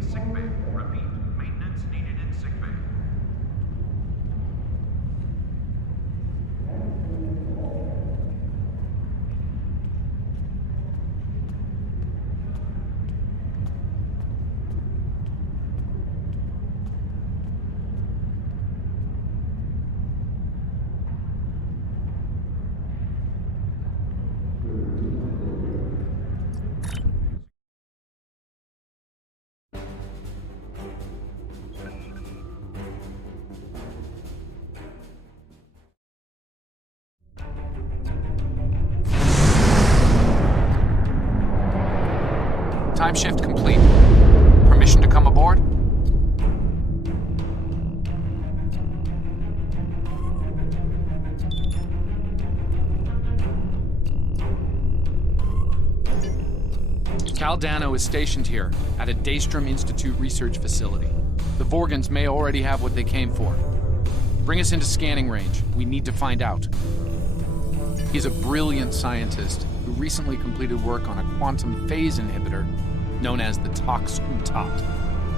in sickbay. Repeat, maintenance needed in sickbay. Time shift complete. Permission to come aboard? Cal Dano is stationed here at a Daystrom Institute research facility. The Vorgans may already have what they came for. Bring us into scanning range. We need to find out. He's a brilliant scientist who recently completed work on a quantum phase inhibitor known as the Tox-Utat.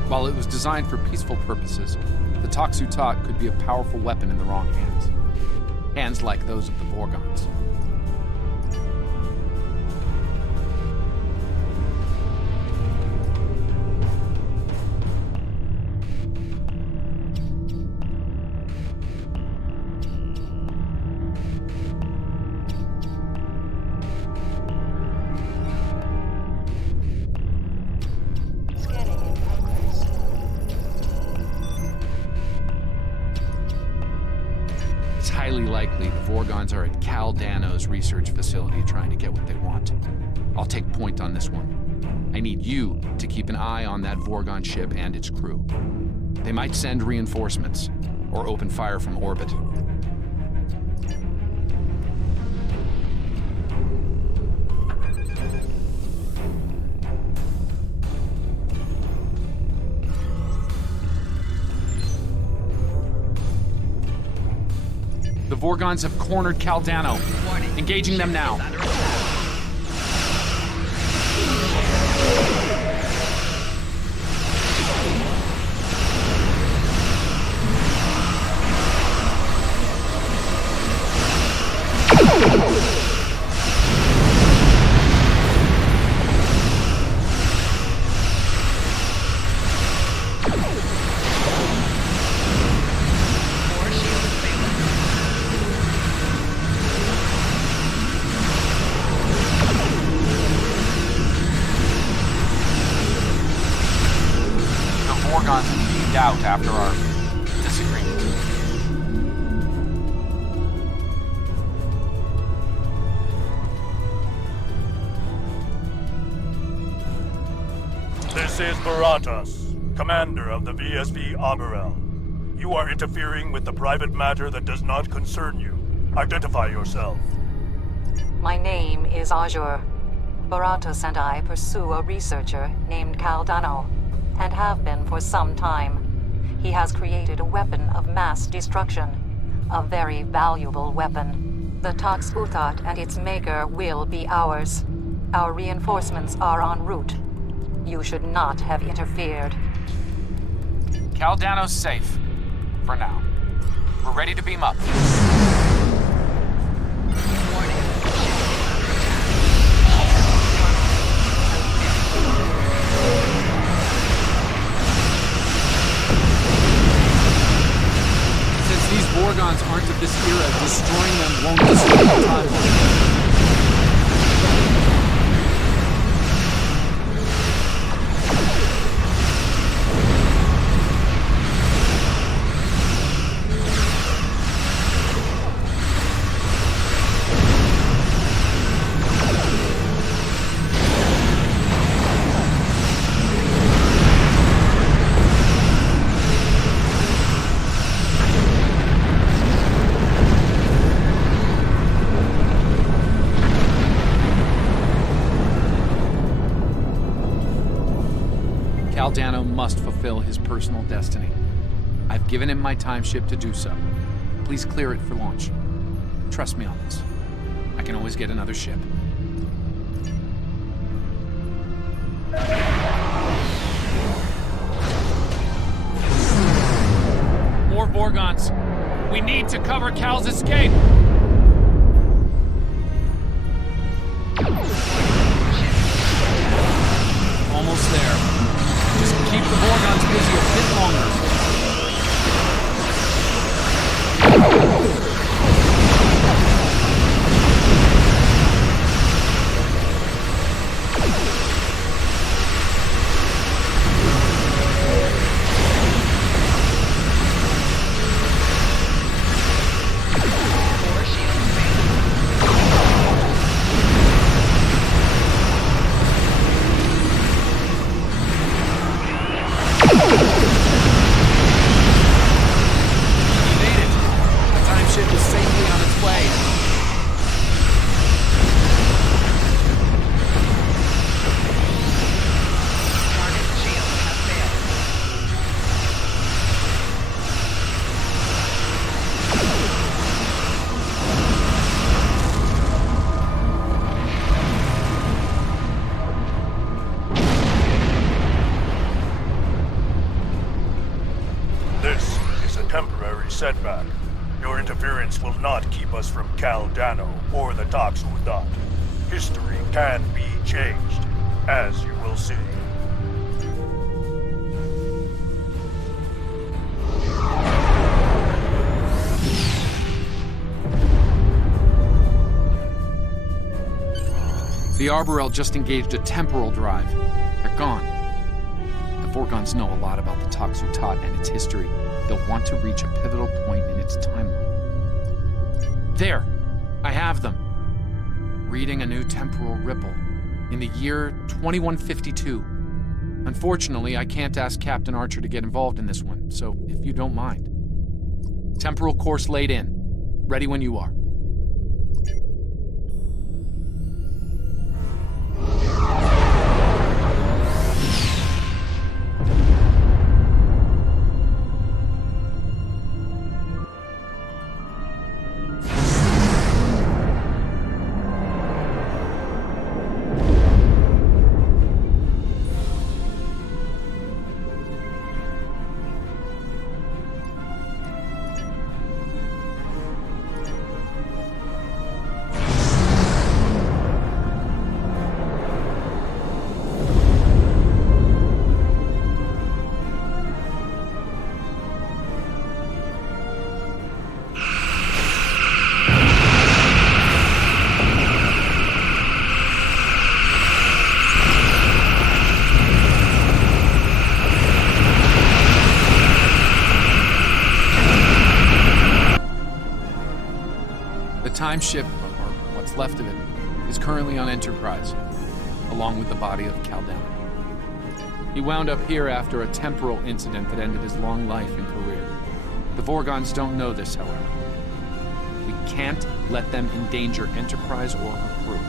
While it was designed for peaceful purposes, the Tox-Utat could be a powerful weapon in the wrong hands. Hands like those of the Vorgons. Highly likely the Vorgons are at Cal Dano's research facility trying to get what they want. I'll take point on this one. I need you to keep an eye on that Vorgon ship and its crew. They might send reinforcements or open fire from orbit. The Vorgons have cornered Cal Dano. Engaging them now. Vorgons beamed out after our disagreement. This is Baratas, commander of the VSV Amarel. You are interfering with the private matter that does not concern you. Identify yourself. My name is Azure. Baratas and I pursue a researcher named Cal Dano, and have been for some time. He has created a weapon of mass destruction, a very valuable weapon. The Tox-Utat and its maker will be ours. Our reinforcements are en route. You should not have interfered. Cal Dano's safe. For now. We're ready to beam up. Since these Vorgons aren't of this era, destroying them won't destroy the timeline. Cal Dano must fulfill his personal destiny. I've given him my time ship to do so. Please clear it for launch. Trust me on this. I can always get another ship. Vorgons. We need to cover Cal's escape. Almost there. Just keep the Vorgons busy a bit longer. Setback. Your interference will not keep us from Cal Dano or the Tox Uthot. History can be changed, as you will see. The Arborel just engaged a temporal drive. They're gone. The Vorgons know a lot about the Tox Uthot and its history. They'll want to reach a pivotal point in its timeline. There! I have them. Reading a new temporal ripple. In the year 2152. Unfortunately, I can't ask Captain Archer to get involved in this one, so if you don't mind. Temporal course laid in. Ready when you are. Time ship, or what's left of it, is currently on Enterprise, along with the body of Cal Dano. He wound up here after a temporal incident that ended his long life and career. The Vorgons don't know this, however. We can't let them endanger Enterprise or her crew.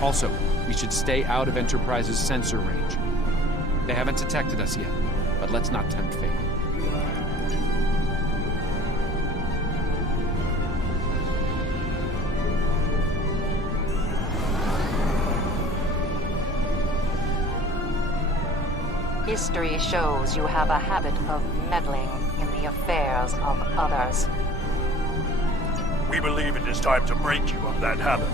Also, we should stay out of Enterprise's sensor range. They haven't detected us yet, but let's not tempt fate. History shows you have a habit of meddling in the affairs of others. We believe it is time to break you of that habit.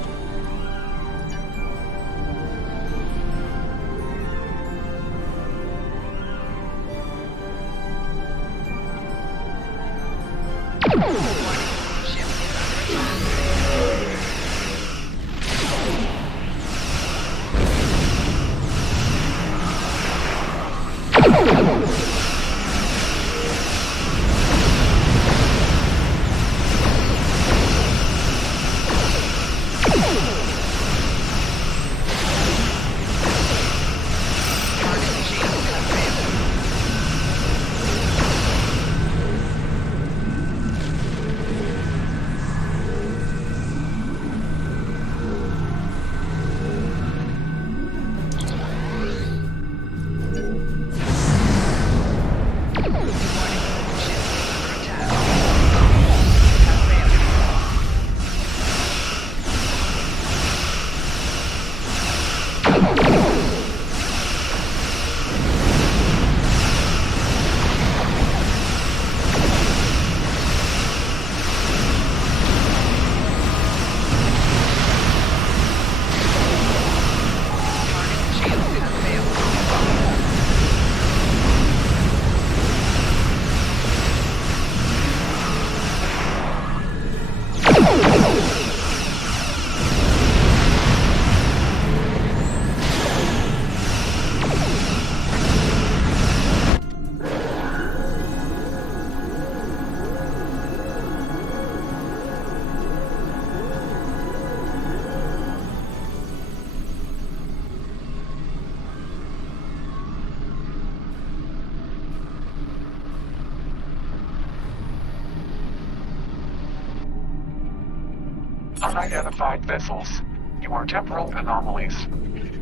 Unidentified vessels. You are temporal anomalies.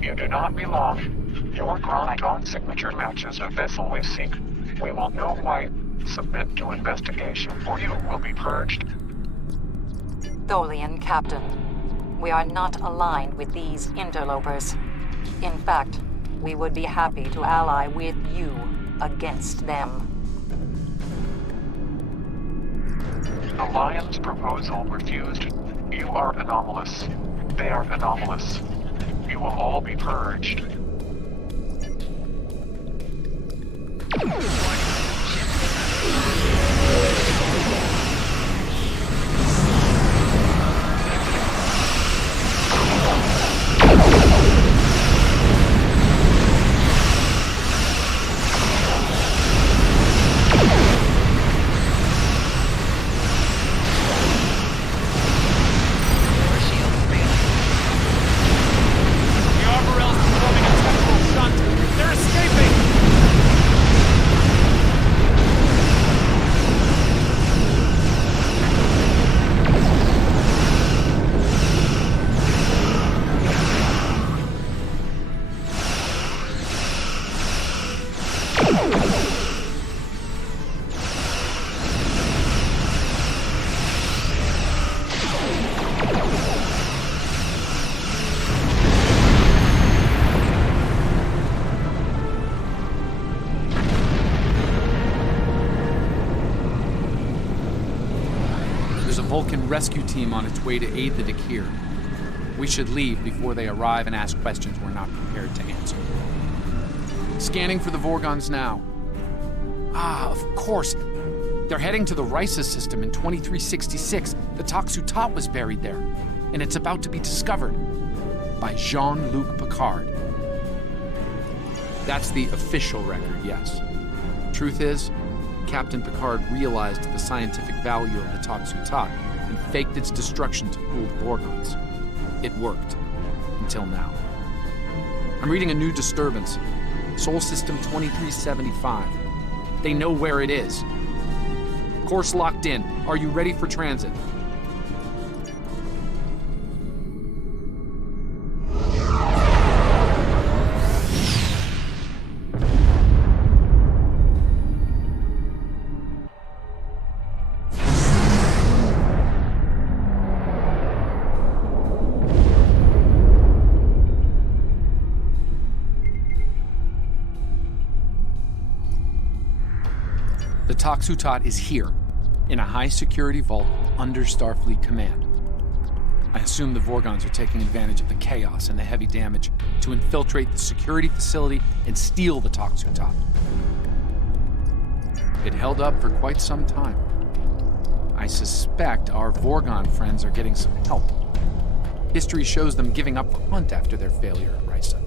You do not belong. Your chronoton signature matches a vessel we seek. We will know why. Submit to investigation, or you will be purged. Tholian Captain, we are not aligned with these interlopers. In fact, we would be happy to ally with you against them. Alliance proposal refused. You are anomalous. They are anomalous. You will all be purged. Vulcan rescue team on its way to aid the Dakir. We should leave before they arrive and ask questions we're not prepared to answer. Scanning for the Vorgons now. Ah, of course. They're heading to the Risa system in 2366. The Toxutot was buried there, and it's about to be discovered by Jean-Luc Picard. That's the official record, yes. Truth is, Captain Picard realized the scientific value of the Toxutot and faked its destruction to fool the Vorgons. It worked. Until now. I'm reading a new disturbance. Sol System 2375. They know where it is. Course locked in. Are you ready for transit? The Toxutot is here, in a high-security vault under Starfleet command. I assume the Vorgons are taking advantage of the chaos and the heavy damage to infiltrate the security facility and steal the Toxutot. It held up for quite some time. I suspect our Vorgon friends are getting some help. History shows them giving up the hunt after their failure at Risa.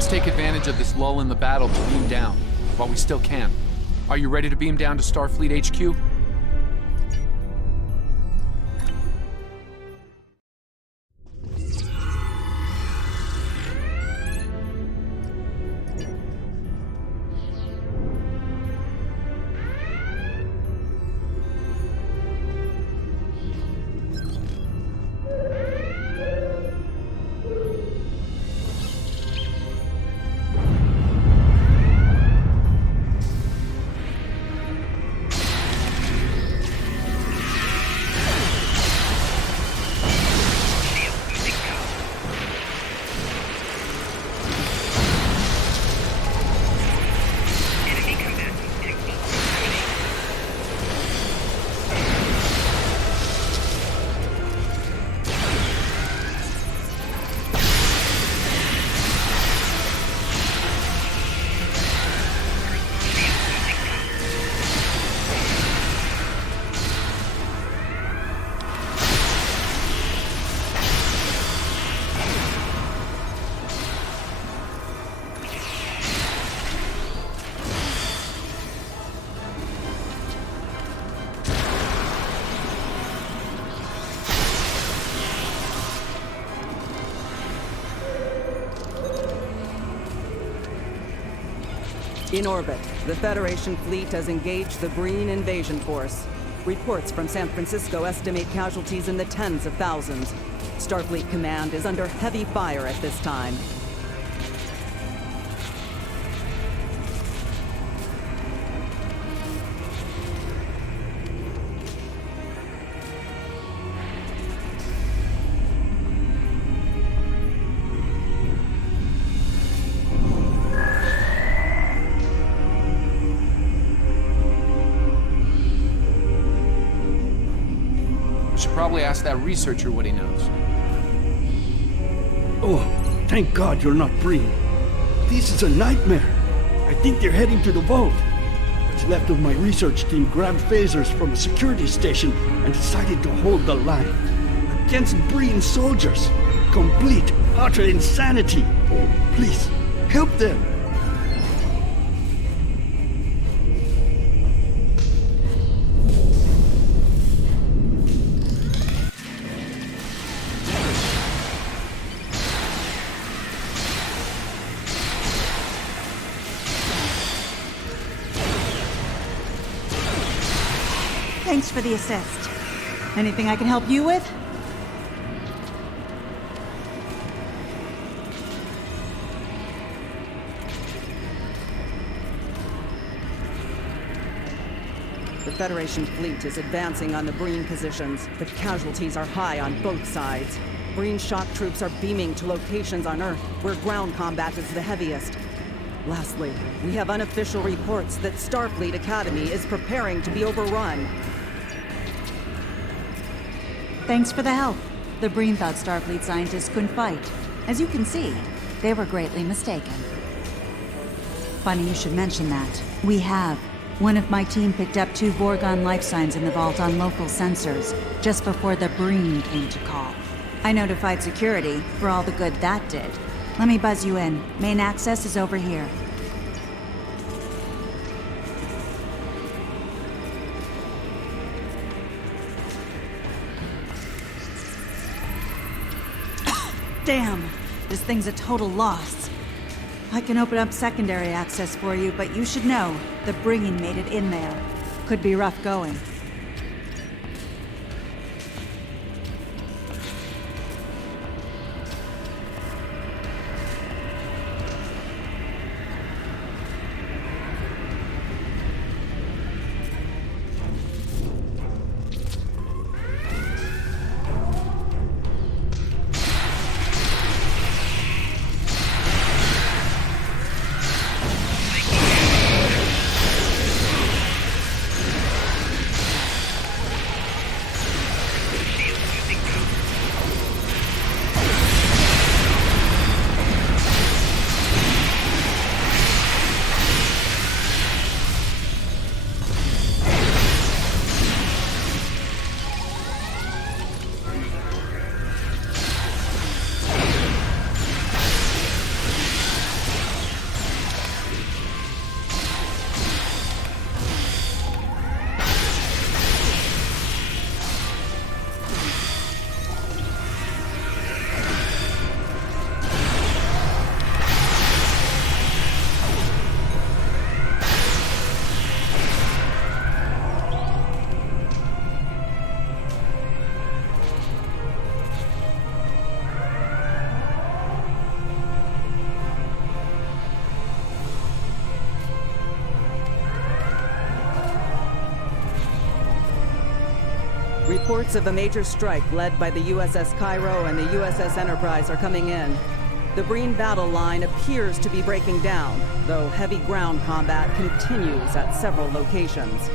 Let's take advantage of this lull in the battle to beam down, while we still can. Are you ready to beam down to Starfleet HQ? In orbit, the Federation fleet has engaged the Breen invasion force. Reports from San Francisco estimate casualties in the tens of thousands. Starfleet Command is under heavy fire at this time. Probably ask that researcher what he knows. Oh, thank God you're not Breen. This is a nightmare. I think they're heading to the vault. What's left of my research team grabbed phasers from a security station and decided to hold the line. Against Breen soldiers. Complete, utter insanity. Please, help them. Thanks for the assist. Anything I can help you with? The Federation fleet is advancing on the Breen positions, but casualties are high on both sides. Breen shock troops are beaming to locations on Earth, where ground combat is the heaviest. Lastly, we have unofficial reports that Starfleet Academy is preparing to be overrun. Thanks for the help. The Breen thought Starfleet scientists couldn't fight. As you can see, they were greatly mistaken. Funny you should mention that. We have. One of my team picked up 2 Vorgon life signs in the vault on local sensors, just before the Breen came to call. I notified security for all the good that did. Let me buzz you in. Main access is over here. Damn! This thing's a total loss. I can open up secondary access for you, but you should know, the Breen made it in there. Could be rough going. Reports of a major strike led by the USS Cairo and the USS Enterprise are coming in. The Breen battle line appears to be breaking down, though heavy ground combat continues at several locations.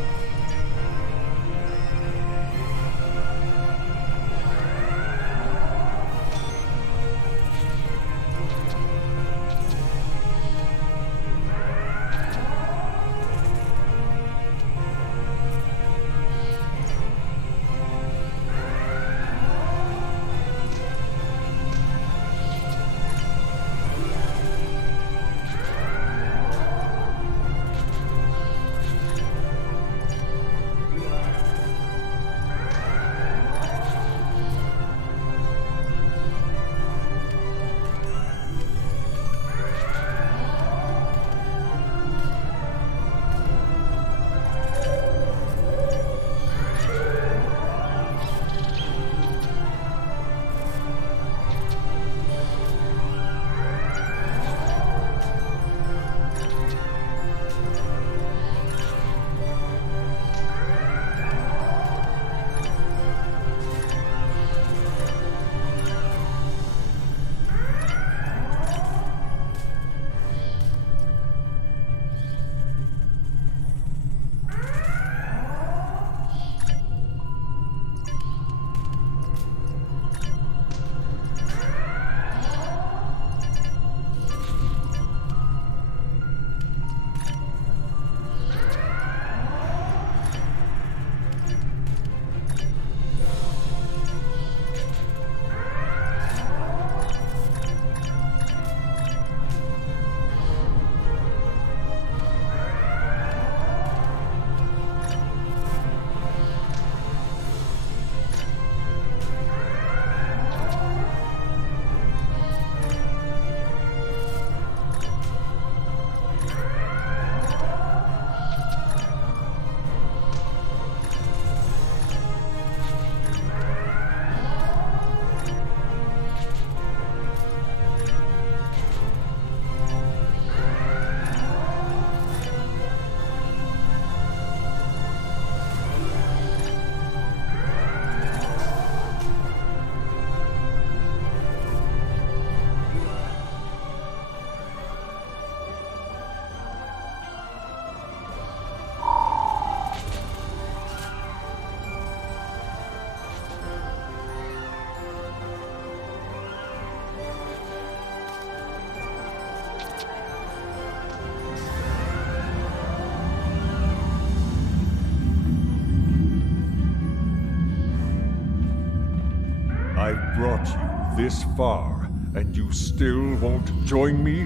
I've brought you this far, and you still won't join me?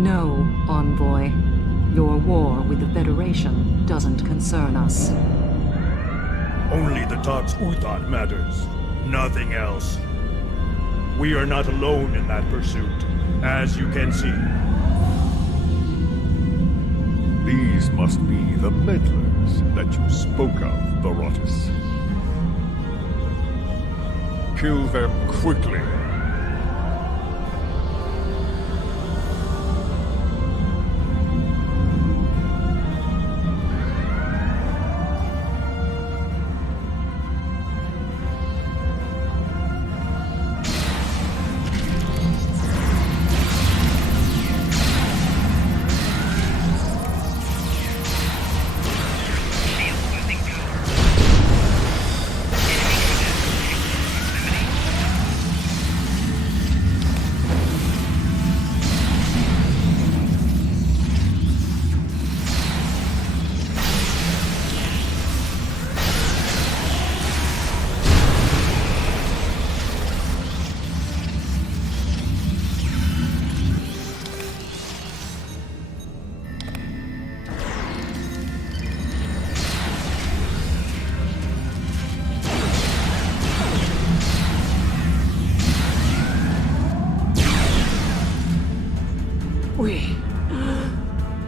No, Envoy. Your war with the Federation doesn't concern us. Only the Tox Uthon matters. Nothing else. We are not alone in that pursuit, as you can see. These must be the meddlers that you spoke of, Barotus. Kill them quickly.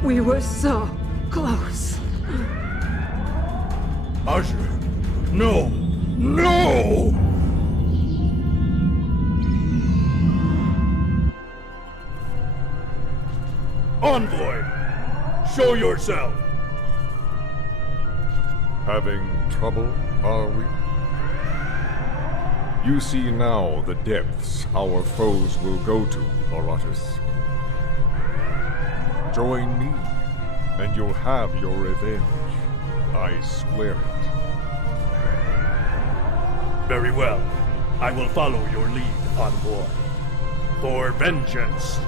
We were so close. Azure, no! No! Envoy, show yourself! Having trouble? are we? You see now the depths our foes will go to, Baratus. Join me, and you'll have your revenge. I swear it. Very well. I will follow your lead, envoy. For vengeance.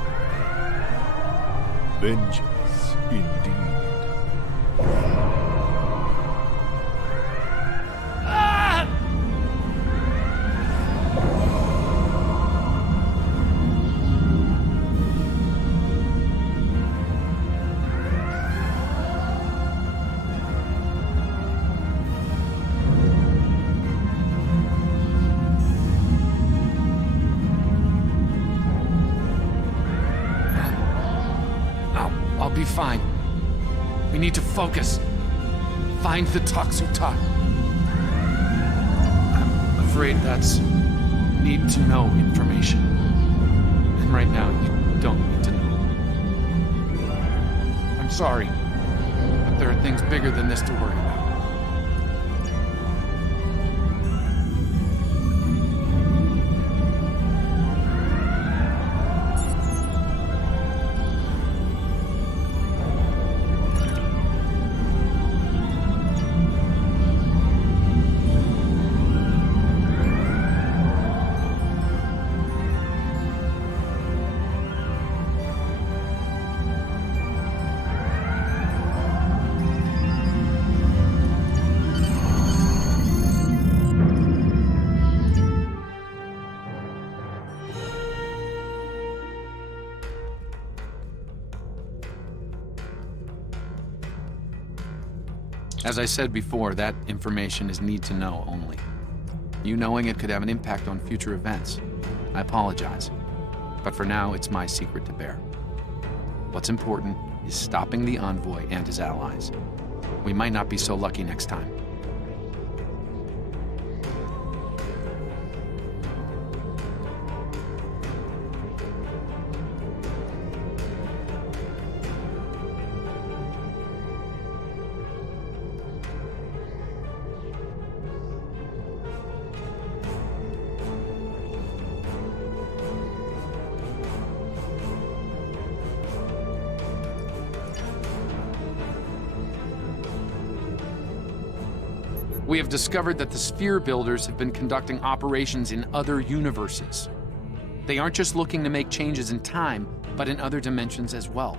Vengeance, indeed. I'll be fine. We need to focus. Find the Toxuta. I'm afraid that's need-to-know information. And right now, you don't need to know. I'm sorry, but there are things bigger than this to worry about. As I said before, that information is need to know only. You knowing it could have an impact on future events. I apologize. But for now, it's my secret to bear. What's important is stopping the envoy and his allies. We might not be so lucky next time. We have discovered that the Sphere Builders have been conducting operations in other universes. They aren't just looking to make changes in time, but in other dimensions as well.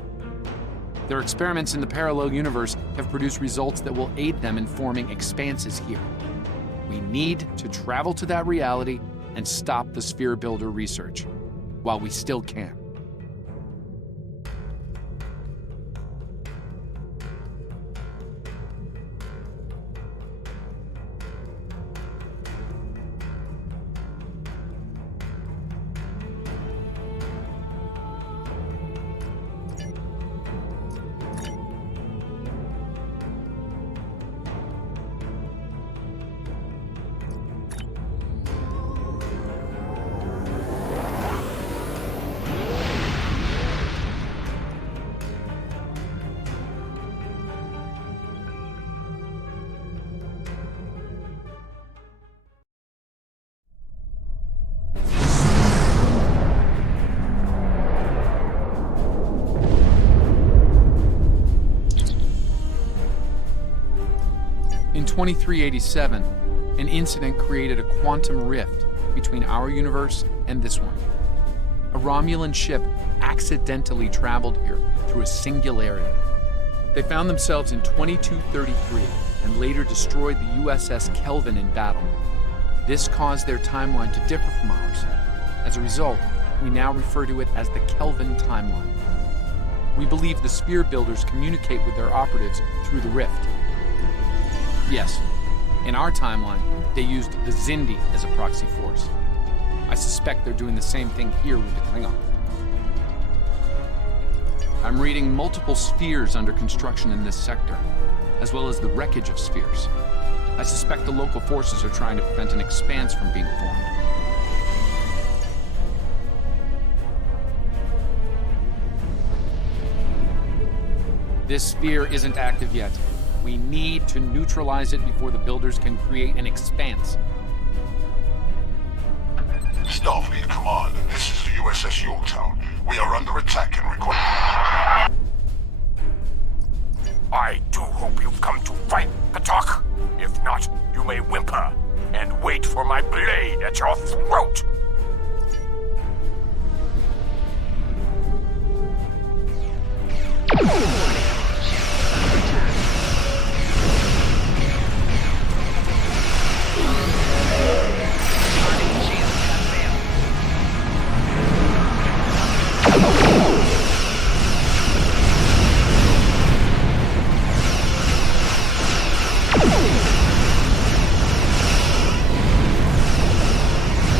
Their experiments in the parallel universe have produced results that will aid them in forming expanses here. We need to travel to that reality and stop the Sphere Builder research, while we still can. In 2387, an incident created a quantum rift between our universe and this one. A Romulan ship accidentally traveled here through a singularity. They found themselves in 2233 and later destroyed the USS Kelvin in battle. This caused their timeline to differ from ours. As a result, we now refer to it as the Kelvin timeline. We believe the Sphere Builders communicate with their operatives through the rift. Yes, in our timeline, they used the Zindi as a proxy force. I suspect they're doing the same thing here with the Klingon. I'm reading multiple spheres under construction in this sector, as well as the wreckage of spheres. I suspect the local forces are trying to prevent an expanse from being formed. This sphere isn't active yet. We need to neutralize it before the builders can create an expanse. Starfleet Command, this is the USS Yorktown. We are under attack and require... I do hope you've come to fight, Patok. If not, you may whimper and wait for my blade at your throat.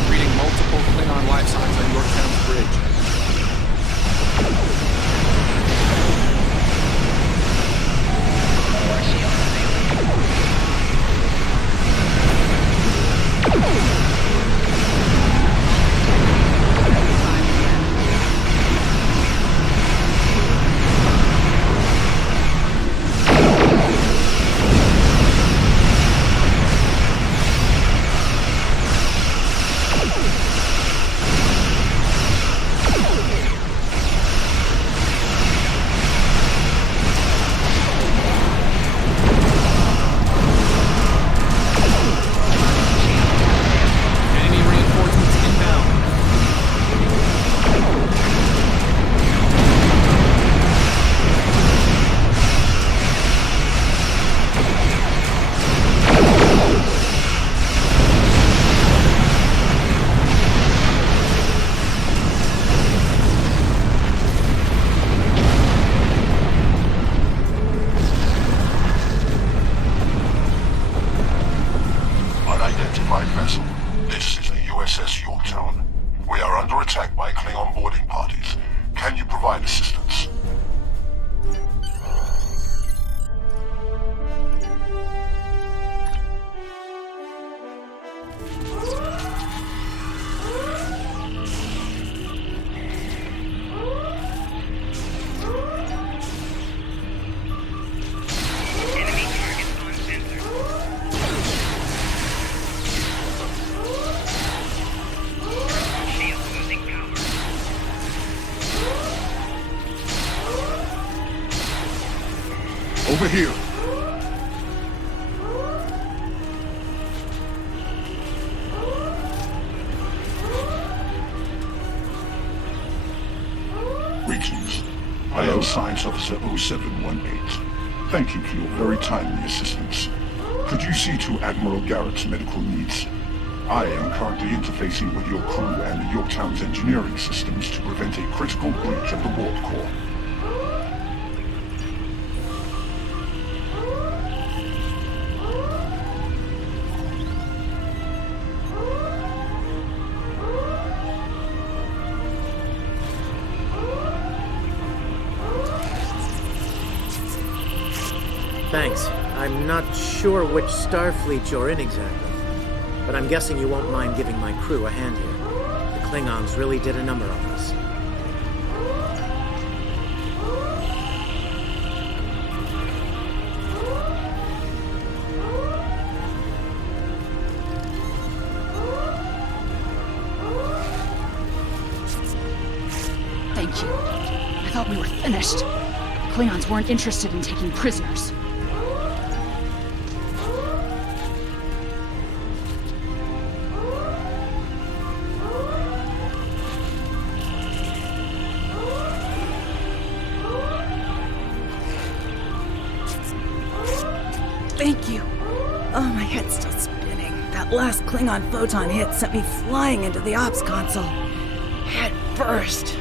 Reading multiple Klingon life signs on Yorktown's bridge. Enemy reinforcements inbound. Unidentified vessel. This is the USS Yorktown. We are under attack by Klingon boarding parties. Can you provide assistance? Enemy targets on sensor. Shield losing power. Over here. Greetings. I am Science Officer 0718. Thank you for your very timely assistance. Could you see to Admiral Garrett's medical needs? I am currently interfacing with your crew and the Yorktown's engineering systems to prevent a critical breach of the warp core. Thanks. I'm not sure which Starfleet you're in exactly, but I'm guessing you won't mind giving my crew a hand here. The Klingons really did a number on us. Thank you. I thought we were finished. Klingons weren't interested in taking prisoners. Thank you. Oh, my head's still spinning. That last Klingon photon hit sent me flying into the ops console. Head first.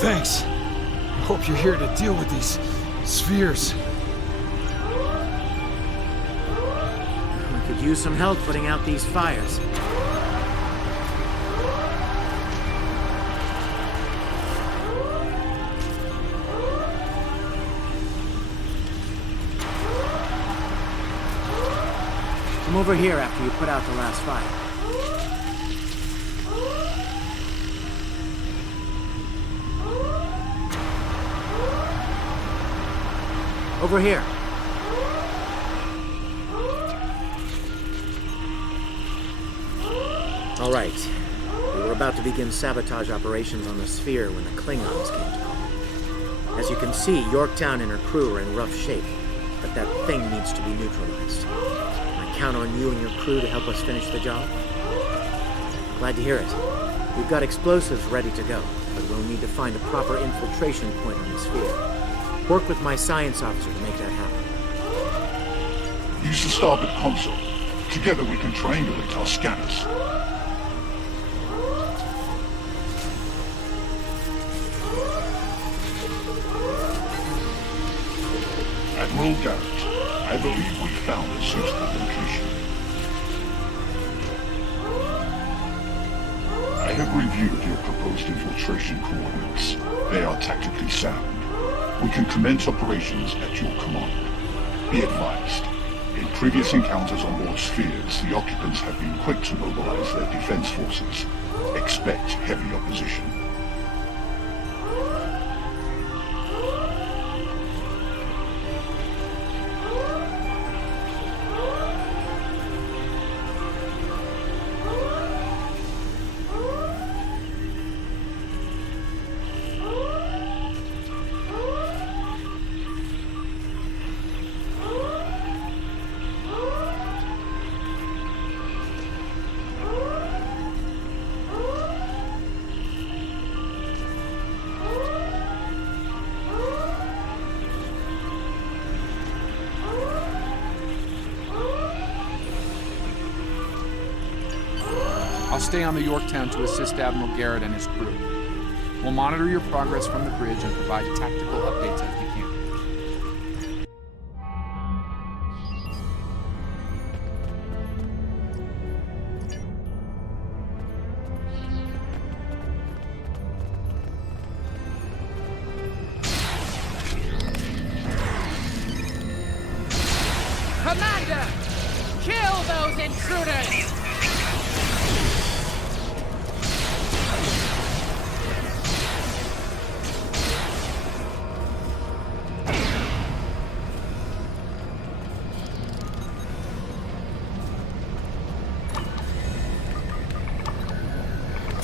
Thanks. I hope you're here to deal with these spheres. We could use some help putting out these fires. Come over here after you put out the last fire. Over here. All right. We were about to begin sabotage operations on the sphere when the Klingons came to call. As you can see, Yorktown and her crew are in rough shape, but that thing needs to be neutralized. Can I count on you and your crew to help us finish the job? Glad to hear it. We've got explosives ready to go, but we'll need to find a proper infiltration point on the sphere. Work with my science officer to make that happen. Use the starboard console. Together we can triangulate our scanners. Admiral Garrett, I believe we found a suitable location. I have reviewed your proposed infiltration coordinates. They are tactically sound. We can commence operations at your command. Be advised, in previous encounters on board spheres, the occupants have been quick to mobilize their defense forces. Expect heavy opposition. I'll stay on the Yorktown to assist Admiral Garrett and his crew. We'll monitor your progress from the bridge and provide tactical updates as we can. Commander! Kill those intruders!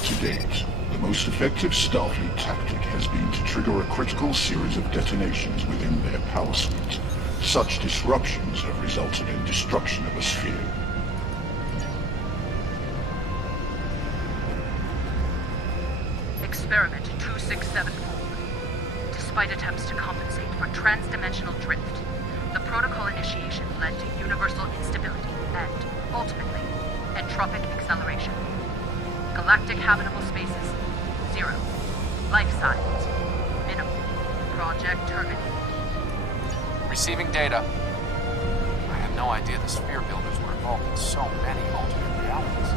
To date, the most effective Starfleet tactic has been to trigger a critical series of detonations within their power suite. Such disruptions have resulted in destruction of a sphere. Experiment 2674. Despite attempts to compensate for trans-dimensional drift, the protocol initiation led to universal instability and, ultimately, entropic acceleration. Galactic habitable spaces, 0. Life signs, minimal. Project terminated. Receiving data. I had no idea the sphere builders were involved in so many alternate realities.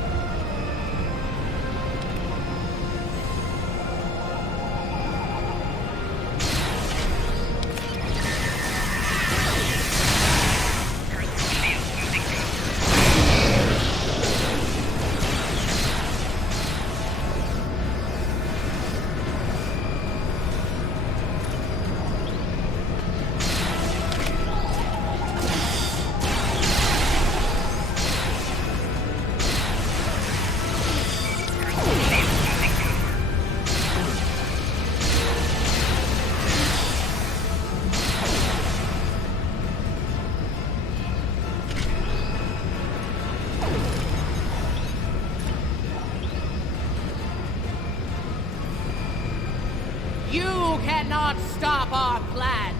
You cannot stop our plans!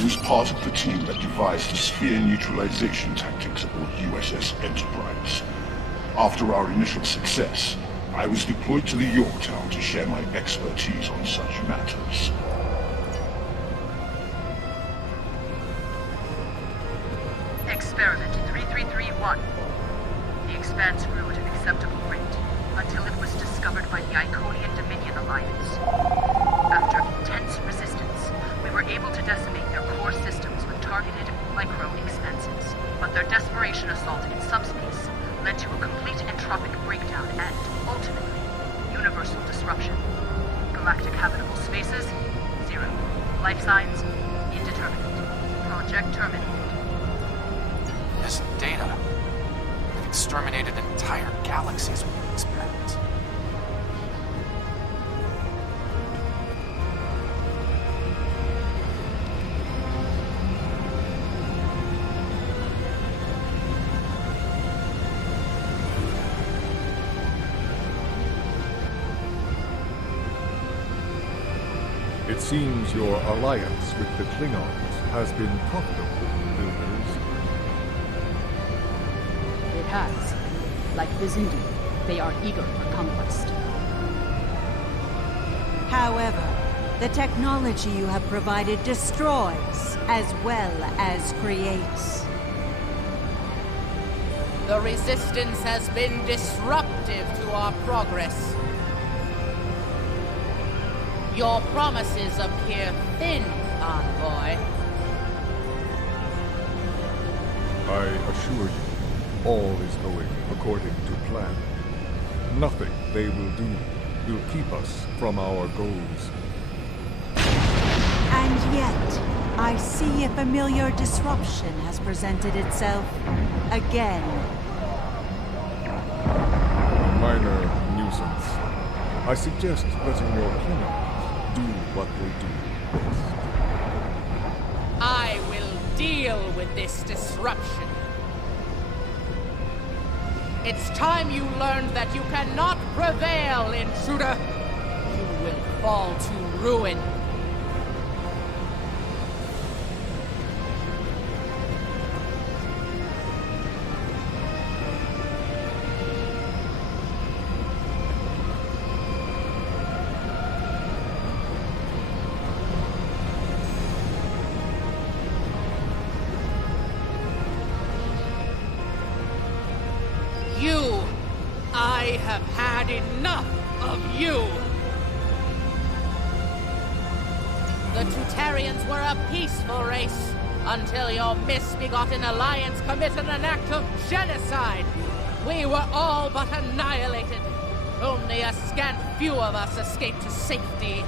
I was part of the team that devised the sphere neutralization tactics aboard USS Enterprise. After our initial success, I was deployed to the Yorktown to share my expertise on such matters. Experiment 3331. The Expanse grew at an acceptable rate until it was discovered by the Iconian Dominion Alliance. After intense resistance, we were able to decimate their core systems with targeted micro-expanses. But their desperation assault in subspace led to a complete entropic breakdown and, ultimately, universal disruption. Galactic habitable spaces, 0. Life signs, indeterminate. Project terminated. This data. We've exterminated entire galaxies with the experiment. It seems your alliance with the Klingons has been profitable, builders. It has. Like the Zindi, they are eager for conquest. However, the technology you have provided destroys as well as creates. The Resistance has been disruptive to our progress. Your promises appear thin, Envoy. I assure you, all is going according to plan. Nothing they will do will keep us from our goals. And yet, I see a familiar disruption has presented itself again. A minor nuisance. I suggest letting your Klingons do what they do best. I will deal with this disruption. It's time you learned that you cannot prevail, intruder. You will fall to ruin. I have had enough of you! The Tutarians were a peaceful race until your misbegotten alliance committed an act of genocide. We were all but annihilated. Only a scant few of us escaped to safety,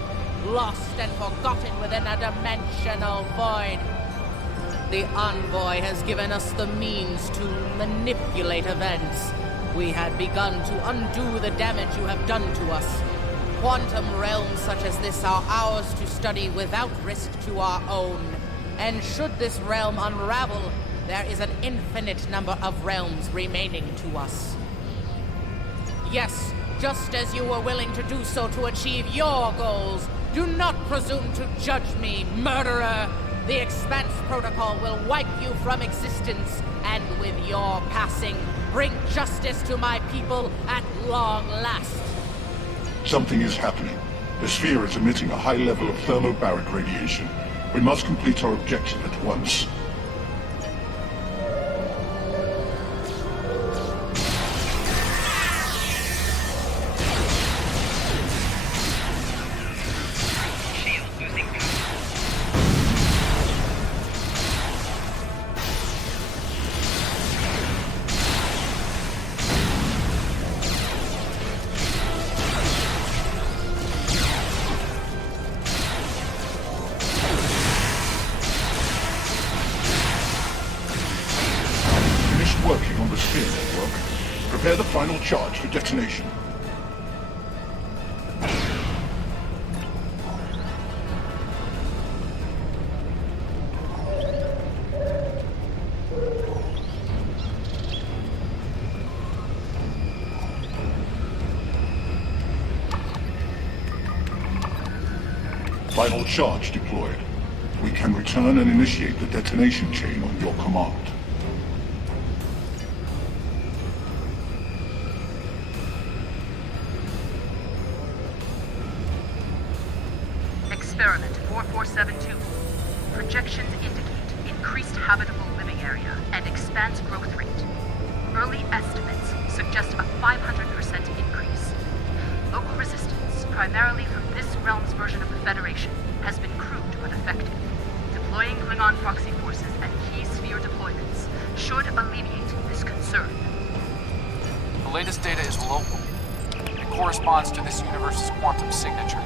lost and forgotten within a dimensional void. The Envoy has given us the means to manipulate events. We had begun to undo the damage you have done to us. Quantum realms such as this are ours to study without risk to our own. And should this realm unravel, there is an infinite number of realms remaining to us. Yes, just as you were willing to do so to achieve your goals, do not presume to judge me, murderer! The Expanse Protocol will wipe you from existence, and with your passing, bring justice to my people at long last. Something is happening. The sphere is emitting a high level of thermobaric radiation. We must complete our objective at once. Working on the sphere network. Prepare the final charge for detonation. Final charge deployed. we can return and initiate the detonation chain on your command. Experiment 4472. Projections indicate increased habitable living area and expanse growth rate. Early estimates suggest a 500% increase. Local resistance, primarily from this realm's version of the Federation, has been crude but effective. Deploying Klingon proxy forces and key sphere deployments should alleviate this concern. The latest data is local. It corresponds to this universe's quantum signature.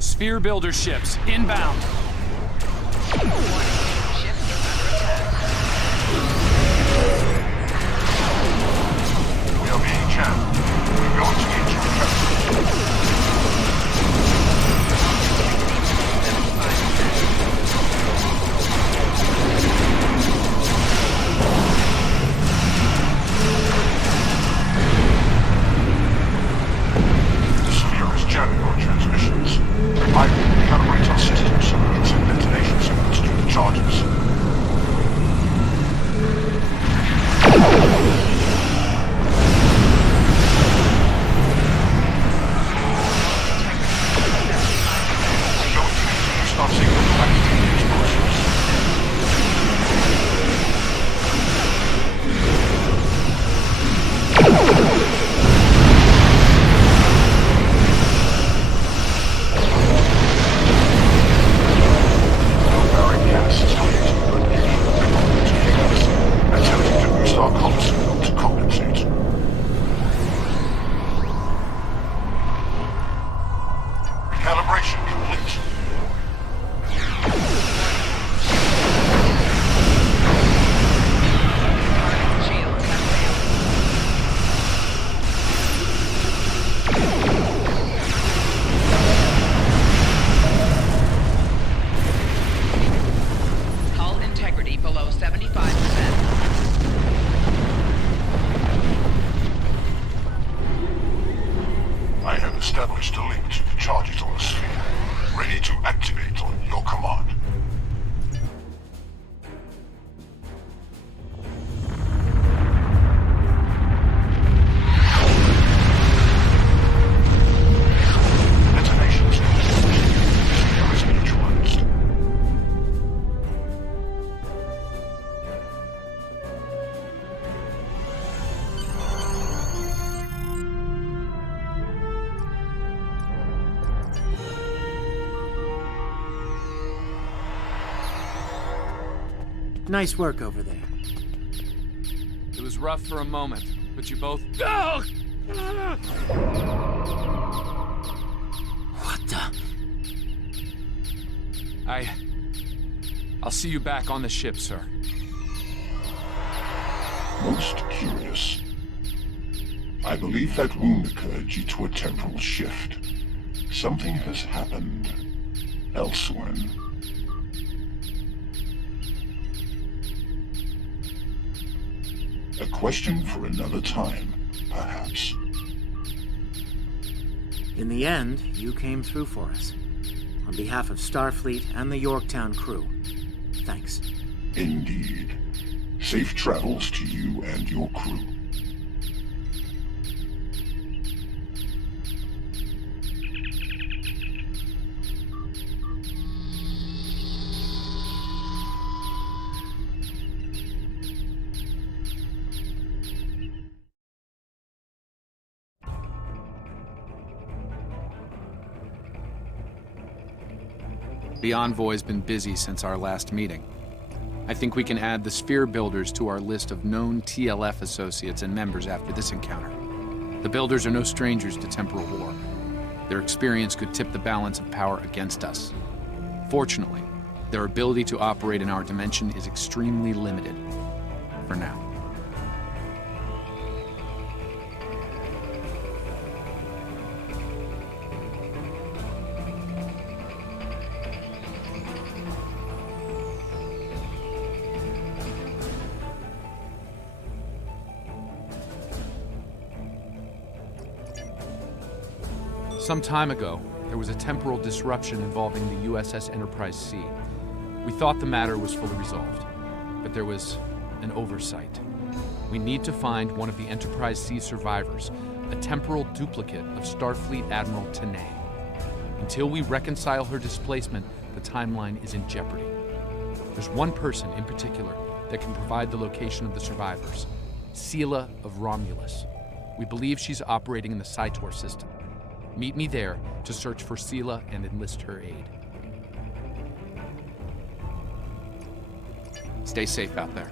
Sphere builder ships, inbound. We are being jammed. We're going to need to recover. The sphere is jamming our transmissions. I will calibrate our systems so we can send detonation signals to the charges. Established a link to the charges on the sphere. Ready to activate on your command. Detonations complete. Sphere is neutralized. Nice work over there. It was rough for a moment, but you both... What the... I'll see you back on the ship, sir. Most curious. I believe that wound occurred due to a temporal shift. Something has happened elsewhere. A question for another time, perhaps. In the end, you came through for us. On behalf of Starfleet and the Yorktown crew, thanks. Indeed. Safe travels to you and your crew. The Envoy's been busy since our last meeting. I think we can add the Sphere Builders to our list of known TLF associates and members after this encounter. The Builders are no strangers to temporal war. Their experience could tip the balance of power against us. Fortunately, their ability to operate in our dimension is extremely limited. For now. Some time ago, there was a temporal disruption involving the USS Enterprise C. We thought the matter was fully resolved, but there was an oversight. We need to find one of the Enterprise C survivors, a temporal duplicate of Starfleet Admiral Tanay. Until we reconcile her displacement, the timeline is in jeopardy. There's one person in particular that can provide the location of the survivors, Sela of Romulus. We believe she's operating in the Cytor system. Meet me there to search for Sela and enlist her aid. Stay safe out there.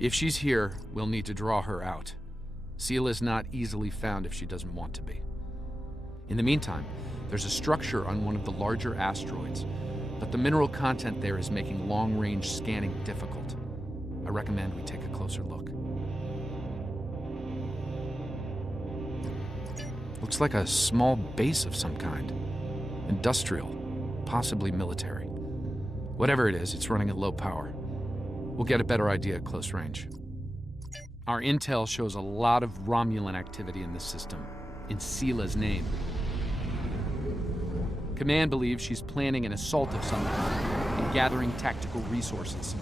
If she's here, we'll need to draw her out. Sela's not easily found if she doesn't want to be. In the meantime, there's a structure on one of the larger asteroids, but the mineral content there is making long-range scanning difficult. I recommend we take a closer look. Looks like a small base of some kind. Industrial, possibly military. Whatever it is, it's running at low power. We'll get a better idea at close range. Our intel shows a lot of Romulan activity in this system, in Seela's name. Command believes she's planning an assault of some kind and gathering tactical resources.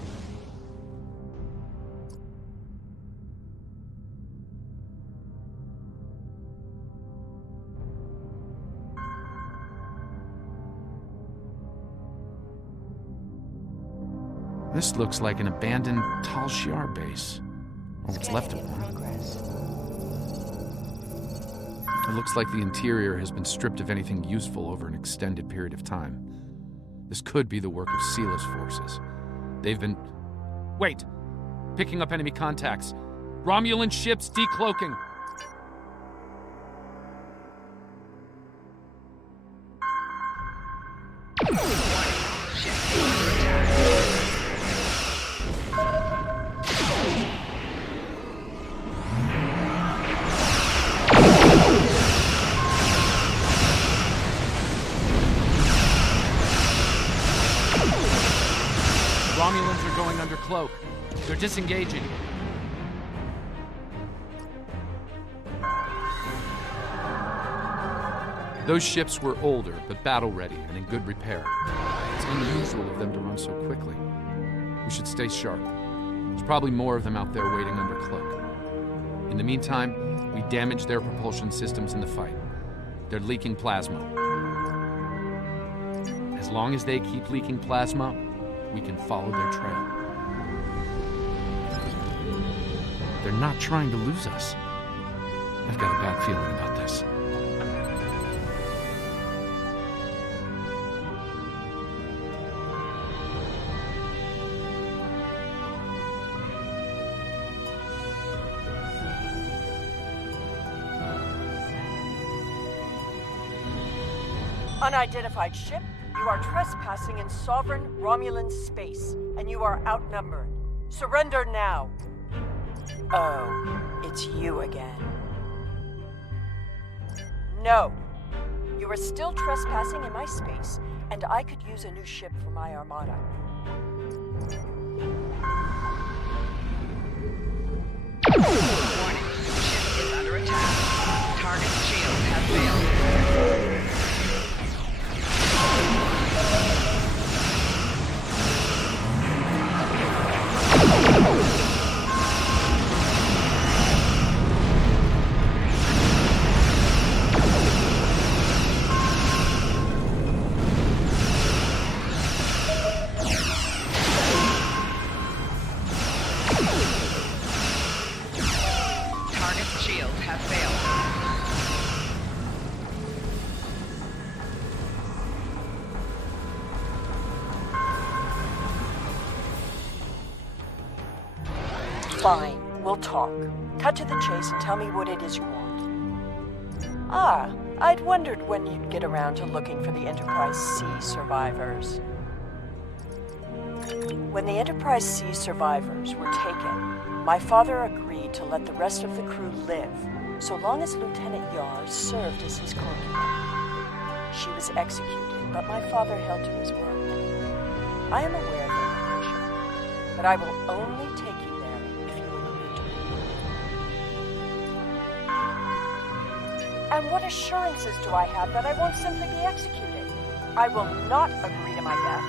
This looks like an abandoned Tal Shiar base, or what's left of one. It looks like the interior has been stripped of anything useful over an extended period of time. This could be the work of Seela's forces. They've been... Wait! Picking up enemy contacts. Romulan ships decloaking. Romulans are going under cloak. They're disengaging. Those ships were older, but battle-ready and in good repair. It's unusual of them to run so quickly. We should stay sharp. There's probably more of them out there waiting under cloak. In the meantime, we damage their propulsion systems in the fight. They're leaking plasma. As long as they keep leaking plasma, we can follow their trail. They're not trying to lose us. I've got a bad feeling about this. Unidentified ship, you are trespassing in sovereign Romulan space, and you are outnumbered. Surrender now. Oh, it's you again. No. You are still trespassing in my space, and I could use a new ship for my armada. Warning. Ship is under attack. Target shields have failed. Fine, we'll talk. Cut to the chase and tell me what it is you want. Ah, I'd wondered when you'd get around to looking for the Enterprise C survivors. When the Enterprise C survivors were taken, my father agreed to let the rest of the crew live, so long as Lieutenant Yar served as his concubine. She was executed, but my father held to his word. I am aware of your location, but I will only take you And what assurances do I have that I won't simply be executed? I will not agree to my death.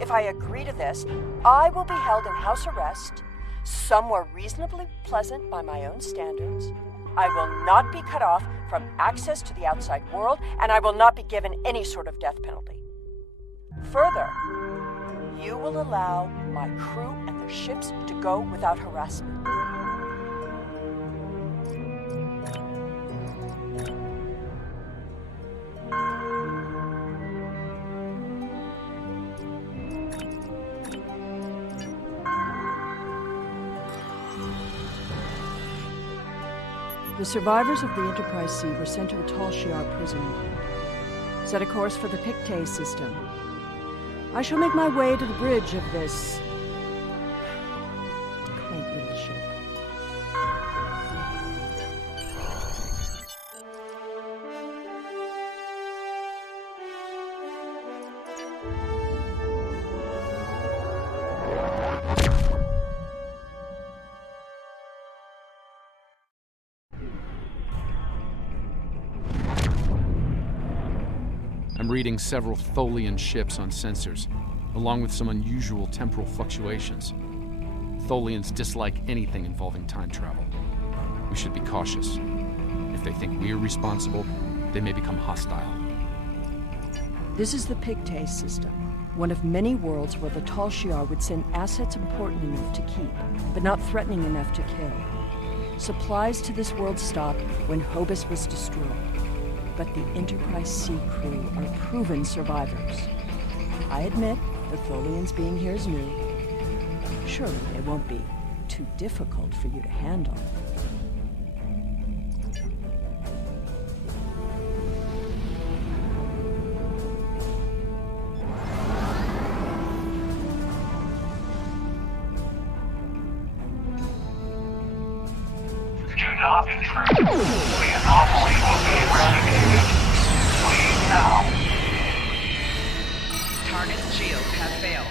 If I agree to this, I will be held in house arrest, somewhere reasonably pleasant by my own standards. I will not be cut off from access to the outside world, and I will not be given any sort of death penalty. Further, you will allow my crew and their ships to go without harassment. The survivors of the Enterprise C were sent to a Tal Shiar prison. Set a course for the Pictet system. I shall make my way to the bridge of this quaint little ship. I'm reading several Tholian ships on sensors, along with some unusual temporal fluctuations. Tholians dislike anything involving time travel. We should be cautious. If they think we're responsible, they may become hostile. This is the Pictet system, one of many worlds where the Tal Shiar would send assets important enough to keep, but not threatening enough to kill. Supplies to this world stopped when Hobus was destroyed. But the Enterprise C crew are proven survivors. I admit, the Tholians being here is new. Surely they won't be too difficult for you to handle. Do not intrude. The anomaly will be eradicated. Leave now. Target's shield has failed.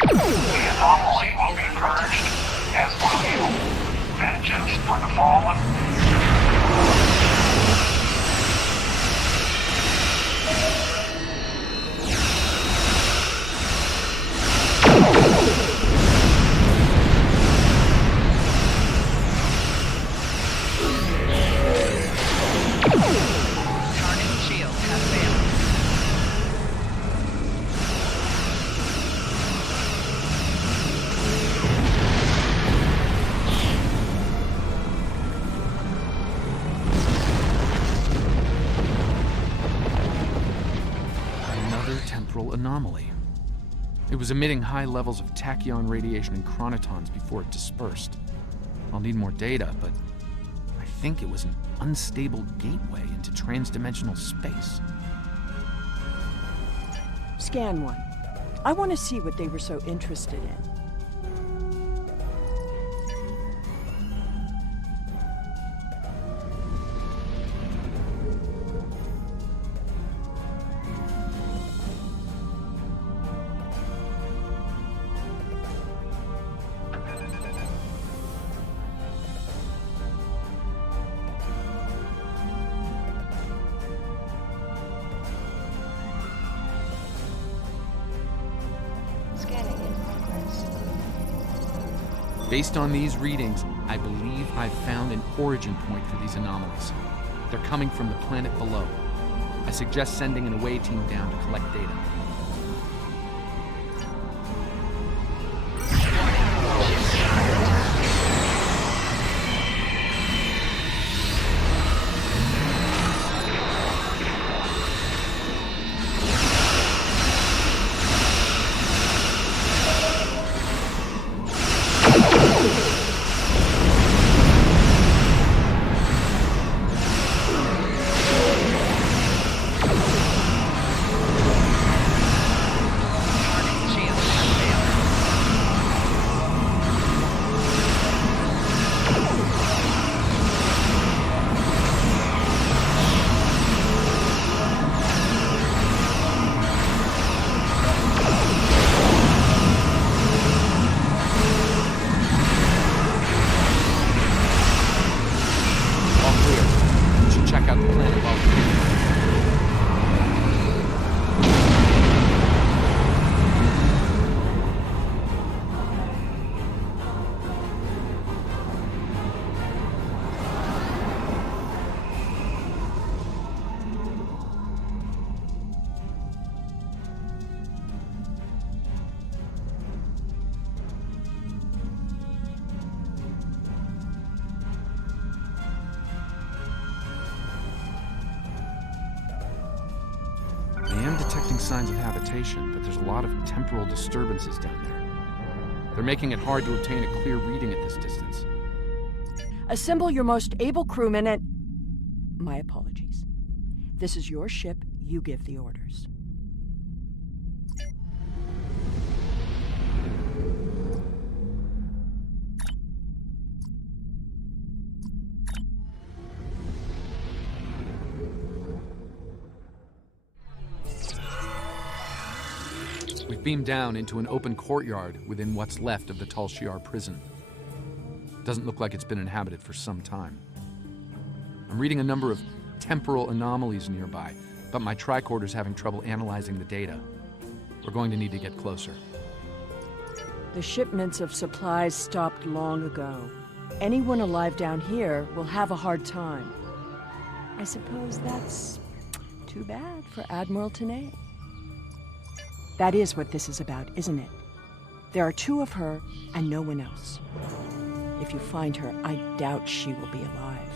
The anomaly will be purged, as will you. Vengeance for the fallen. Target's shield has failed. Temporal anomaly. It was emitting high levels of tachyon radiation and chronotons before it dispersed. I'll need more data, but I think it was an unstable gateway into transdimensional space. Scan one. I want to see what they were so interested in. Based on these readings, I believe I've found an origin point for these anomalies. They're coming from the planet below. I suggest sending an away team down to collect data. signs of habitation, but there's a lot of temporal disturbances down there. They're making it hard to obtain a clear reading at this distance. Assemble your most able crewmen and... My apologies. This is your ship. You give the orders. We've beamed down into an open courtyard within what's left of the Tal Shiar prison. Doesn't look like it's been inhabited for some time. I'm reading a number of temporal anomalies nearby, but my tricorder's having trouble analyzing the data. We're going to need to get closer. The shipments of supplies stopped long ago. Anyone alive down here will have a hard time. I suppose that's too bad for Admiral Tanay. That is what this is about, isn't it? There are 2 of her and no one else. If you find her, I doubt she will be alive.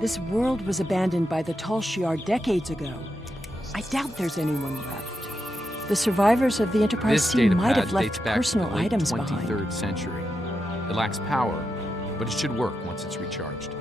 This world was abandoned by the Tal Shiar decades ago. I doubt there's anyone left. The survivors of the Enterprise team might have left personal items behind. 23rd century. It lacks power, but it should work once it's recharged.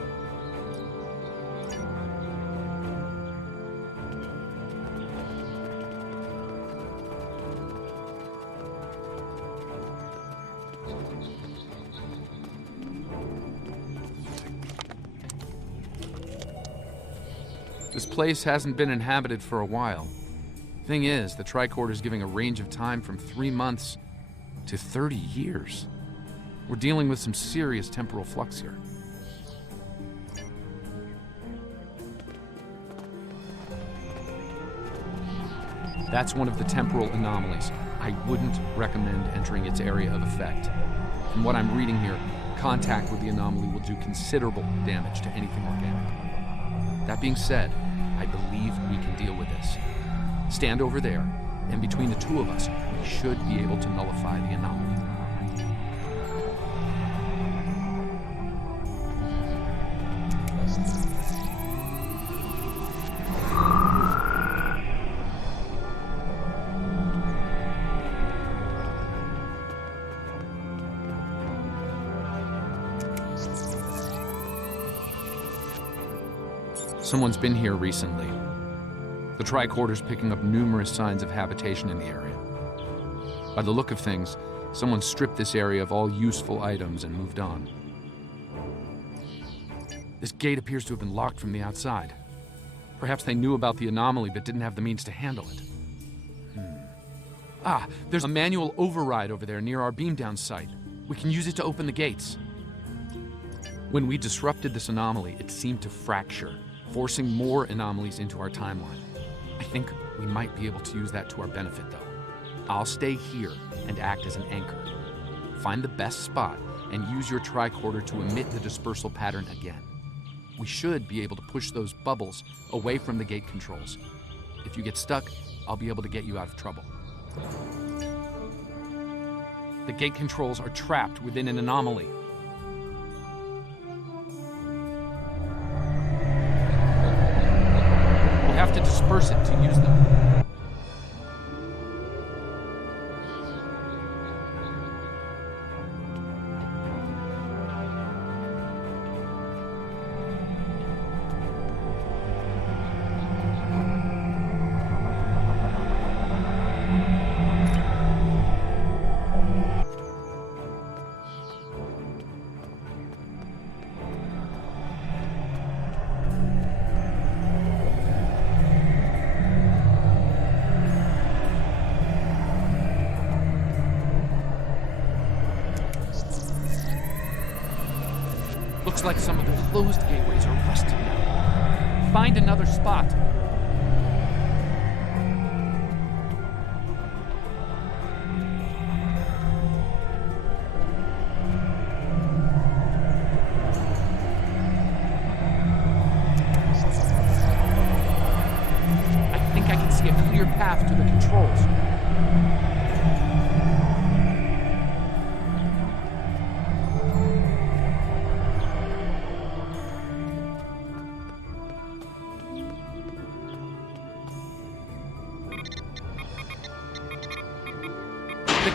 This place hasn't been inhabited for a while. Thing is, the tricorder's giving a range of time from 3 months to 30 years. We're dealing with some serious temporal flux here. That's one of the temporal anomalies. I wouldn't recommend entering its area of effect. From what I'm reading here, contact with the anomaly will do considerable damage to anything organic. That being said, I believe we can deal with this. Stand over there, and between the 2 of us, we should be able to nullify the anomaly. Someone's been here recently. The tricorder's picking up numerous signs of habitation in the area. By the look of things, someone stripped this area of all useful items and moved on. This gate appears to have been locked from the outside. Perhaps they knew about the anomaly but didn't have the means to handle it. Ah, there's a manual override over there near our beam-down site. We can use it to open the gates. When we disrupted this anomaly, it seemed to fracture, forcing more anomalies into our timeline. I think we might be able to use that to our benefit, though. I'll stay here and act as an anchor. Find the best spot and use your tricorder to emit the dispersal pattern again. We should be able to push those bubbles away from the gate controls. If you get stuck, I'll be able to get you out of trouble. The gate controls are trapped within an anomaly. We'll have to disperse it to use them. Looks like some of the closed gateways are rusted now. Find another spot. I think I can see a clear path to the controls.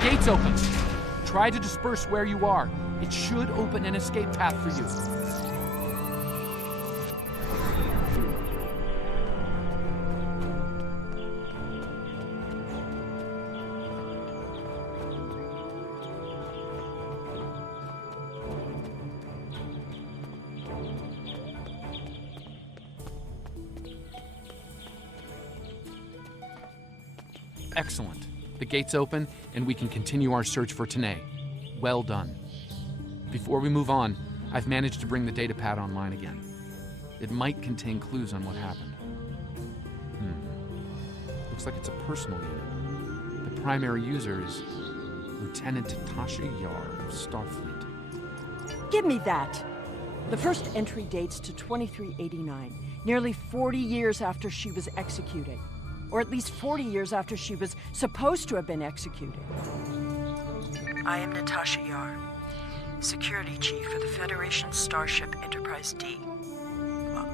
gate's open. Try to disperse where you are. It should open an escape path for you. Excellent. The gate's open, and we can continue our search for Tanae. Well done. Before we move on, I've managed to bring the datapad online again. It might contain clues on what happened. Looks like it's a personal unit. The primary user is Lieutenant Tasha Yar of Starfleet. Give me that! The first entry dates to 2389, nearly 40 years after she was executed. Or at least 40 years after she was supposed to have been executed. I am Natasha Yar, Security Chief for the Federation Starship Enterprise D. Well,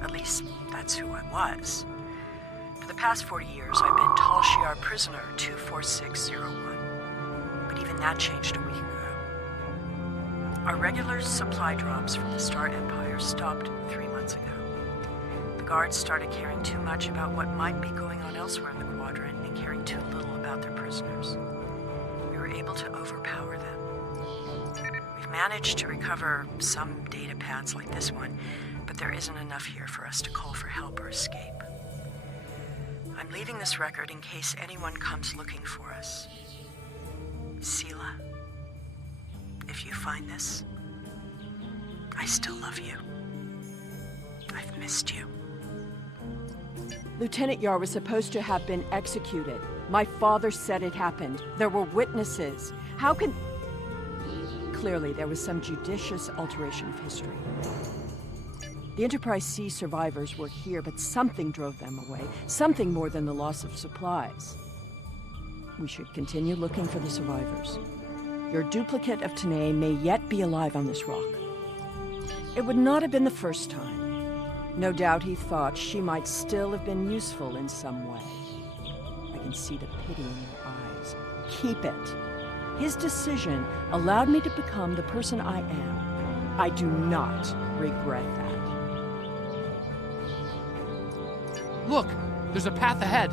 at least that's who I was. For the past 40 years, I've been Tal Shiar Prisoner 24601. But even that changed a week ago. Our regular supply drops from the Star Empire stopped 3 months ago. The guards started caring too much about what might be going on elsewhere in the quadrant and caring too little about their prisoners. We were able to overpower them. We've managed to recover some data pads like this one, but there isn't enough here for us to call for help or escape. I'm leaving this record in case anyone comes looking for us. Sela, if you find this, I still love you. I've missed you. Lieutenant Yar was supposed to have been executed. My father said it happened. There were witnesses. How can... Clearly, there was some judicious alteration of history. The Enterprise C survivors were here, but something drove them away. Something more than the loss of supplies. We should continue looking for the survivors. Your duplicate of Tanae may yet be alive on this rock. It would not have been the first time. No doubt he thought she might still have been useful in some way. I can see the pity in your eyes. Keep it. His decision allowed me to become the person I am. I do not regret that. Look! There's a path ahead!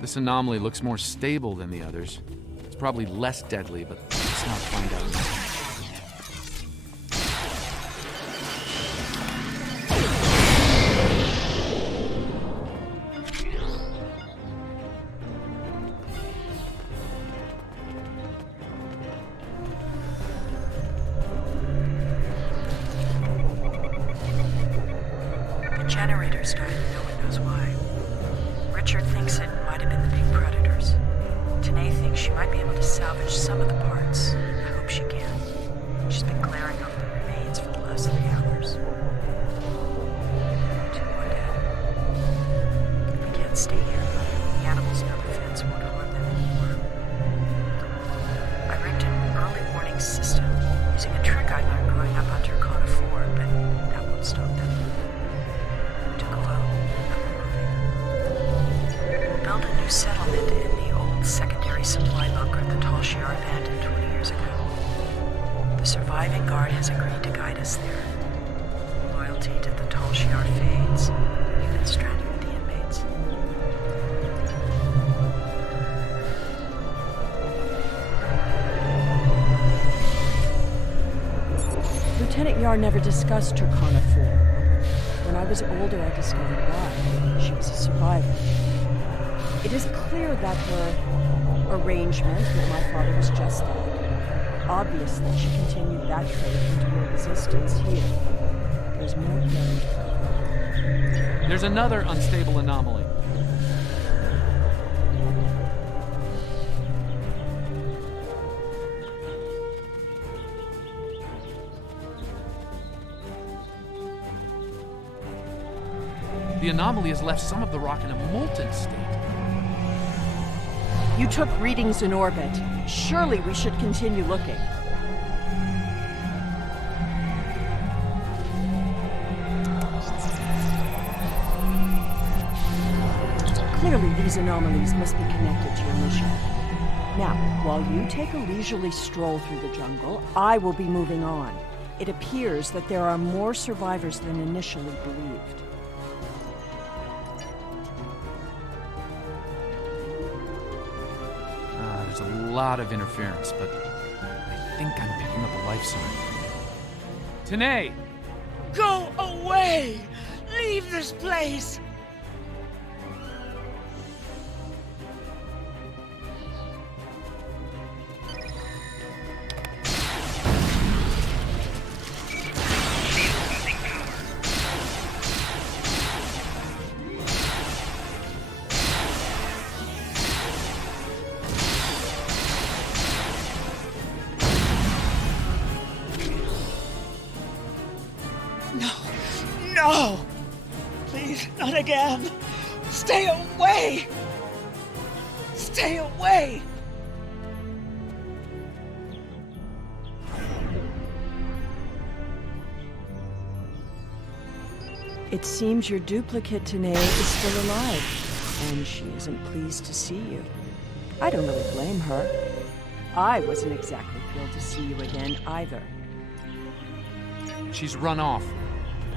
This anomaly looks more stable than the others. It's probably less deadly, but let's not find out now. The generators died, and no one knows why. Richard thinks it might have been the big predators. Tanae thinks she might be able to salvage some of the parts. I hope she can. She's been glaring over the remains for the last 3 hours. 2 more dead. We can't stay here. The animals know the fence won't harm them anymore. I rigged an early warning system using a trick I learned growing up on Turkana 4, but that won't stop them. To glow. Build a new settlement in the old secondary supply bunker the Tal Shiar abandoned 20 years ago. The surviving guard has agreed to guide us there. Loyalty to the Tal Shiar fades. We've been stranded with the inmates. Lieutenant Yar never discussed Turkana 4. When I was older, I discovered why. She was a survivor. It is clear that her arrangement with my father was just that. Obviously, she continued that trait into her existence here. There's more going to come. There's another unstable anomaly. The anomaly has left some of the rock in a molten state. You took readings in orbit. Surely we should continue looking. Clearly, these anomalies must be connected to your mission. Now, while you take a leisurely stroll through the jungle, I will be moving on. It appears that there are more survivors than initially believed. There's a lot of interference, but I think I'm picking up a life sign. Tanae! Go away! Leave this place! No! Please, not again! Stay away! Stay away! It seems your duplicate, Tanae, is still alive, and she isn't pleased to see you. I don't really blame her. I wasn't exactly thrilled to see you again, either. She's run off,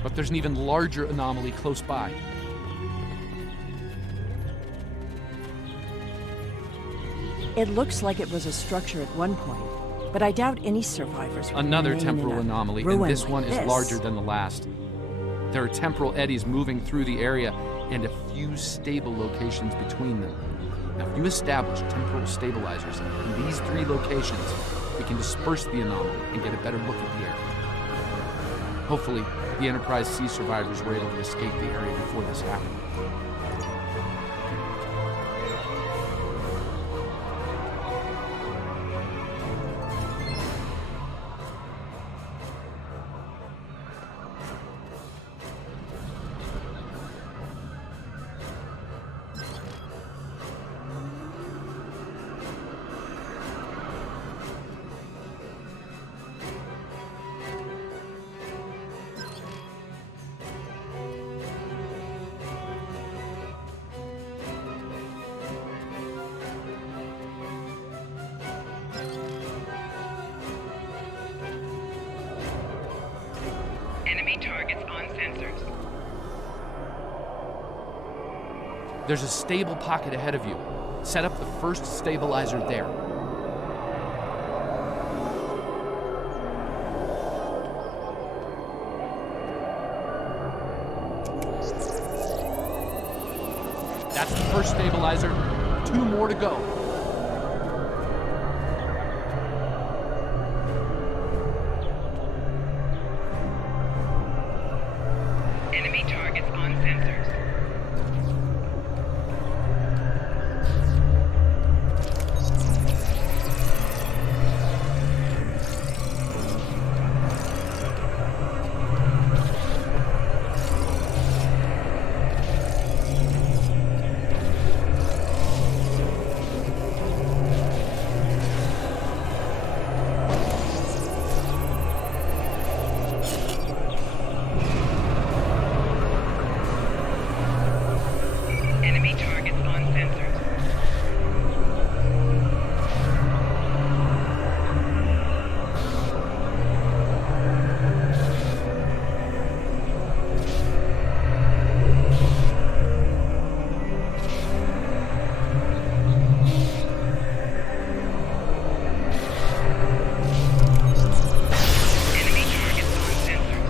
but there's an even larger anomaly close by. It looks like it was a structure at one point, but I doubt any survivors would Another remain in temporal a anomaly, and ruin this like one is this. larger than the last. There are temporal eddies moving through the area, and a few stable locations between them. Now, if you establish temporal stabilizers in these 3 locations, we can disperse the anomaly and get a better look at the area. Hopefully, the Enterprise C survivors were able to escape the area before this happened. Enemy targets on sensors. There's a stable pocket ahead of you. Set up the first stabilizer there. That's the first stabilizer. 2 more to go. Enemy targets on sensors. Enemy targets on sensors. Enemy targets on sensors.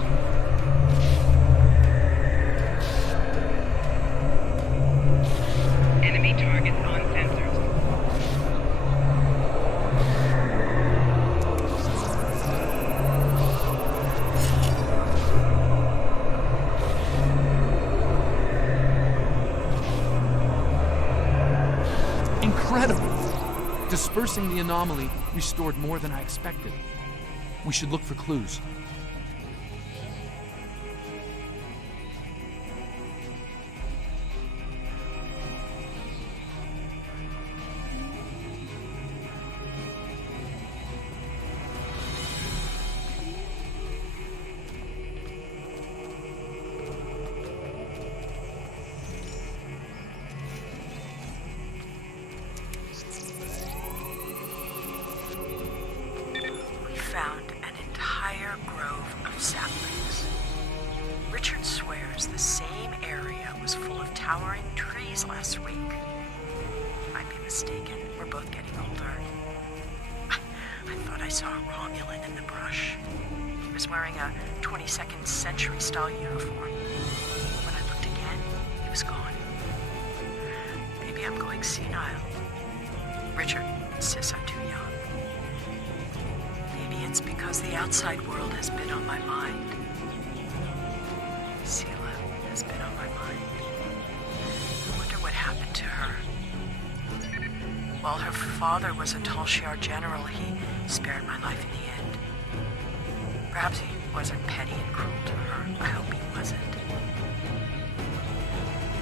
Enemy targets on sensors. Incredible! Dispersing the anomaly restored more than I expected. We should look for clues. of towering trees last week. Might be mistaken. We're both getting older. I thought I saw a Romulan in the brush. He was wearing a 22nd century style uniform. When I looked again, he was gone. Maybe I'm going senile. Richard insists I'm too young. Maybe it's because the outside world has been on my mind. Sela has been on my mind. I wonder what happened to her. While her father was a Tal Shiar general, he spared my life in the end. Perhaps he wasn't petty and cruel to her. I hope he wasn't.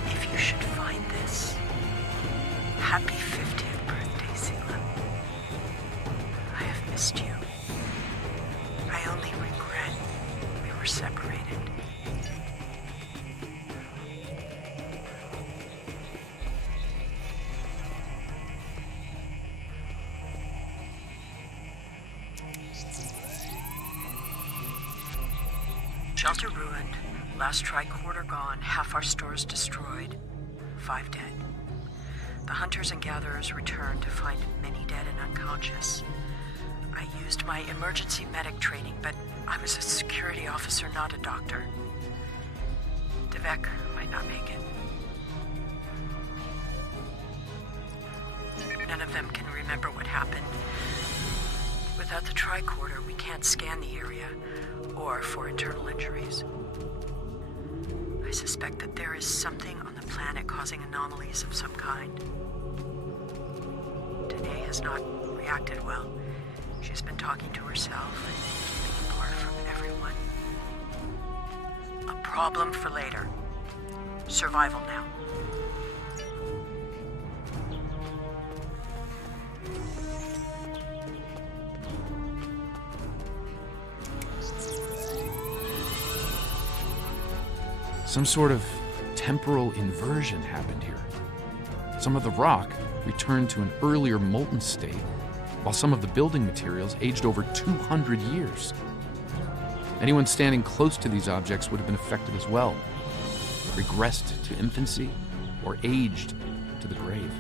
If you should find this, happy 50th birthday, Sela. I have missed you. I only regret we were separated. Shelter ruined, last tricorder gone, half our stores destroyed, 5 dead. The hunters and gatherers returned to find many dead and unconscious. I used my emergency medic training, but I was a security officer, not a doctor. Devek might not make it. None of them can remember what happened. Without the tricorder, we can't scan the area or for internal injuries. I suspect that there is something on the planet causing anomalies of some kind. Danae has not reacted well. She's been talking to herself and keeping apart from everyone. A problem for later. Survival now. Some sort of temporal inversion happened here. Some of the rock returned to an earlier molten state, while some of the building materials aged over 200 years. Anyone standing close to these objects would have been affected as well, regressed to infancy, or aged to the grave.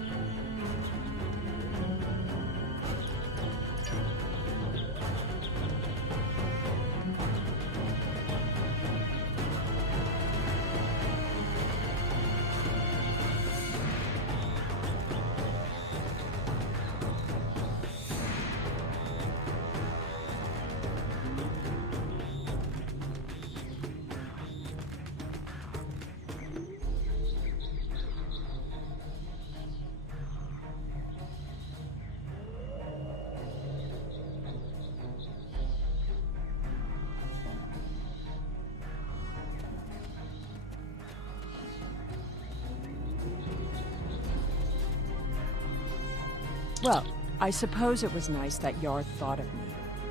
Well, I suppose it was nice that Yar thought of me.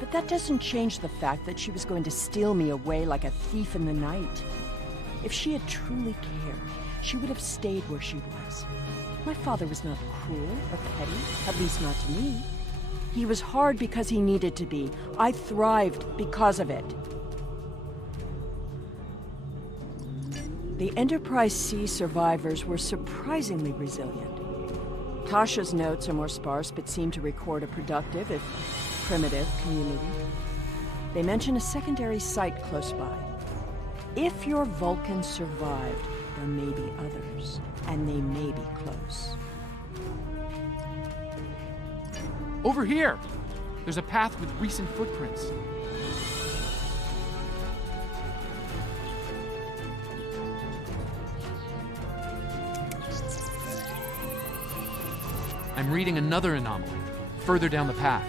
But that doesn't change the fact that she was going to steal me away like a thief in the night. If she had truly cared, she would have stayed where she was. My father was not cruel or petty, at least not to me. He was hard because he needed to be. I thrived because of it. The Enterprise C survivors were surprisingly resilient. Tasha's notes are more sparse, but seem to record a productive, if primitive, community. They mention a secondary site close by. If your Vulcan survived, there may be others, and they may be close. Over here! There's a path with recent footprints. I'm reading another anomaly, further down the path.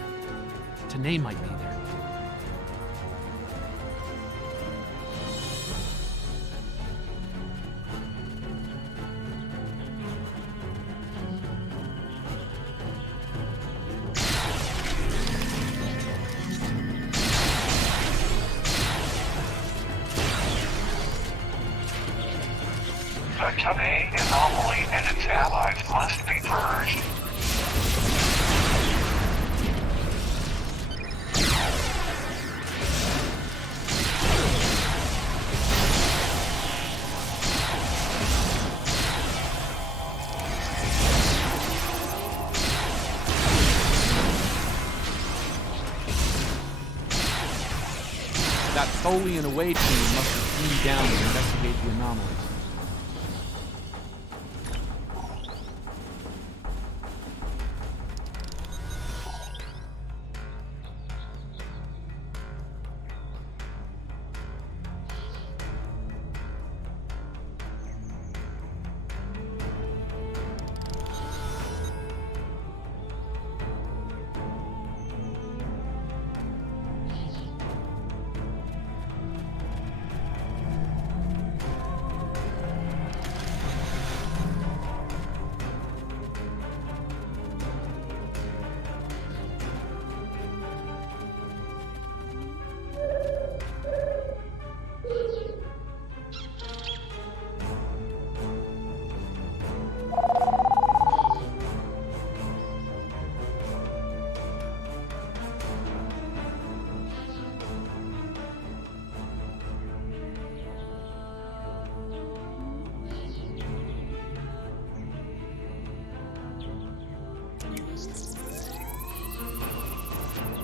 Tanae might be there. The Tanae anomaly and its allies must be purged. Tholian away team must have beamed down to investigate the anomaly.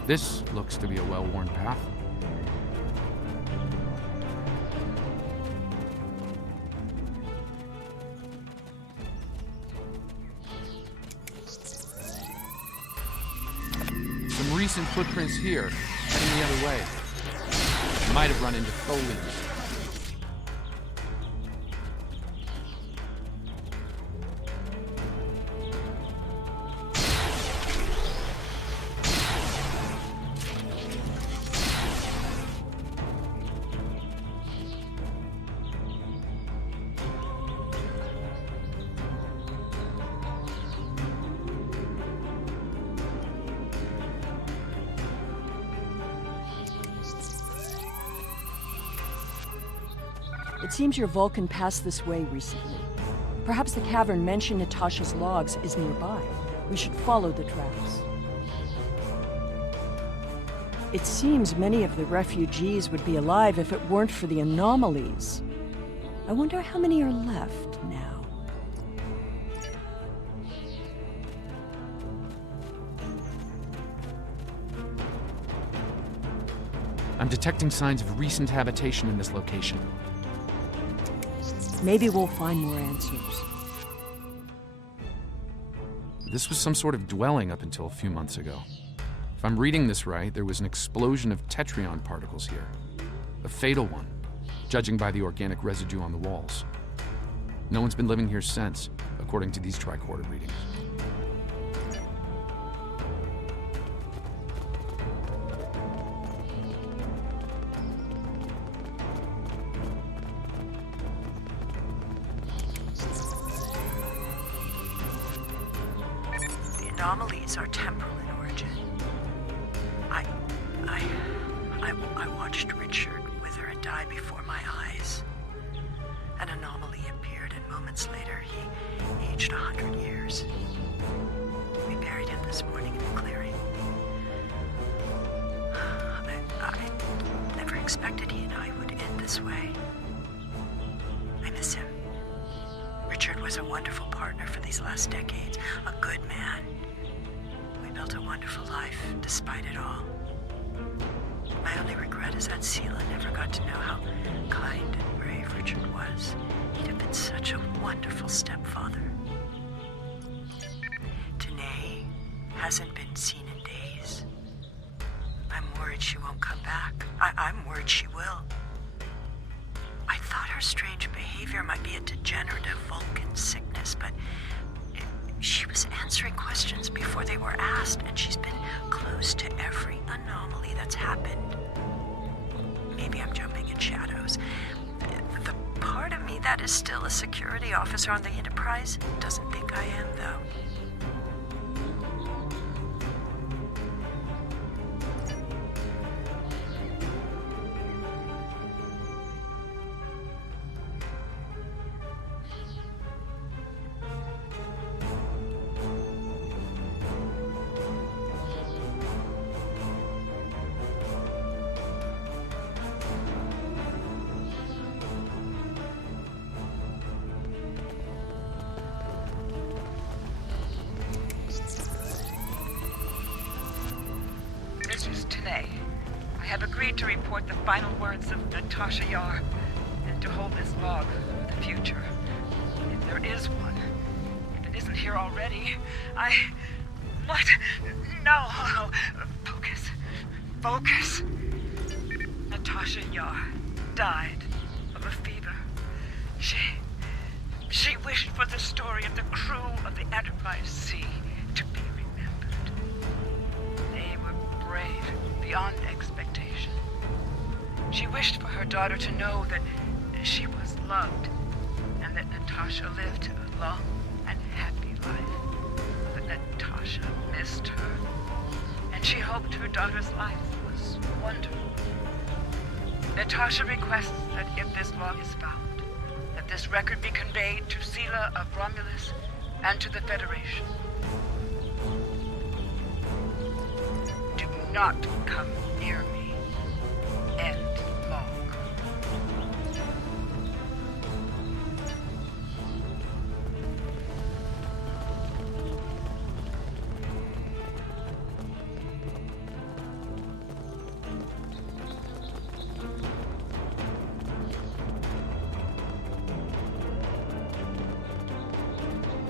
This looks to be a well-worn path. Some recent footprints here, heading the other way. Might have run into Tholians. It seems your Vulcan passed this way recently. Perhaps the cavern mentioned Natasha's logs is nearby. We should follow the tracks. It seems many of the refugees would be alive if it weren't for the anomalies. I wonder how many are left now. I'm detecting signs of recent habitation in this location. Maybe we'll find more answers. This was some sort of dwelling up until a few months ago. If I'm reading this right, there was an explosion of tetrion particles here. A fatal one, judging by the organic residue on the walls. No one's been living here since, according to these tricorder readings. Anomalies are temporal in origin. I watched Richard wither and die before my eyes. An anomaly appeared, and moments later, he aged 100 years. We buried him this morning in the clearing. I never expected he and I would end this way. I miss him. Richard was a wonderful partner for these last decades, a good man. We built a wonderful life, despite it all. My only regret is that Sela never got to know how kind and brave Richard was. He'd have been such a wonderful stepfather. Tanae hasn't been seen in days. I'm worried she won't come back. I'm worried she will. I thought her strange behavior might be a degenerative Vulcan sickness, but she was answering questions before they were asked, and she's been close to every anomaly that's happened. Maybe I'm jumping in shadows. The part of me that is still a security officer on the Enterprise doesn't think I am, though. agreed to report the final words of Natasha Yar and to hold this log for the future. If there is one, if it isn't here already, What? No. Focus. Focus. Natasha Yar died of a fever. She wished for the story of the crew of the Enterprise C to be remembered. They were brave beyond expectation. She wished for her daughter to know that she was loved and that Natasha lived a long and happy life. But Natasha missed her, and she hoped her daughter's life was wonderful. Natasha requests that if this log is found, that this record be conveyed to Sela of Romulus and to the Federation. Do not come near me. End log.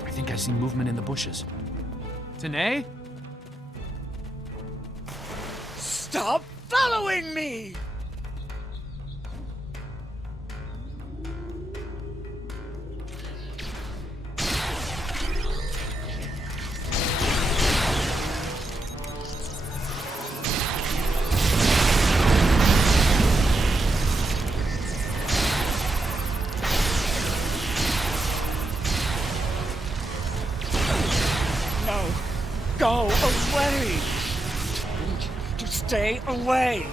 I think I see movement in the bushes. Tanae? Stop following me! Go away! To stay away!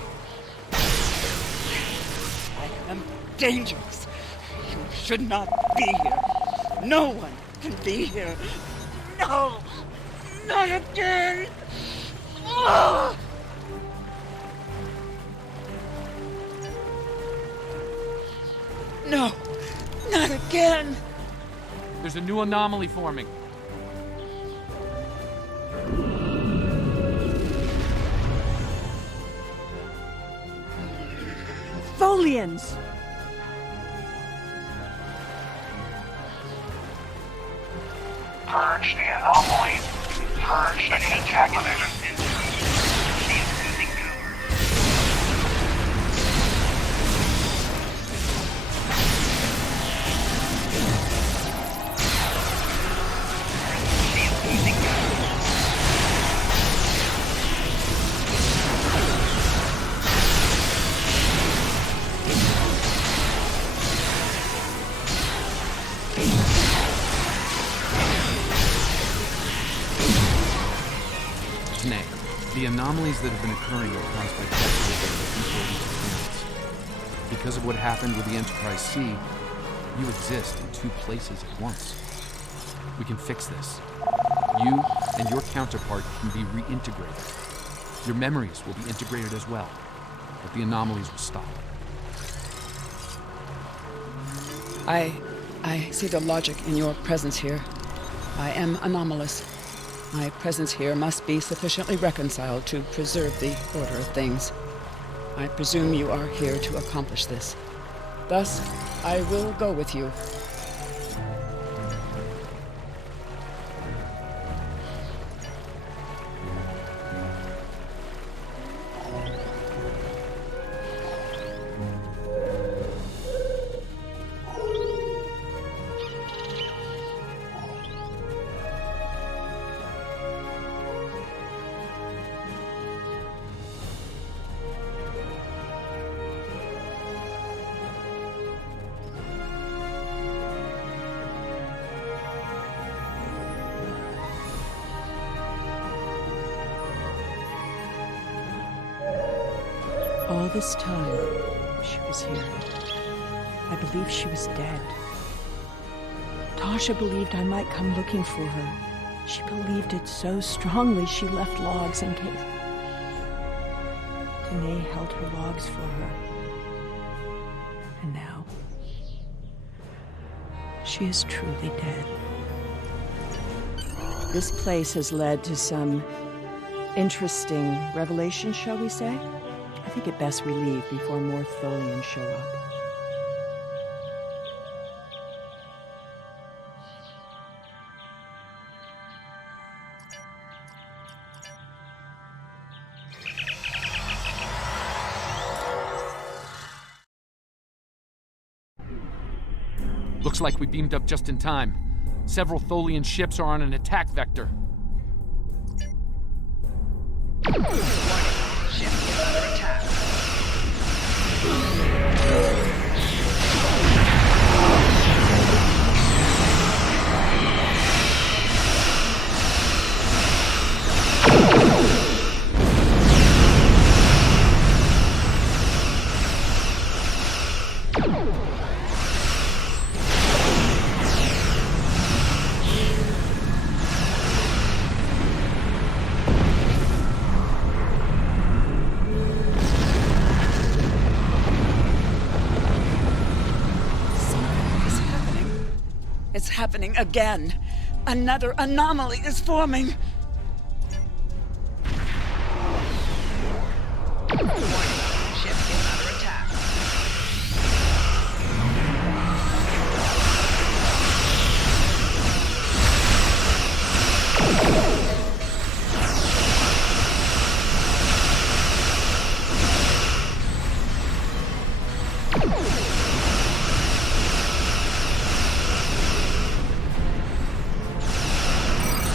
I am dangerous. You should not be here. No one can be here. No! Not again! Oh! No! Not again! There's a new anomaly forming. Folians! Purge the anomaly. Purge the antagonism. The anomalies that have been occurring are caused by technical interference. Because of what happened with the Enterprise C, you exist in two places at once. We can fix this. You and your counterpart can be reintegrated. Your memories will be integrated as well, but the anomalies will stop. I see the logic in your presence here. I am anomalous. My presence here must be sufficiently reconciled to preserve the order of things. I presume you are here to accomplish this. Thus, I will go with you. All this time, she was here. I believed she was dead. Tasha believed I might come looking for her. She believed it so strongly she left logs in case. Tanae held her logs for her. And now, she is truly dead. This place has led to some interesting revelations, shall we say? I think it best we leave before more Tholians show up. Looks like we beamed up just in time. Several Tholian ships are on an attack vector. Ship is under attack. It's happening again. Another anomaly is forming. Ship is under attack.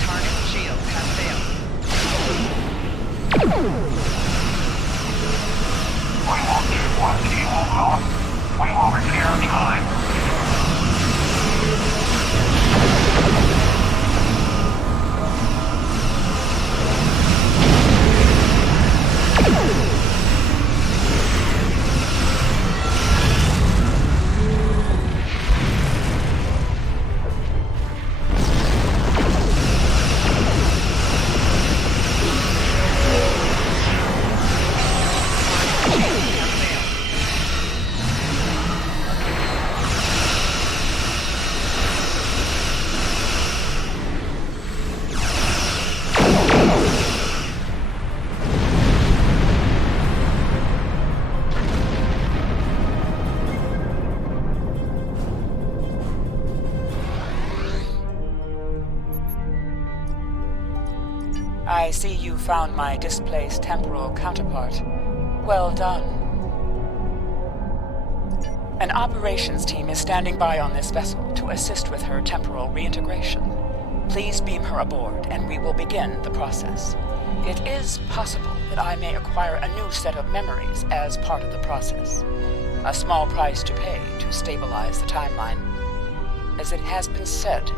Target shields have failed. We won't do what you will. We will repair time. I see you found my displaced temporal counterpart. Well done. An operations team is standing by on this vessel to assist with her temporal reintegration. Please beam her aboard, and we will begin the process. It is possible that I may acquire a new set of memories as part of the process. A small price to pay to stabilize the timeline. As it has been said,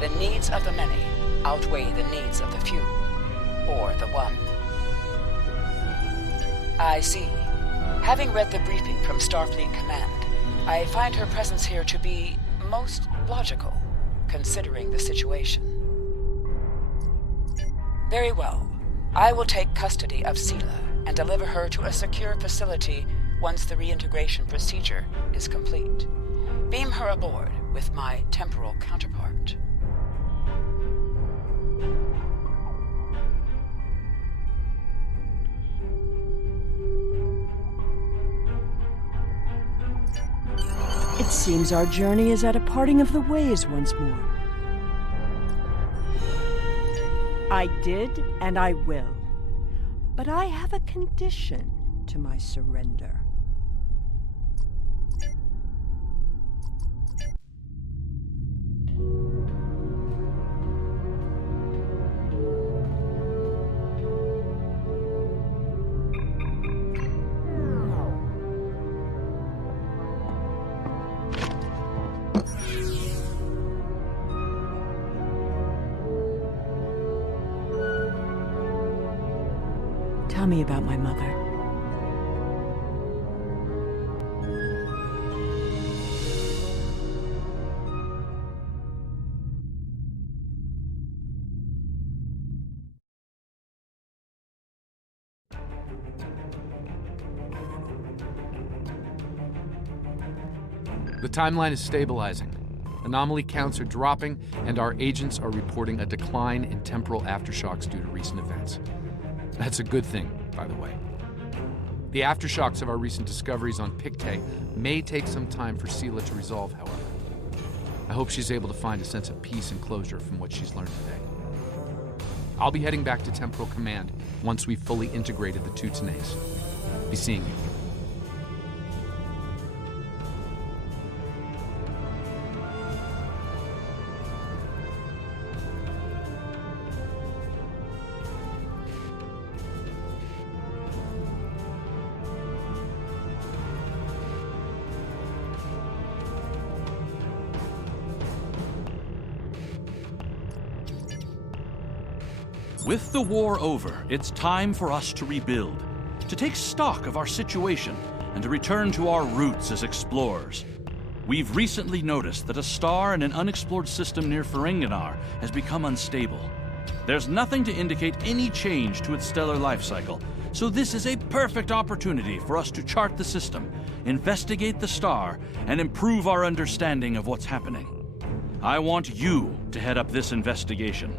the needs of the many outweigh the needs of the few. Or the one. I see. Having read the briefing from Starfleet Command, I find her presence here to be most logical, considering the situation. Very well. I will take custody of Sela and deliver her to a secure facility once the reintegration procedure is complete. Beam her aboard with my temporal counterpart. It seems our journey is at a parting of the ways once more. I did, and I will. But I have a condition to my surrender. Tell me about my mother. The timeline is stabilizing. Anomaly counts are dropping, and our agents are reporting a decline in temporal aftershocks due to recent events. That's a good thing, by the way. The aftershocks of our recent discoveries on Pictet may take some time for Sela to resolve, however. I hope she's able to find a sense of peace and closure from what she's learned today. I'll be heading back to Temporal Command once we've fully integrated the two Tanays. Be seeing you. With the war over, it's time for us to rebuild, to take stock of our situation, and to return to our roots as explorers. We've recently noticed that a star in an unexplored system near Ferenginar has become unstable. There's nothing to indicate any change to its stellar life cycle, so this is a perfect opportunity for us to chart the system, investigate the star, and improve our understanding of what's happening. I want you to head up this investigation.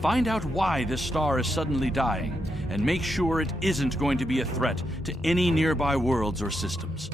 Find out why this star is suddenly dying, and make sure it isn't going to be a threat to any nearby worlds or systems.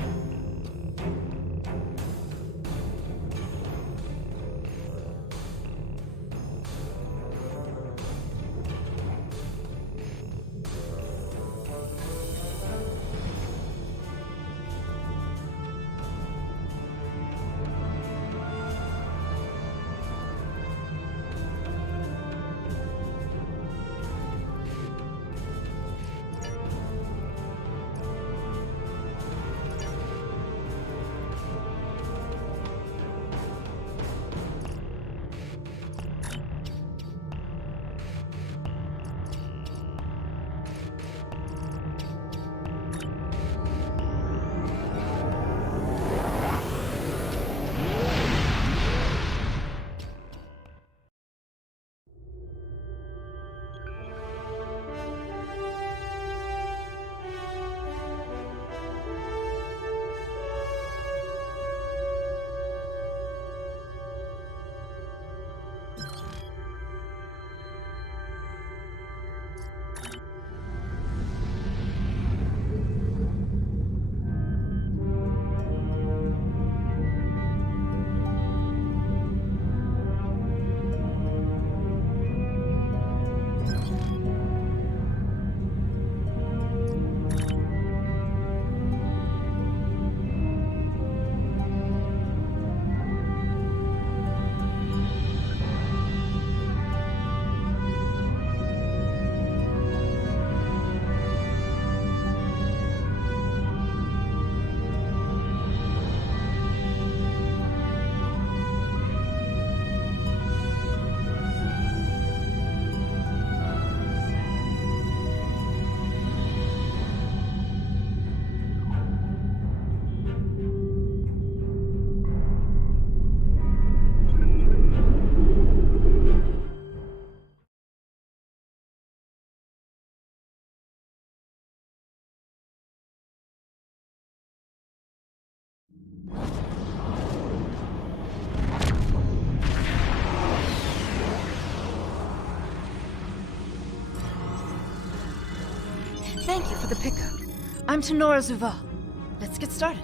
Thank you for the pickup. I'm Tenora Zuval. Let's get started.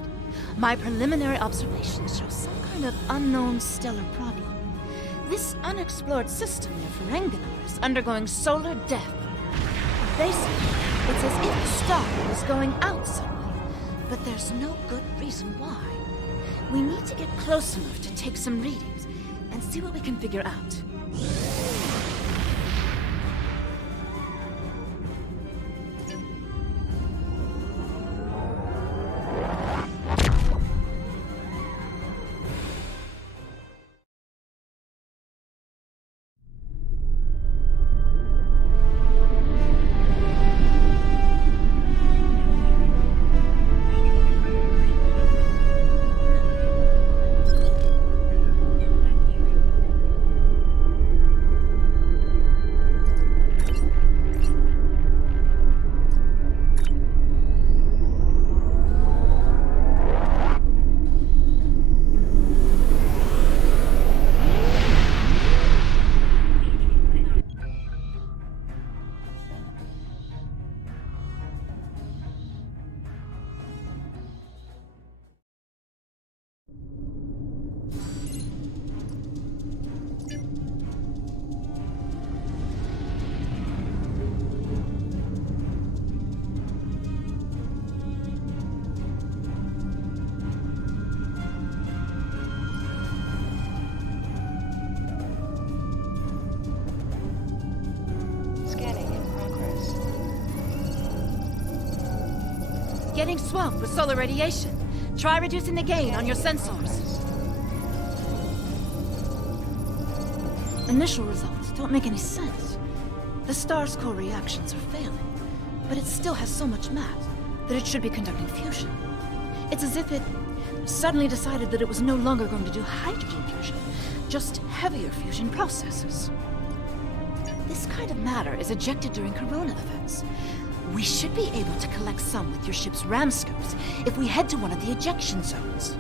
My preliminary observations show some kind of unknown stellar problem. This unexplored system near Ferenginar is undergoing solar death. They say it's as if the star is going out suddenly, but there's no good reason why. We need to get close enough to take some readings and see what we can figure out. getting swamped with solar radiation. Try reducing the gain on your sensors. Initial results don't make any sense. The star's core reactions are failing, but it still has so much mass that it should be conducting fusion. It's as if it suddenly decided that it was no longer going to do hydrogen fusion, just heavier fusion processes. This kind of matter is ejected during corona events. We should be able to collect some with your ship's ram scopes if we head to one of the ejection zones.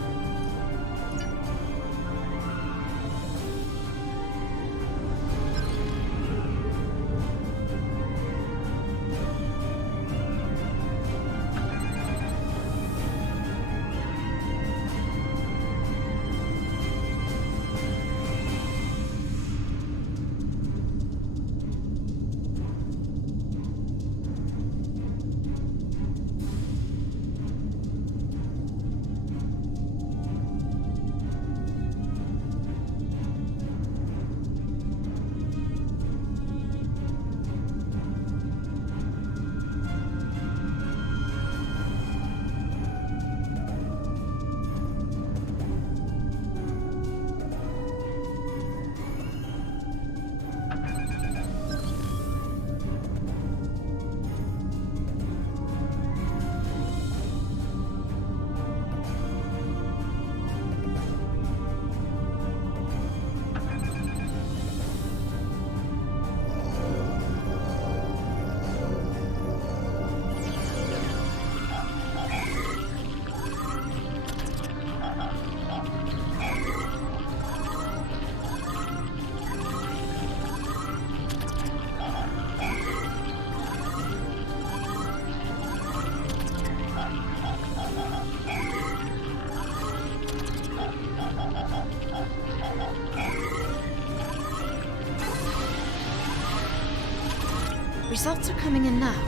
Results are coming in now.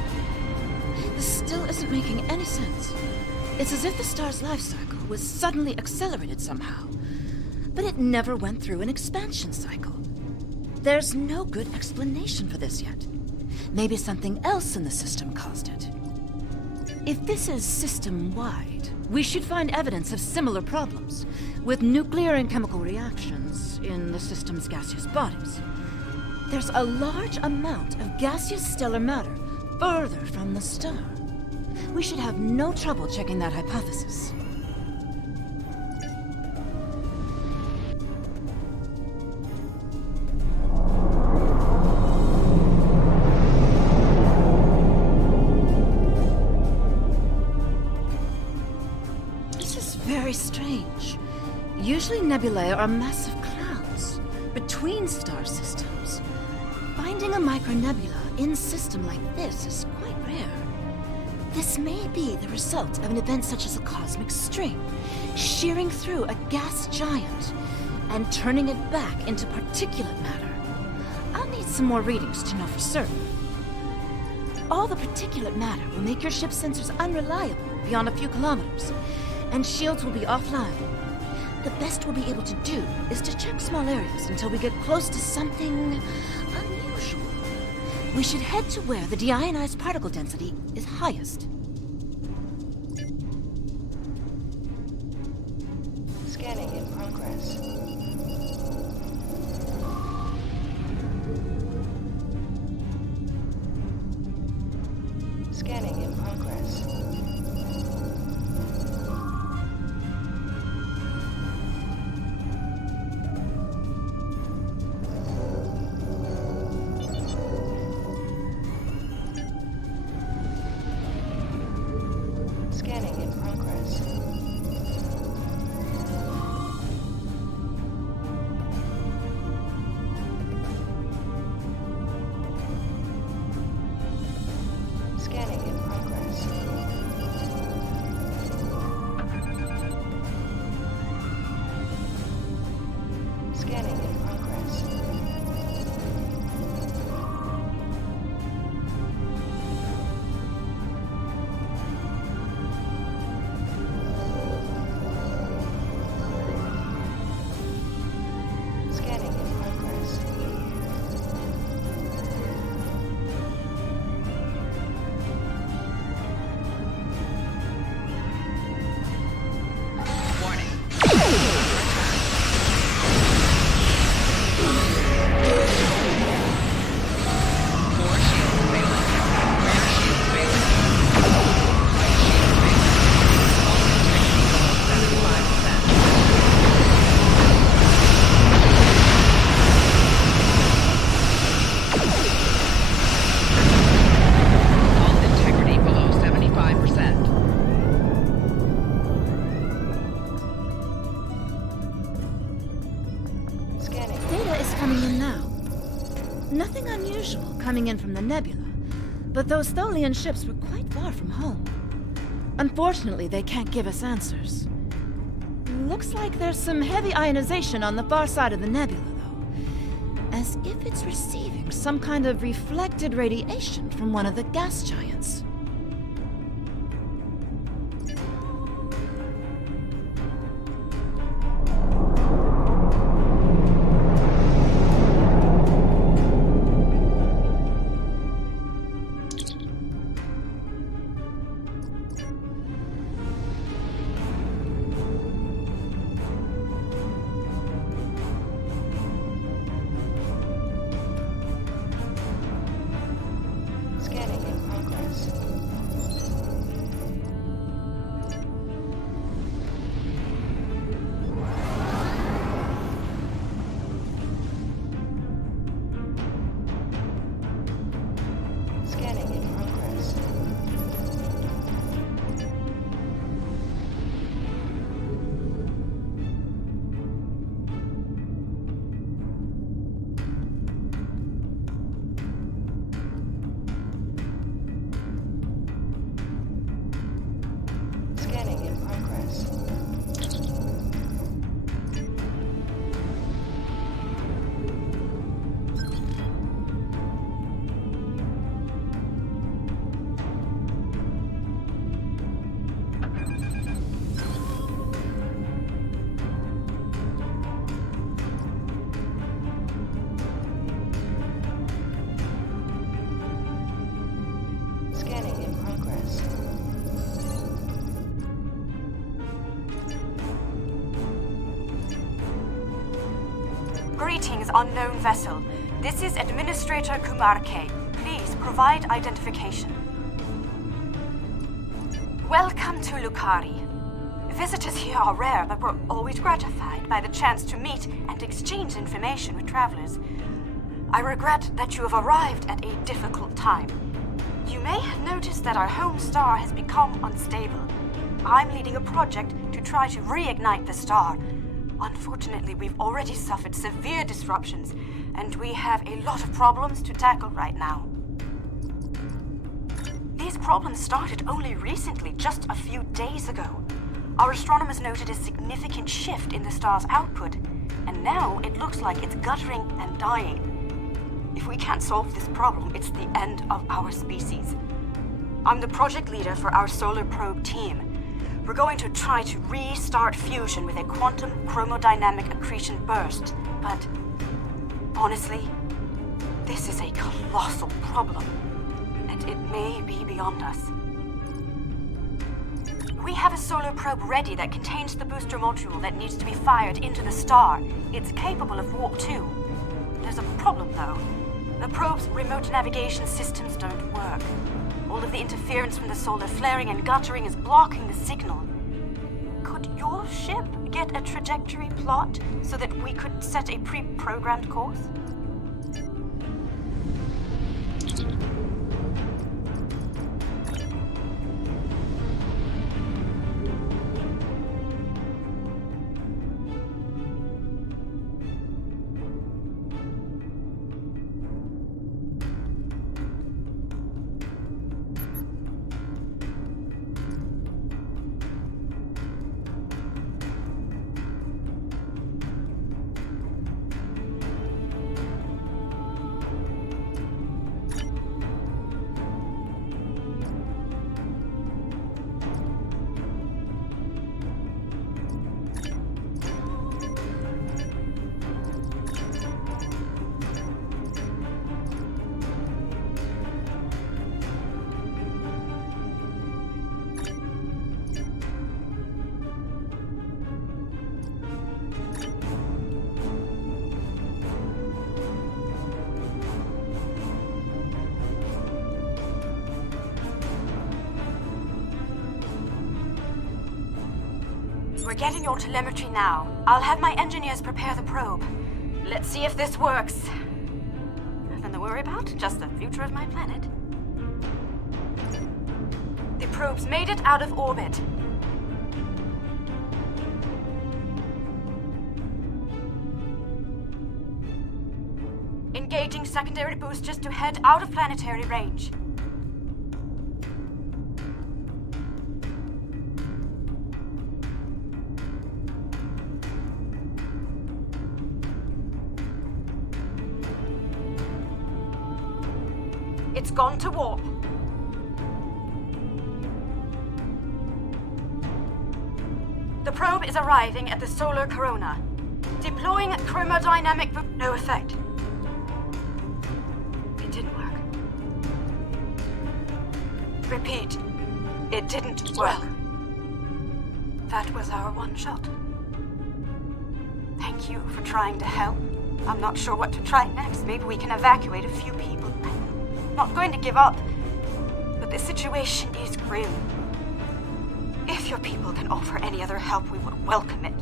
This still isn't making any sense. It's as if the star's life cycle was suddenly accelerated somehow, but it never went through an expansion cycle. There's no good explanation for this yet. Maybe something else in the system caused it. If this is system-wide, we should find evidence of similar problems, with nuclear and chemical reactions in the system's gaseous bodies. There's a large amount of gaseous stellar matter further from the star. We should have no trouble checking that hypothesis. This is very strange. Usually nebulae are massive clouds between star systems. Finding a micronebula in system like this is quite rare. This may be the result of an event such as a cosmic string, shearing through a gas giant and turning it back into particulate matter. I'll need some more readings to know for certain. All the particulate matter will make your ship's sensors unreliable beyond a few kilometers, and shields will be offline. The best we'll be able to do is to check small areas until we get close to something unusual. We should head to where the deionized particle density is highest. Scanning in progress. Scanning in progress. Scanning in progress. coming in now. Nothing unusual coming in from the nebula, but those Tholian ships were quite far from home. Unfortunately, they can't give us answers. Looks like there's some heavy ionization on the far side of the nebula, though. As if it's receiving some kind of reflected radiation from one of the gas giants. Scanning in progress. Scanning in progress. Scanning in progress. Scanning in progress. Greetings, unknown vessel. This is Administrator Kumar K. Please provide identification. Welcome to Lukari. Visitors here are rare, but we're always gratified by the chance to meet and exchange information with travelers. I regret that you have arrived at a difficult time. You may have noticed that our home star has become unstable. I'm leading a project to try to reignite the star. Unfortunately, we've already suffered severe disruptions, and we have a lot of problems to tackle right now. These problems started only recently, just a few days ago. Our astronomers noted a significant shift in the star's output, and now it looks like it's guttering and dying. If we can't solve this problem, it's the end of our species. I'm the project leader for our solar probe team. We're going to try to restart fusion with a quantum chromodynamic accretion burst, but honestly, this is a colossal problem, and it may be beyond us. We have a solar probe ready that contains the booster module that needs to be fired into the star. It's capable of warp 2. There's a problem, though. The probe's remote navigation systems don't work. All of the interference from the solar flaring and guttering is blocking the signal. Could your ship get a trajectory plot so that we could set a pre-programmed course? We're getting your telemetry now. I'll have my engineers prepare the probe. Let's see if this works. Nothing to worry about, just the future of my planet. The probe's made it out of orbit. Engaging secondary boosters to head out of planetary range. It's gone to warp. The probe is arriving at the solar corona. Deploying chromodynamic no effect. It didn't work. Repeat. It didn't work. That was our one shot. Thank you for trying to help. I'm not sure what to try next. Maybe we can evacuate a few people. I'm not going to give up. But the situation is grim. If your people can offer any other help, we would welcome it.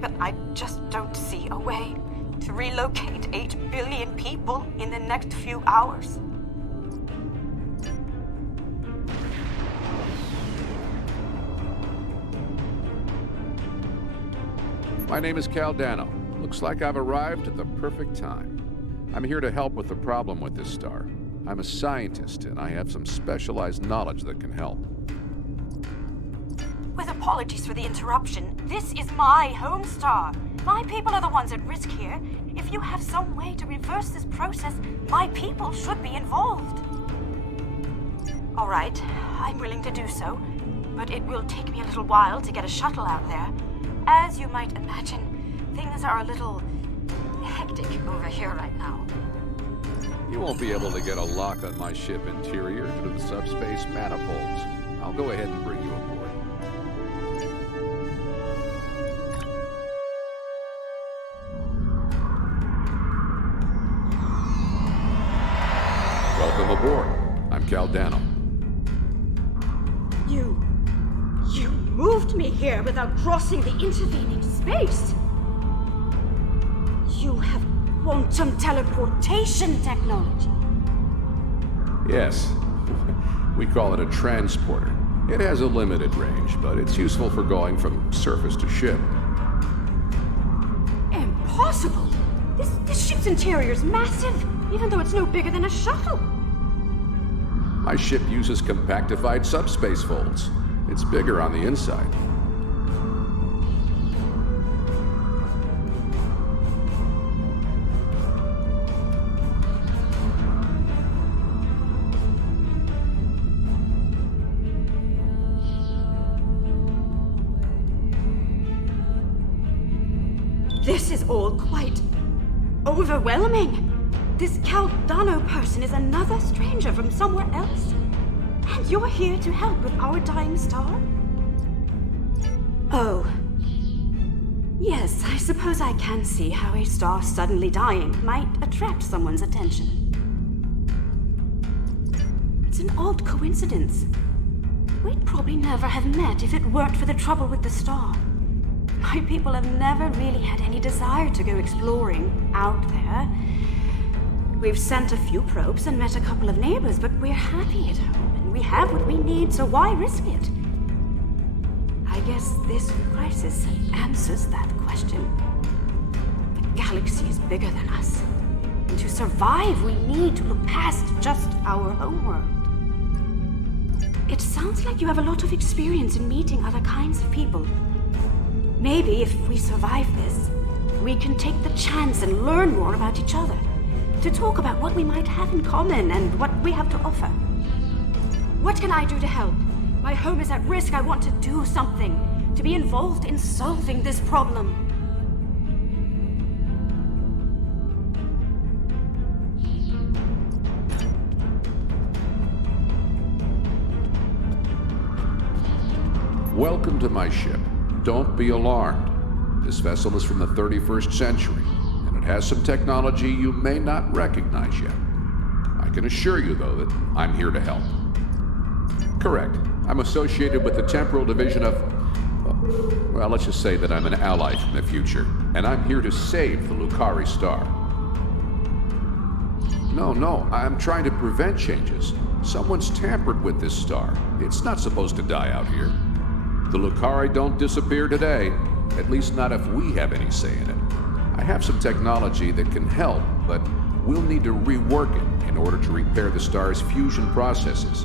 But I just don't see a way to relocate 8 billion people in the next few hours. My name is Caldano. Looks like I've arrived at the perfect time. I'm here to help with the problem with this star. I'm a scientist, and I have some specialized knowledge that can help. With apologies for the interruption, this is my home star. My people are the ones at risk here. If you have some way to reverse this process, my people should be involved. All right, I'm willing to do so, but it will take me a little while to get a shuttle out there. As you might imagine, things are a little hectic over here right now. You won't be able to get a lock on my ship interior due to the subspace manifolds. I'll go ahead and bring you aboard. Welcome aboard. I'm Caldano. You moved me here without crossing the intervening space. You have quantum teleportation technology. Yes, we call it a transporter. It has a limited range, but it's useful for going from surface to ship. Impossible! This ship's interior is massive, even though it's no bigger than a shuttle. My ship uses compactified subspace folds. It's bigger on the inside. This is all quite overwhelming. This Caldano person is another stranger from somewhere else. And you're here to help with our dying star? Oh. Yes, I suppose I can see how a star suddenly dying might attract someone's attention. It's an odd coincidence. We'd probably never have met if it weren't for the trouble with the star. My people have never really had any desire to go exploring out there. We've sent a few probes and met a couple of neighbors, but we're happy at home, and we have what we need, so why risk it? I guess this crisis answers that question. The galaxy is bigger than us, and to survive, we need to look past just our homeworld. It sounds like you have a lot of experience in meeting other kinds of people. Maybe if we survive this, we can take the chance and learn more about each other. To talk about what we might have in common and what we have to offer. What can I do to help? My home is at risk. I want to do something. To be involved in solving this problem. Welcome to my ship. Don't be alarmed. This vessel is from the 31st century. It has some technology you may not recognize yet. I can assure you, though, that I'm here to help. Correct. I'm associated with the temporal division of... well, let's just say that I'm an ally from the future, and I'm here to save the Lucari star. No, I'm trying to prevent changes. Someone's tampered with this star. It's not supposed to die out here. The Lucari don't disappear today, at least not if we have any say in it. I have some technology that can help, but we'll need to rework it in order to repair the star's fusion processes.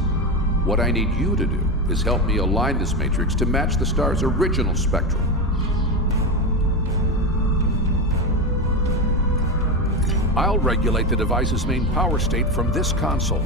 What I need you to do is help me align this matrix to match the star's original spectrum. I'll regulate the device's main power state from this console.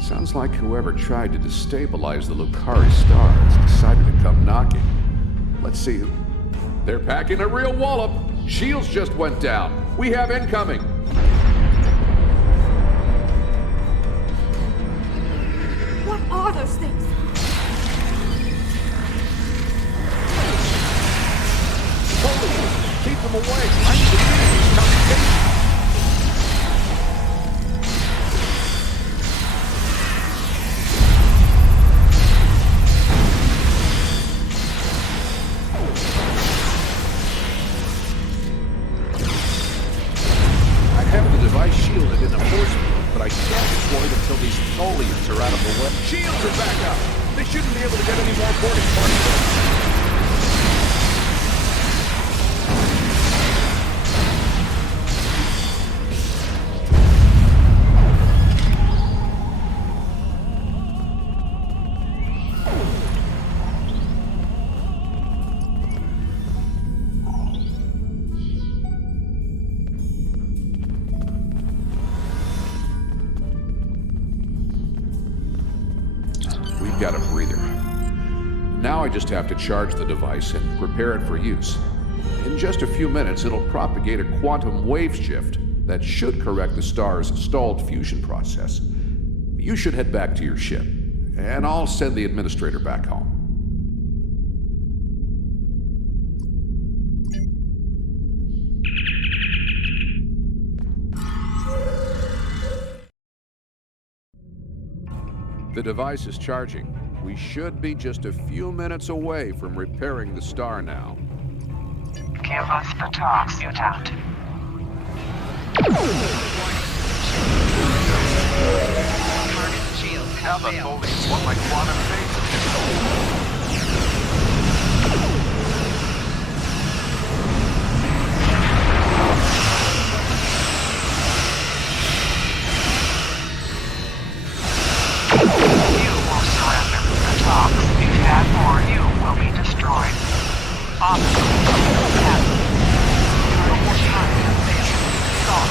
Sounds like whoever tried to destabilize the Lucari stars decided to come knocking. Let's see who... They're packing a real wallop! Shields just went down. We have incoming! What are those things? Holy! Keep them away! I need to finish this communication! Shielded in the force field, but I can't deploy it until these foliants are out of the way. Shields are back up! They shouldn't be able to get any more boarding parties. Got a breather. Now I just have to charge the device and prepare it for use. In just a few minutes, it'll propagate a quantum wave shift that should correct the star's stalled fusion process. You should head back to your ship, and I'll send the administrator back home. The device is charging. We should be just a few minutes away from repairing the star now. Give us the talks, mutant. Target shields have Now the failed. police want my quantum phase. If that or you will be destroyed. Obstacles have no more time to fail. Stop.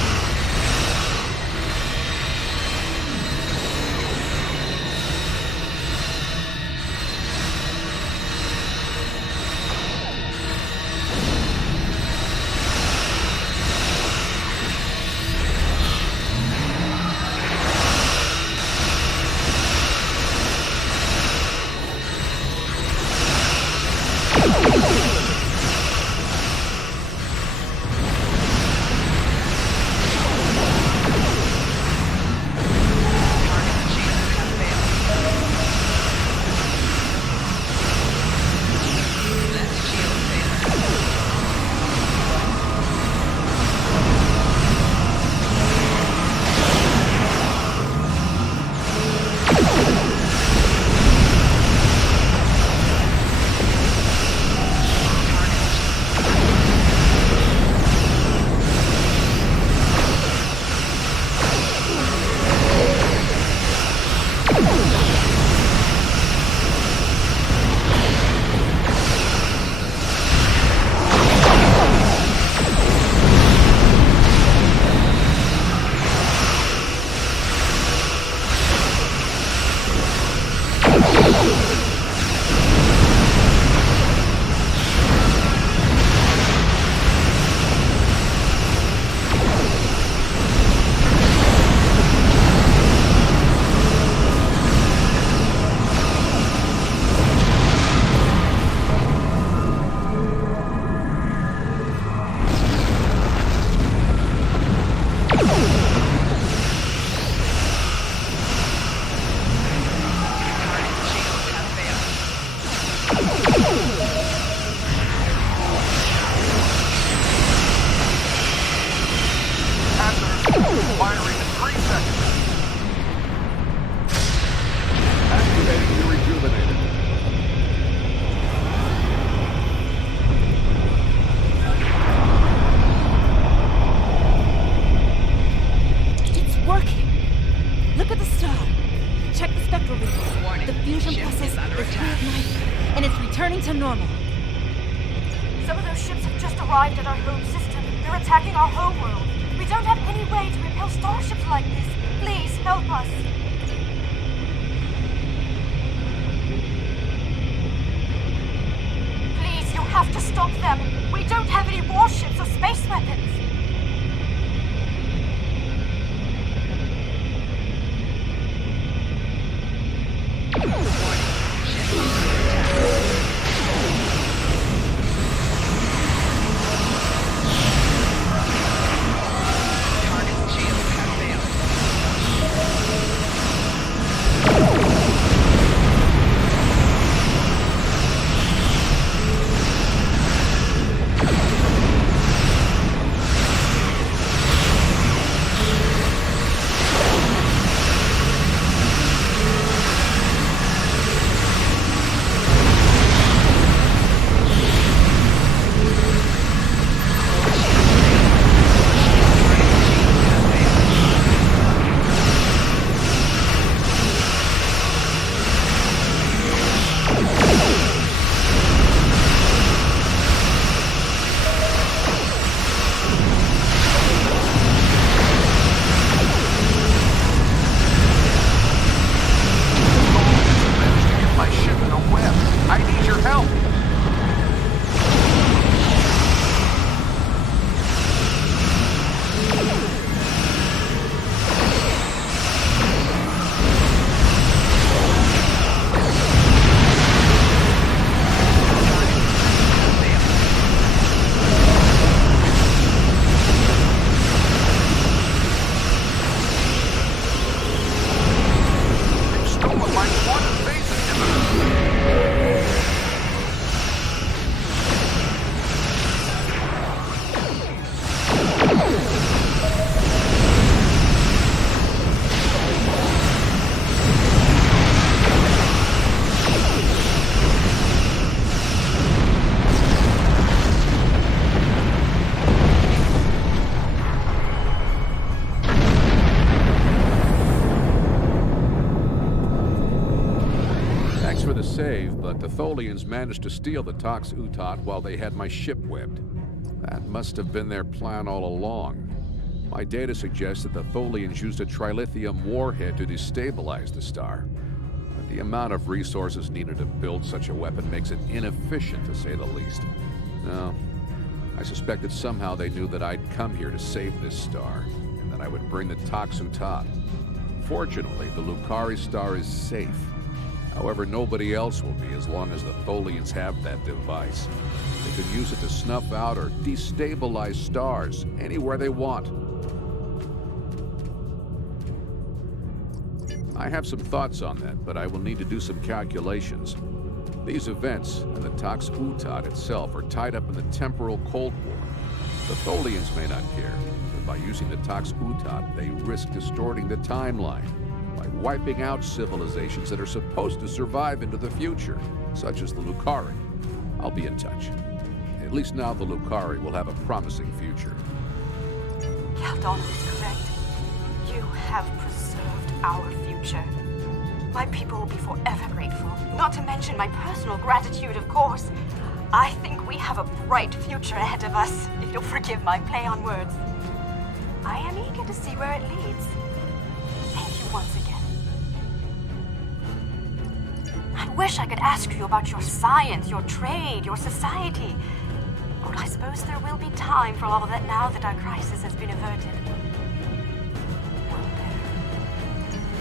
returning to normal. Some of those ships have just arrived at our home system. They're attacking our homeworld. We don't have any way to repel starships like this. Please, help us. Please, you have to stop them. We don't have any warships or space weapons. Save, but the Tholians managed to steal the Tox Utot while they had my ship webbed. That must have been their plan all along. My data suggests that the Tholians used a trilithium warhead to destabilize the star. But the amount of resources needed to build such a weapon makes it inefficient, to say the least. No, I suspect that somehow they knew that I'd come here to save this star, and that I would bring the Tox Utot. Fortunately, the Lucari star is safe. However, nobody else will be as long as the Tholians have that device. They can use it to snuff out or destabilize stars anywhere they want. I have some thoughts on that, but I will need to do some calculations. These events and the Tox Utot itself are tied up in the temporal Cold War. The Tholians may not care, but by using the Tox Utot, they risk distorting the timeline, by wiping out civilizations that are supposed to survive into the future, such as the Lucari. I'll be in touch. At least now the Lucari will have a promising future. Caldon is correct. You have preserved our future. My people will be forever grateful. Not to mention my personal gratitude, of course. I think we have a bright future ahead of us, if you'll forgive my play on words. I am eager to see where it leads. Thank you once again. I wish I could ask you about your science, your trade, your society. But I suppose there will be time for all of that now that our crisis has been averted.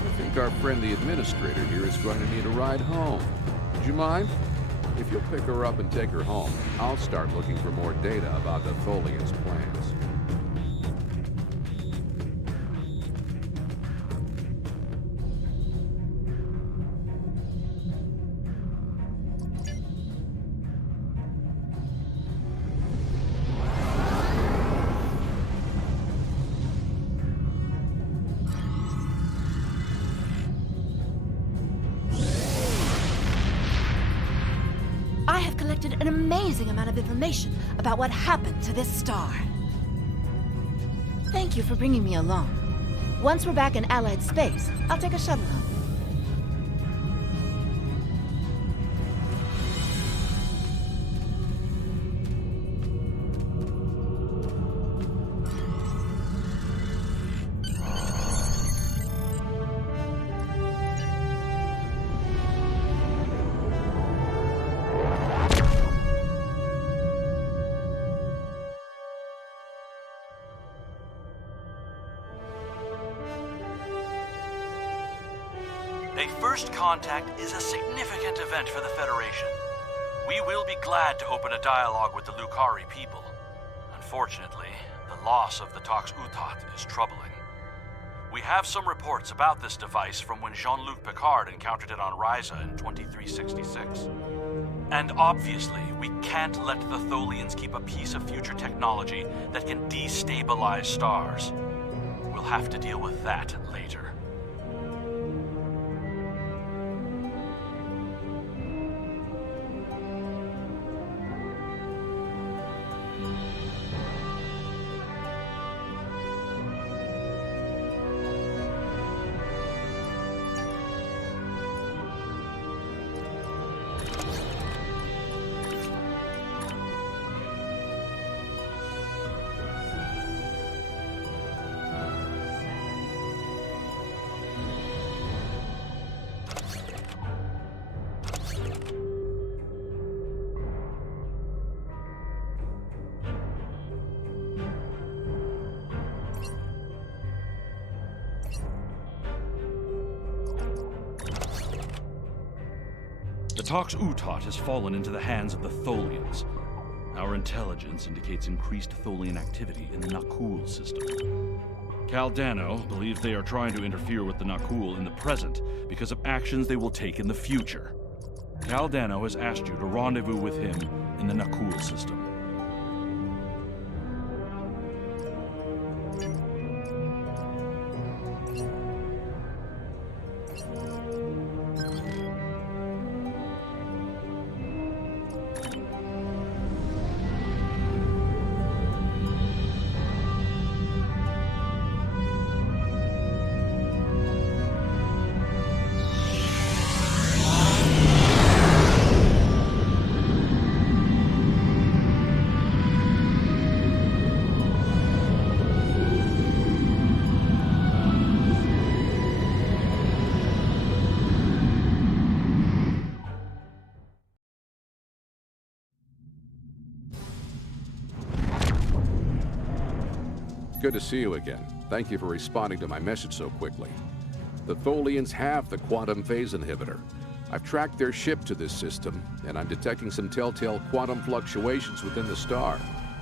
I think our friend the administrator here is going to need a ride home. Would you mind? If you'll pick her up and take her home, I'll start looking for more data about the Tholians' plans. I have collected an amazing amount of information about what happened to this star. Thank you for bringing me along. Once we're back in Allied space, I'll take a shuttle home. A first contact is a significant event for the Federation. We will be glad to open a dialogue with the Lucari people. Unfortunately, the loss of the Tox Utat is troubling. We have some reports about this device from when Jean-Luc Picard encountered it on Ryza in 2366. And obviously, we can't let the Tholians keep a piece of future technology that can destabilize stars. We'll have to deal with that later. The Tox Utat has fallen into the hands of the Tholians. Our intelligence indicates increased Tholian activity in the Nakul system. Caldano believes they are trying to interfere with the Nakul in the present because of actions they will take in the future. Caldano has asked you to rendezvous with him in the Nakul system. Good to see you again. Thank you for responding to my message so quickly. The Tholians have the quantum phase inhibitor. I've tracked their ship to this system, and I'm detecting some telltale quantum fluctuations within the star.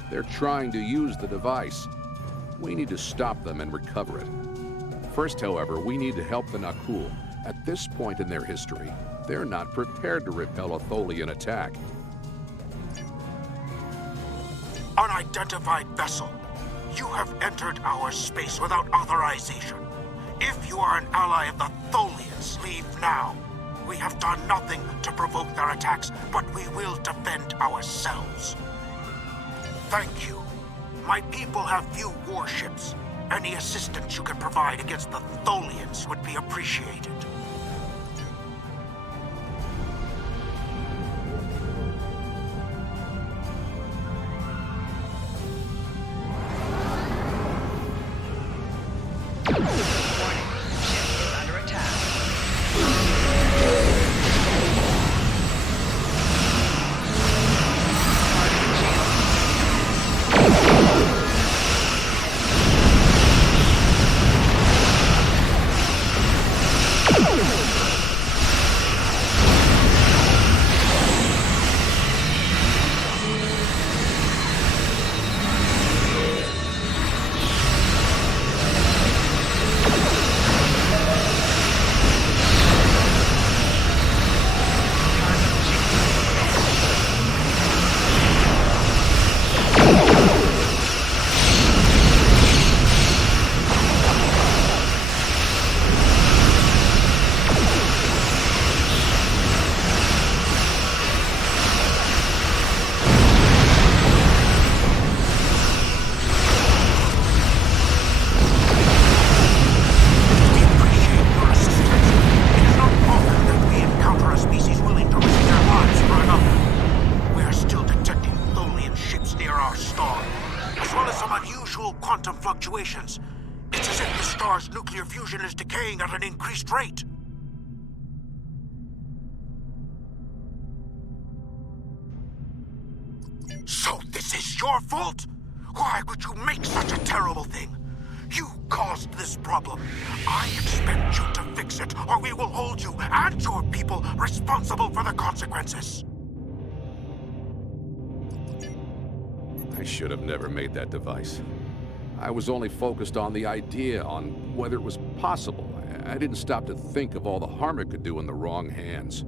They're trying to use the device. We need to stop them and recover it. First, however, we need to help the Nakul. At this point in their history, they're not prepared to repel a Tholian attack. Unidentified vessel. You have entered our space without authorization. If you are an ally of the Tholians, leave now. We have done nothing to provoke their attacks, but we will defend ourselves. Thank you. My people have few warships. Any assistance you can provide against the Tholians would be appreciated. Fluctuations. It's as if the star's nuclear fusion is decaying at an increased rate. So this is your fault? Why would you make such a terrible thing? You caused this this problem. I expect you to fix it, or we will hold you and your people responsible for the consequences. I should have never made that device. I was only focused on the idea, on whether it was possible. I didn't stop to think of all the harm it could do in the wrong hands.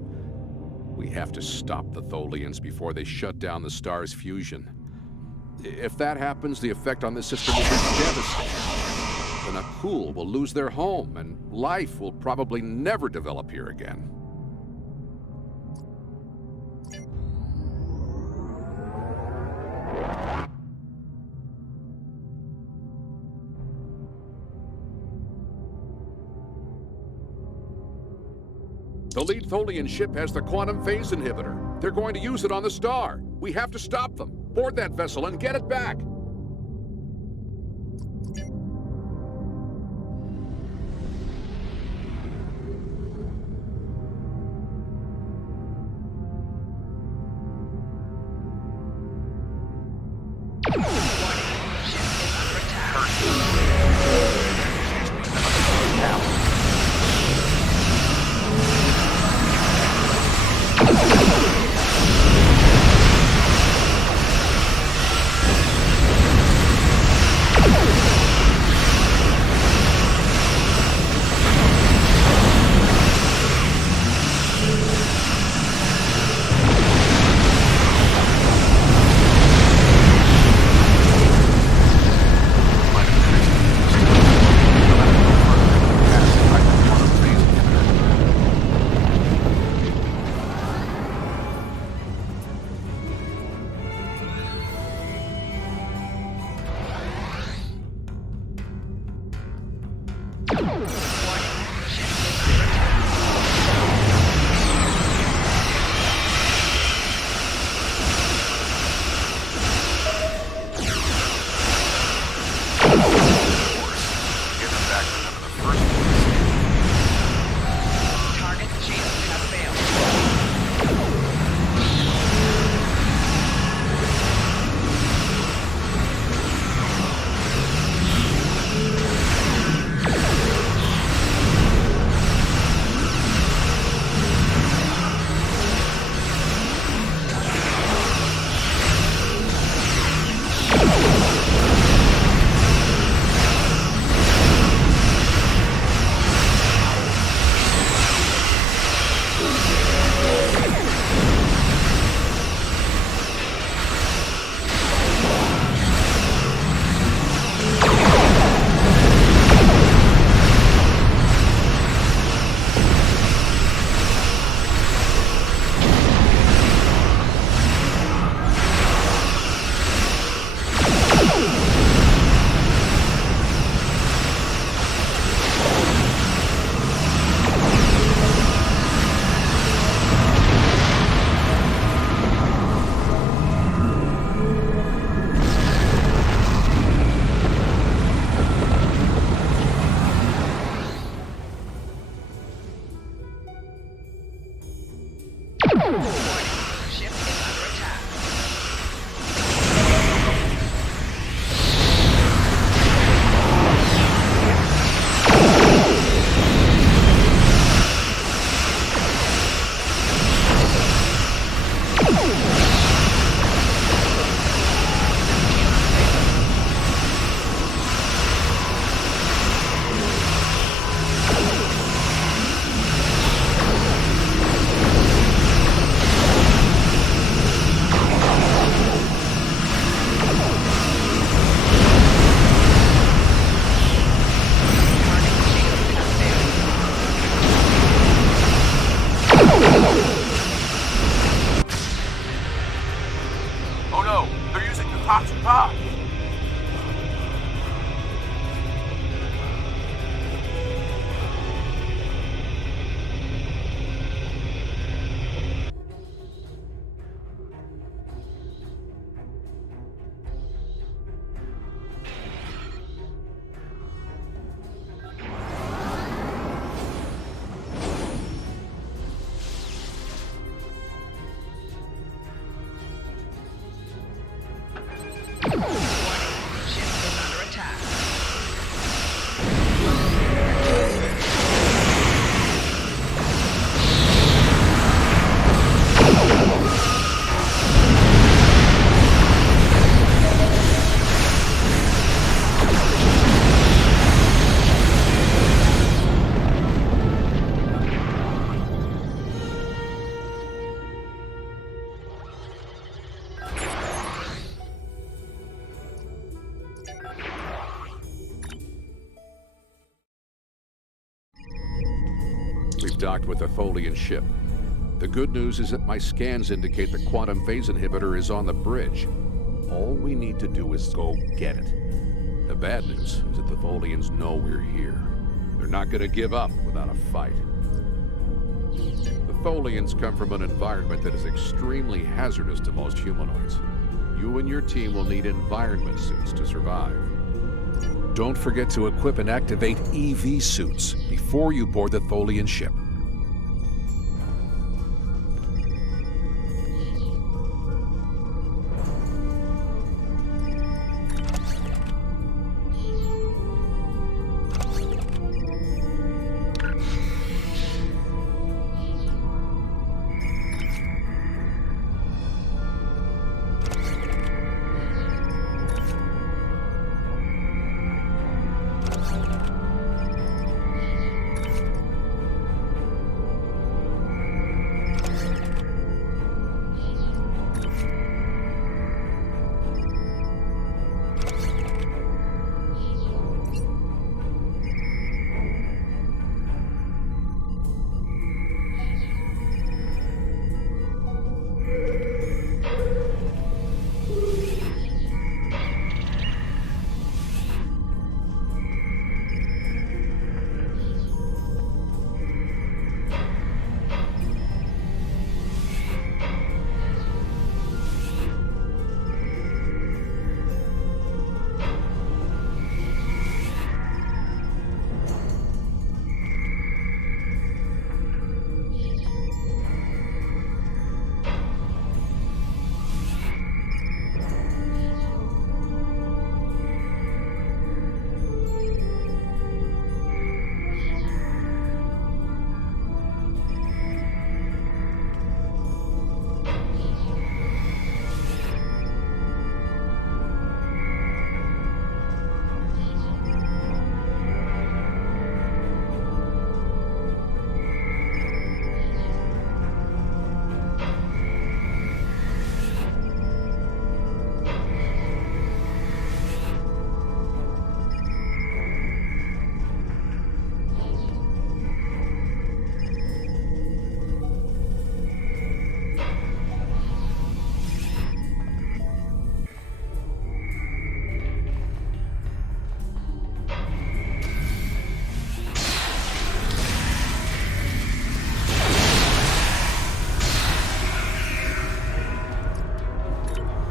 We have to stop the Tholians before they shut down the star's fusion. If that happens, the effect on this system will be devastating. The Nakul will lose their home, and life will probably never develop here again. The lead Tholian ship has the quantum phase inhibitor. They're going to use it on the star. We have to stop them. Board that vessel and get it back. We've docked with a Tholian ship. The good news is that my scans indicate the quantum phase inhibitor is on the bridge. All we need to do is go get it. The bad news is that the Tholians know we're here. They're not going to give up without a fight. The Tholians come from an environment that is extremely hazardous to most humanoids. You and your team will need environment suits to survive. Don't forget to equip and activate EV suits before you board the Tholian ship.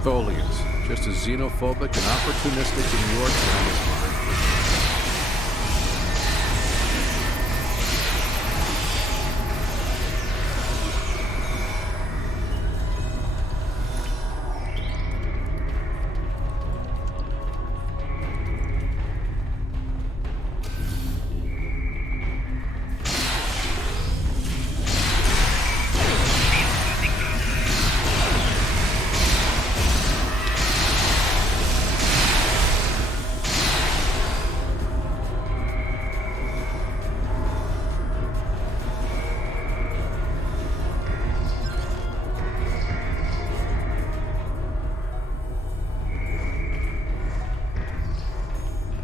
Tholians, just as xenophobic and opportunistic in your town as mine.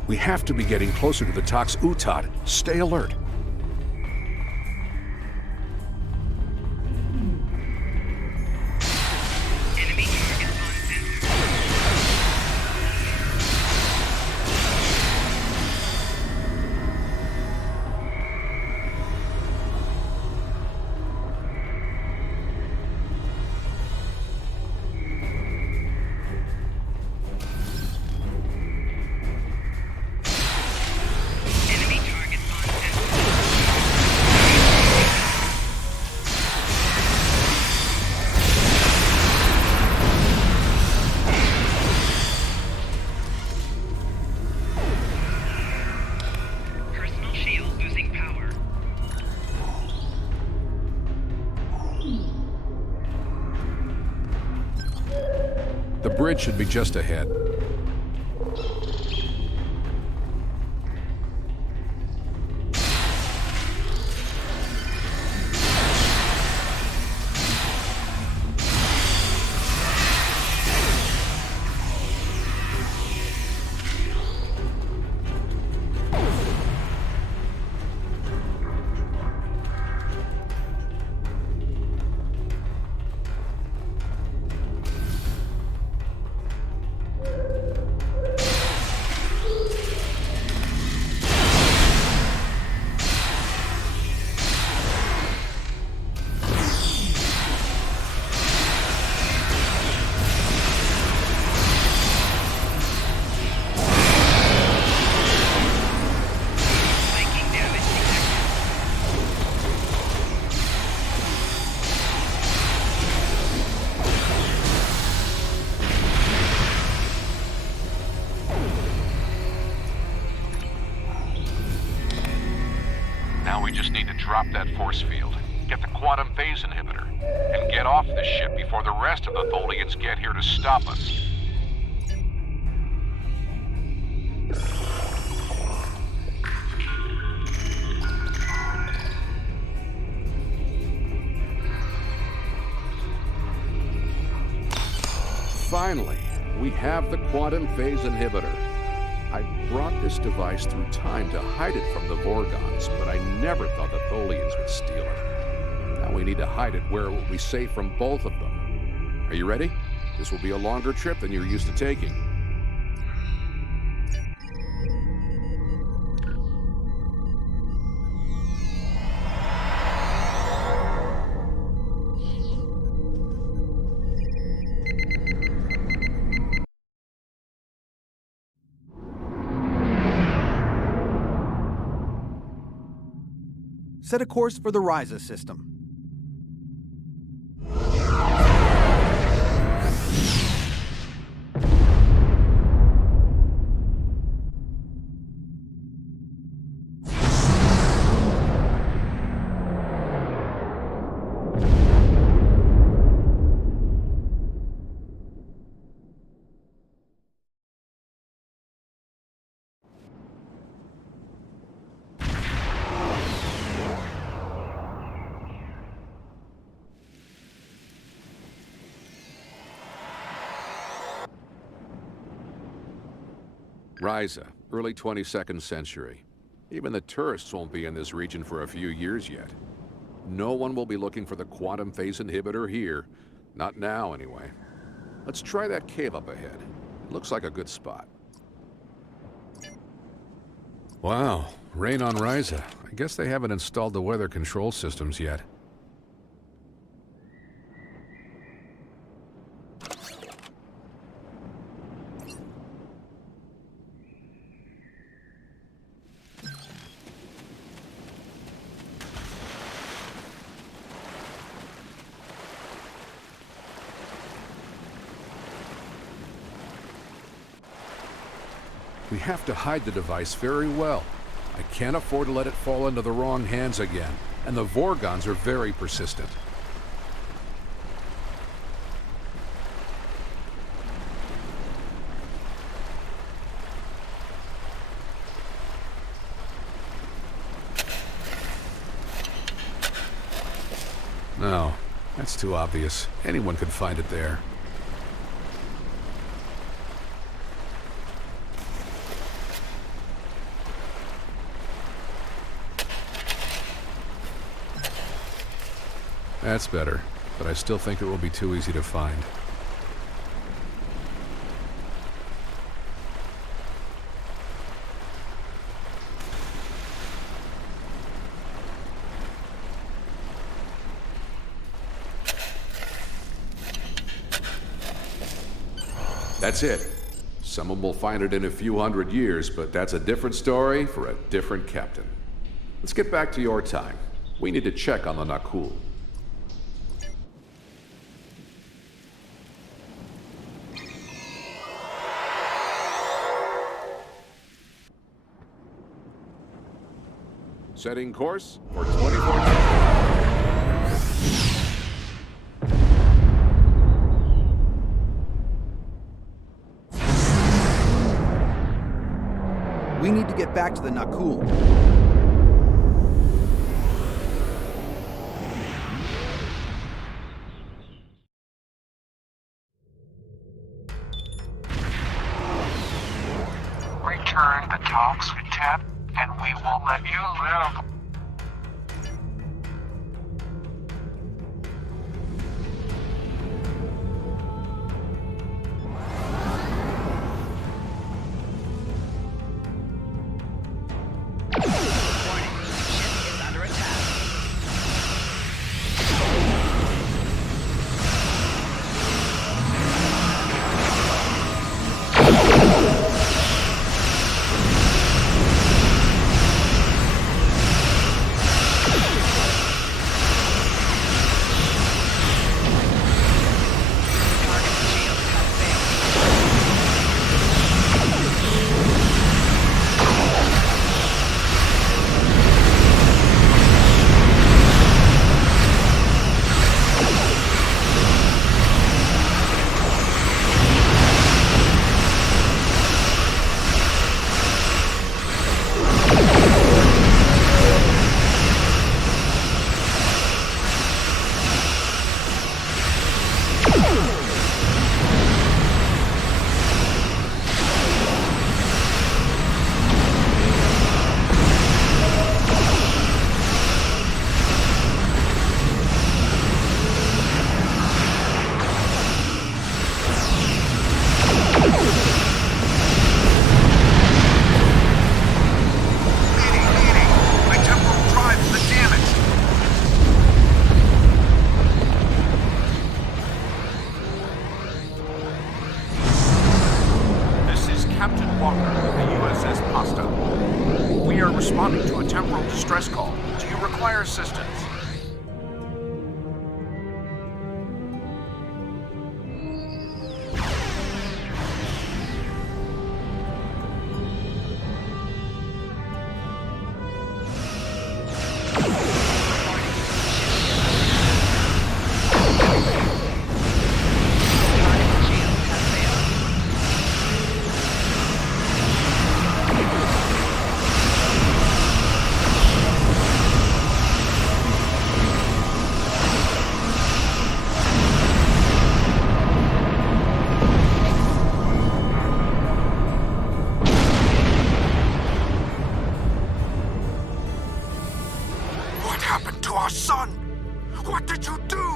We have to be getting closer to the Tox Utad. Stay alert. The bridge should be just ahead. Now we just need to drop that force field, get the quantum phase inhibitor, and get off this ship before the rest of the Tholians get here to stop us. Finally, we have the quantum phase inhibitor. I brought this device through time to hide it from the Vorgons, but I never thought the Tholians would steal it. Now we need to hide it where it will be safe from both of them. Are you ready? This will be a longer trip than you're used to taking. Set a course for the Ryza system. Ryza, early 22nd century. Even the tourists won't be in this region for a few years yet. No one will be looking for the quantum phase inhibitor here. Not now, anyway. Let's try that cave up ahead. It looks like a good spot. Wow, rain on Ryza. I guess they haven't installed the weather control systems yet. We have to hide the device very well. I can't afford to let it fall into the wrong hands again, and the Vorgons are very persistent. No, that's too obvious. Anyone could find it there. That's better, but I still think it will be too easy to find. That's it. Someone will find it in a few hundred years, but that's a different story for a different captain. Let's get back to your time. We need to check on the Nakul. Setting course for 24. We need to get back to the Nakul. Return the toxic tap, and we will let you live. to a temporal distress call. Do you require assistance? Our son! What did you do?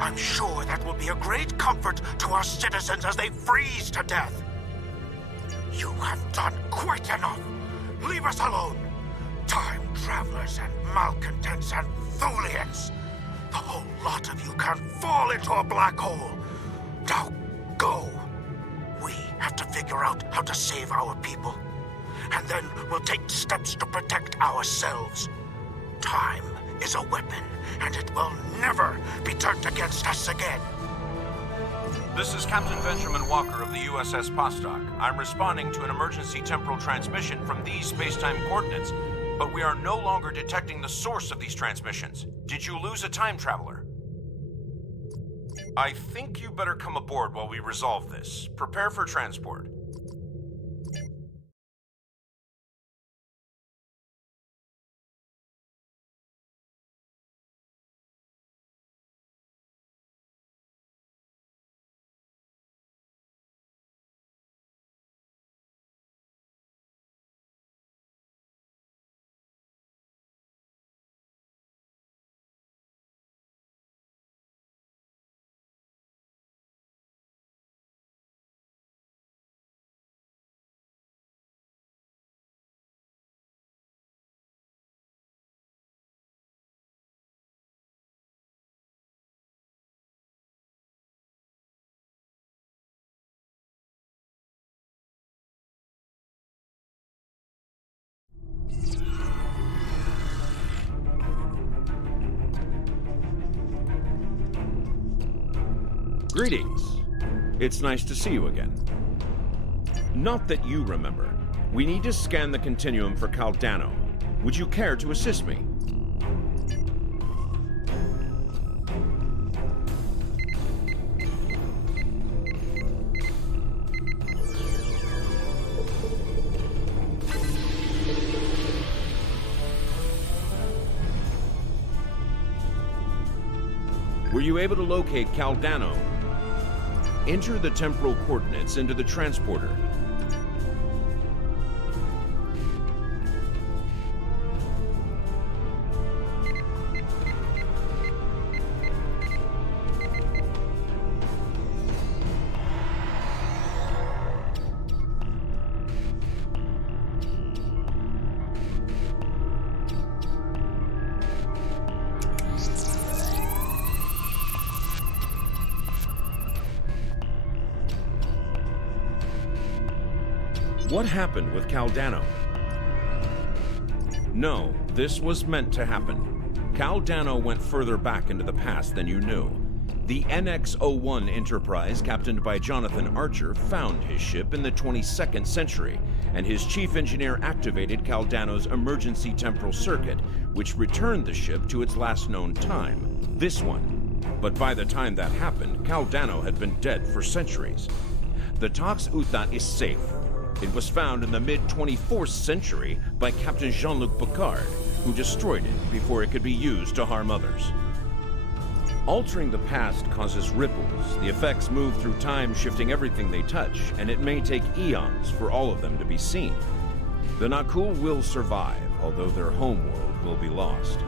I'm sure that will be a great comfort to our citizens as they freeze to death. You have done quite enough. Leave us alone. Time travelers and malcontents and Thulians. The whole lot of you can fall into a black hole. Now go. We have to figure out how to save our people. And then we'll take steps to protect ourselves. Time is a weapon, and it will never be turned against us again. This is Captain Benjamin Walker of the USS Vostok. I'm responding to an emergency temporal transmission from these space-time coordinates, but we are no longer detecting the source of these transmissions. Did you lose a time traveler? I think you better come aboard while we resolve this. Prepare for transport. Greetings. It's nice to see you again. Not that you remember. We need to scan the continuum for Caldano. Would you care to assist me? Were you able to locate Caldano? Enter the temporal coordinates into the transporter. What happened with Caldano? No, this was meant to happen. Caldano went further back into the past than you knew. The NX-01 Enterprise, captained by Jonathan Archer, found his ship in the 22nd century, and his chief engineer activated Caldano's emergency temporal circuit, which returned the ship to its last known time, this one. But by the time that happened, Caldano had been dead for centuries. The Tox Utat is safe. It was found in the mid-24th century by Captain Jean-Luc Picard, who destroyed it before it could be used to harm others. Altering the past causes ripples. The effects move through time, shifting everything they touch, and it may take eons for all of them to be seen. The Nakul will survive, although their homeworld will be lost.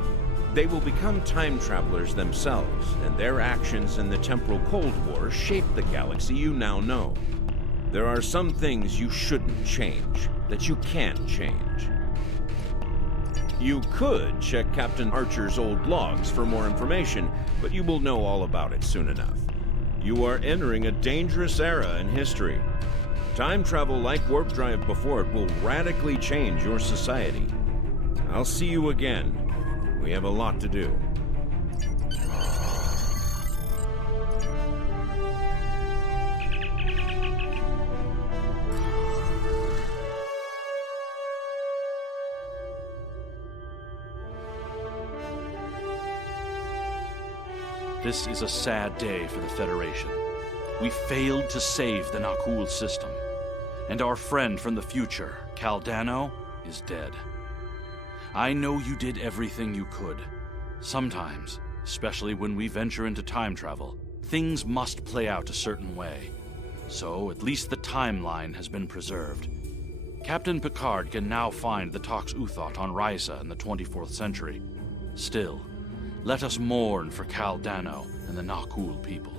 They will become time travelers themselves, and their actions in the temporal Cold War shape the galaxy you now know. There are some things you shouldn't change, that you can't change. You could check Captain Archer's old logs for more information, but you will know all about it soon enough. You are entering a dangerous era in history. Time travel, like warp drive before it, will radically change your society. I'll see you again. We have a lot to do. This is a sad day for the Federation. We failed to save the Nakul system. And our friend from the future, Caldano, is dead. I know you did everything you could. Sometimes, especially when we venture into time travel, things must play out a certain way. So, at least the timeline has been preserved. Captain Picard can now find the Tox Uthot on Risa in the 24th century. Still, let us mourn for Caldano and the Nakul people.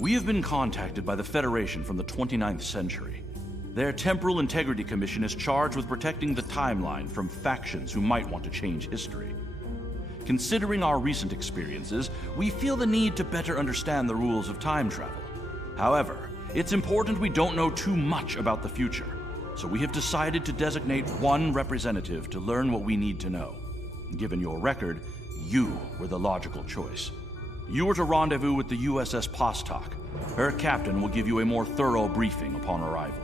We have been contacted by the Federation from the 29th century. Their Temporal Integrity Commission is charged with protecting the timeline from factions who might want to change history. Considering our recent experiences, we feel the need to better understand the rules of time travel. However, it's important we don't know too much about the future, so we have decided to designate one representative to learn what we need to know. Given your record, you were the logical choice. You are to rendezvous with the USS Postok. Her captain will give you a more thorough briefing upon arrival.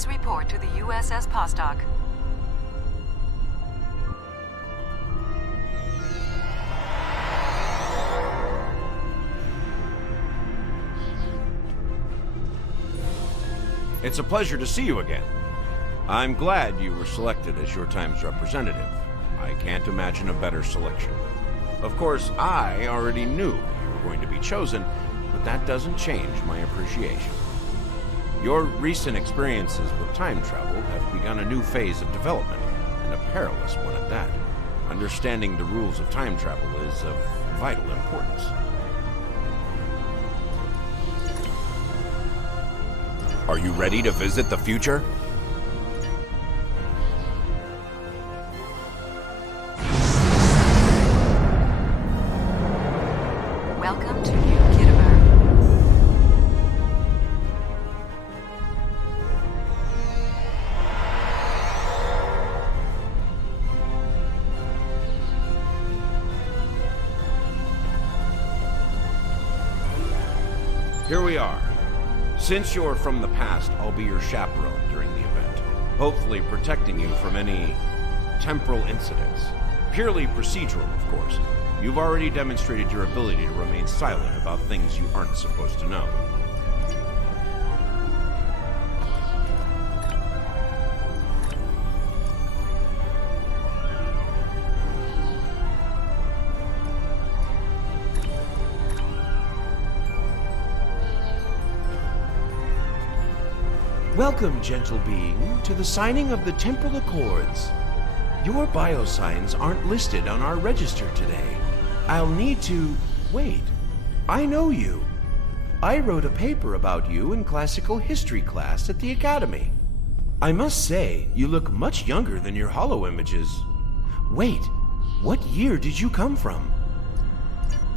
Please report to the USS Vostok. It's a pleasure to see you again. I'm glad you were selected as your time's representative. I can't imagine a better selection. Of course, I already knew you were going to be chosen, but that doesn't change my appreciation. Your recent experiences with time travel have begun a new phase of development, and a perilous one at that. Understanding the rules of time travel is of vital importance. Are you ready to visit the future? Welcome to New Kittimer. Here we are. Since you're from the past, I'll be your chaperone during the event, hopefully protecting you from any temporal incidents. Purely procedural, of course. You've already demonstrated your ability to remain silent about things you aren't supposed to know. Welcome, gentle being, to the signing of the Temporal Accords. Your biosigns aren't listed on our register today. I'll need to... Wait. I know you. I wrote a paper about you in classical history class at the Academy. I must say, you look much younger than your holo images. Wait, what year did you come from?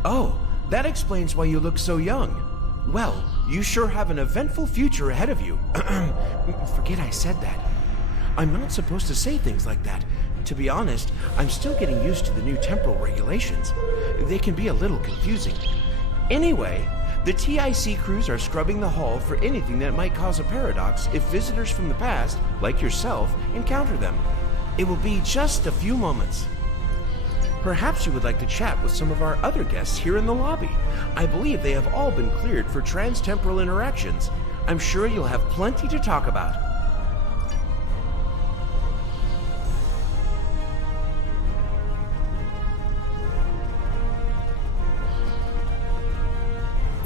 Oh, that explains why you look so young. Well, you sure have an eventful future ahead of you. Forget I said that. I'm not supposed to say things like that. To be honest, I'm still getting used to the new temporal regulations. They can be a little confusing. Anyway, the TIC crews are scrubbing the hull for anything that might cause a paradox if visitors from the past, like yourself, encounter them. It will be just a few moments. Perhaps you would like to chat with some of our other guests here in the lobby. I believe they have all been cleared for trans-temporal interactions. I'm sure you'll have plenty to talk about.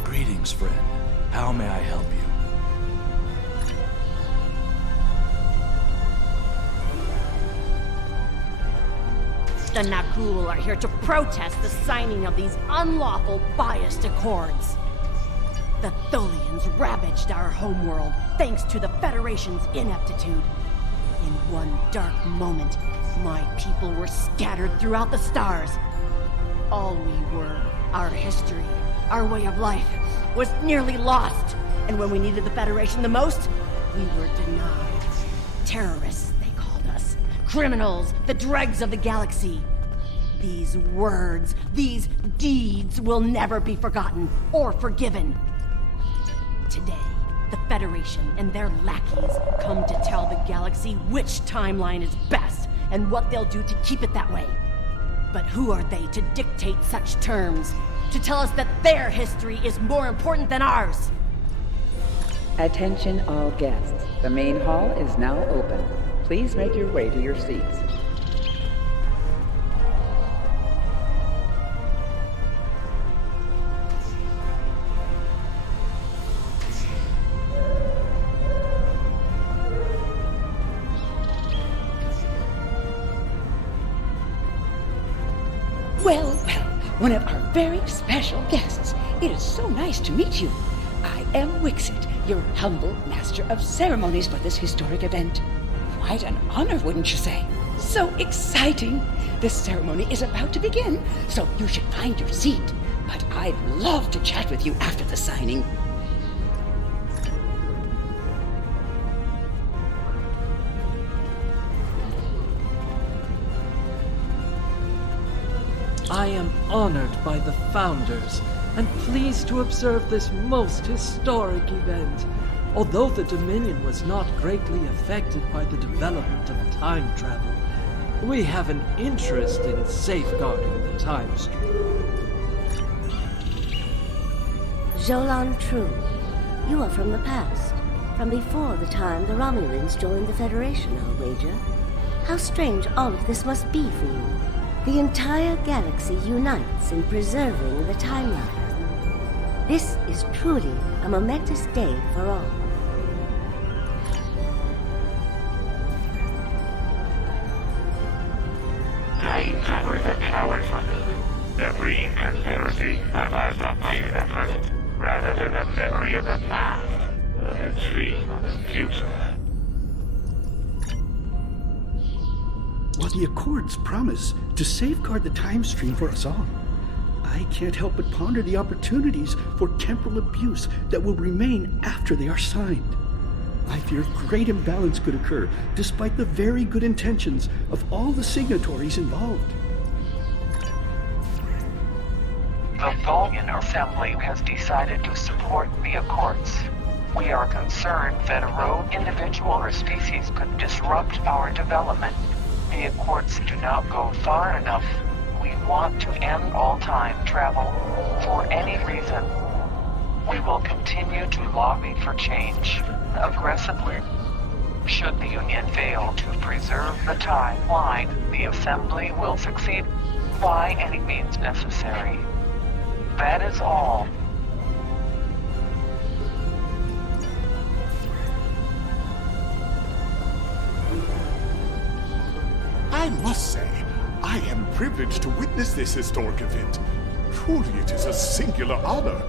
Greetings, friend. How may I help you? The Nakul are here to protest the signing of these unlawful, biased accords. The Tholians ravaged our homeworld thanks to the Federation's ineptitude. In one dark moment, my people were scattered throughout the stars. All we were, our history, our way of life, was nearly lost. And when we needed the Federation the most, we were denied. Terrorists, they called us. Criminals, the dregs of the galaxy. These words, these deeds will never be forgotten or forgiven. Today, the Federation and their lackeys come to tell the galaxy which timeline is best and what they'll do to keep it that way. But who are they to dictate such terms? To tell us that their history is more important than ours? Attention all guests. The main hall is now open. Please make your way to your seats. Well, one of our very special guests. It is so nice to meet you. I am Wixit, your humble master of ceremonies for this historic event. Quite an honor, wouldn't you say? So exciting! This ceremony is about to begin, so you should find your seat. But I'd love to chat with you after the signing. I am honored by the Founders and pleased to observe this most historic event. Although the Dominion was not greatly affected by the development of time travel, we have an interest in safeguarding the time stream. Jolan True, you are from the past. From before the time the Romulans joined the Federation, I'll wager. How strange all of this must be for you. The entire galaxy unites in preserving the timeline. This is truly a momentous day for all. I cover the power funnel. Every inconspiracy have eyes on my effort, rather than a memory of the past, a dream of the future. While the Accords promise to safeguard the time stream for us all, I can't help but ponder the opportunities for temporal abuse that will remain after they are signed. I fear great imbalance could occur, despite the very good intentions of all the signatories involved. The Tholian Assembly has decided to support the Accords. We are concerned that a rogue individual or species could disrupt our development. The Accords do not go far enough. We want to end all time travel for any reason. We will continue to lobby for change aggressively. Should the Union fail to preserve the timeline, the Assembly will succeed by any means necessary. That is all. I must say, I am privileged to witness this historic event. Truly it is a singular honor.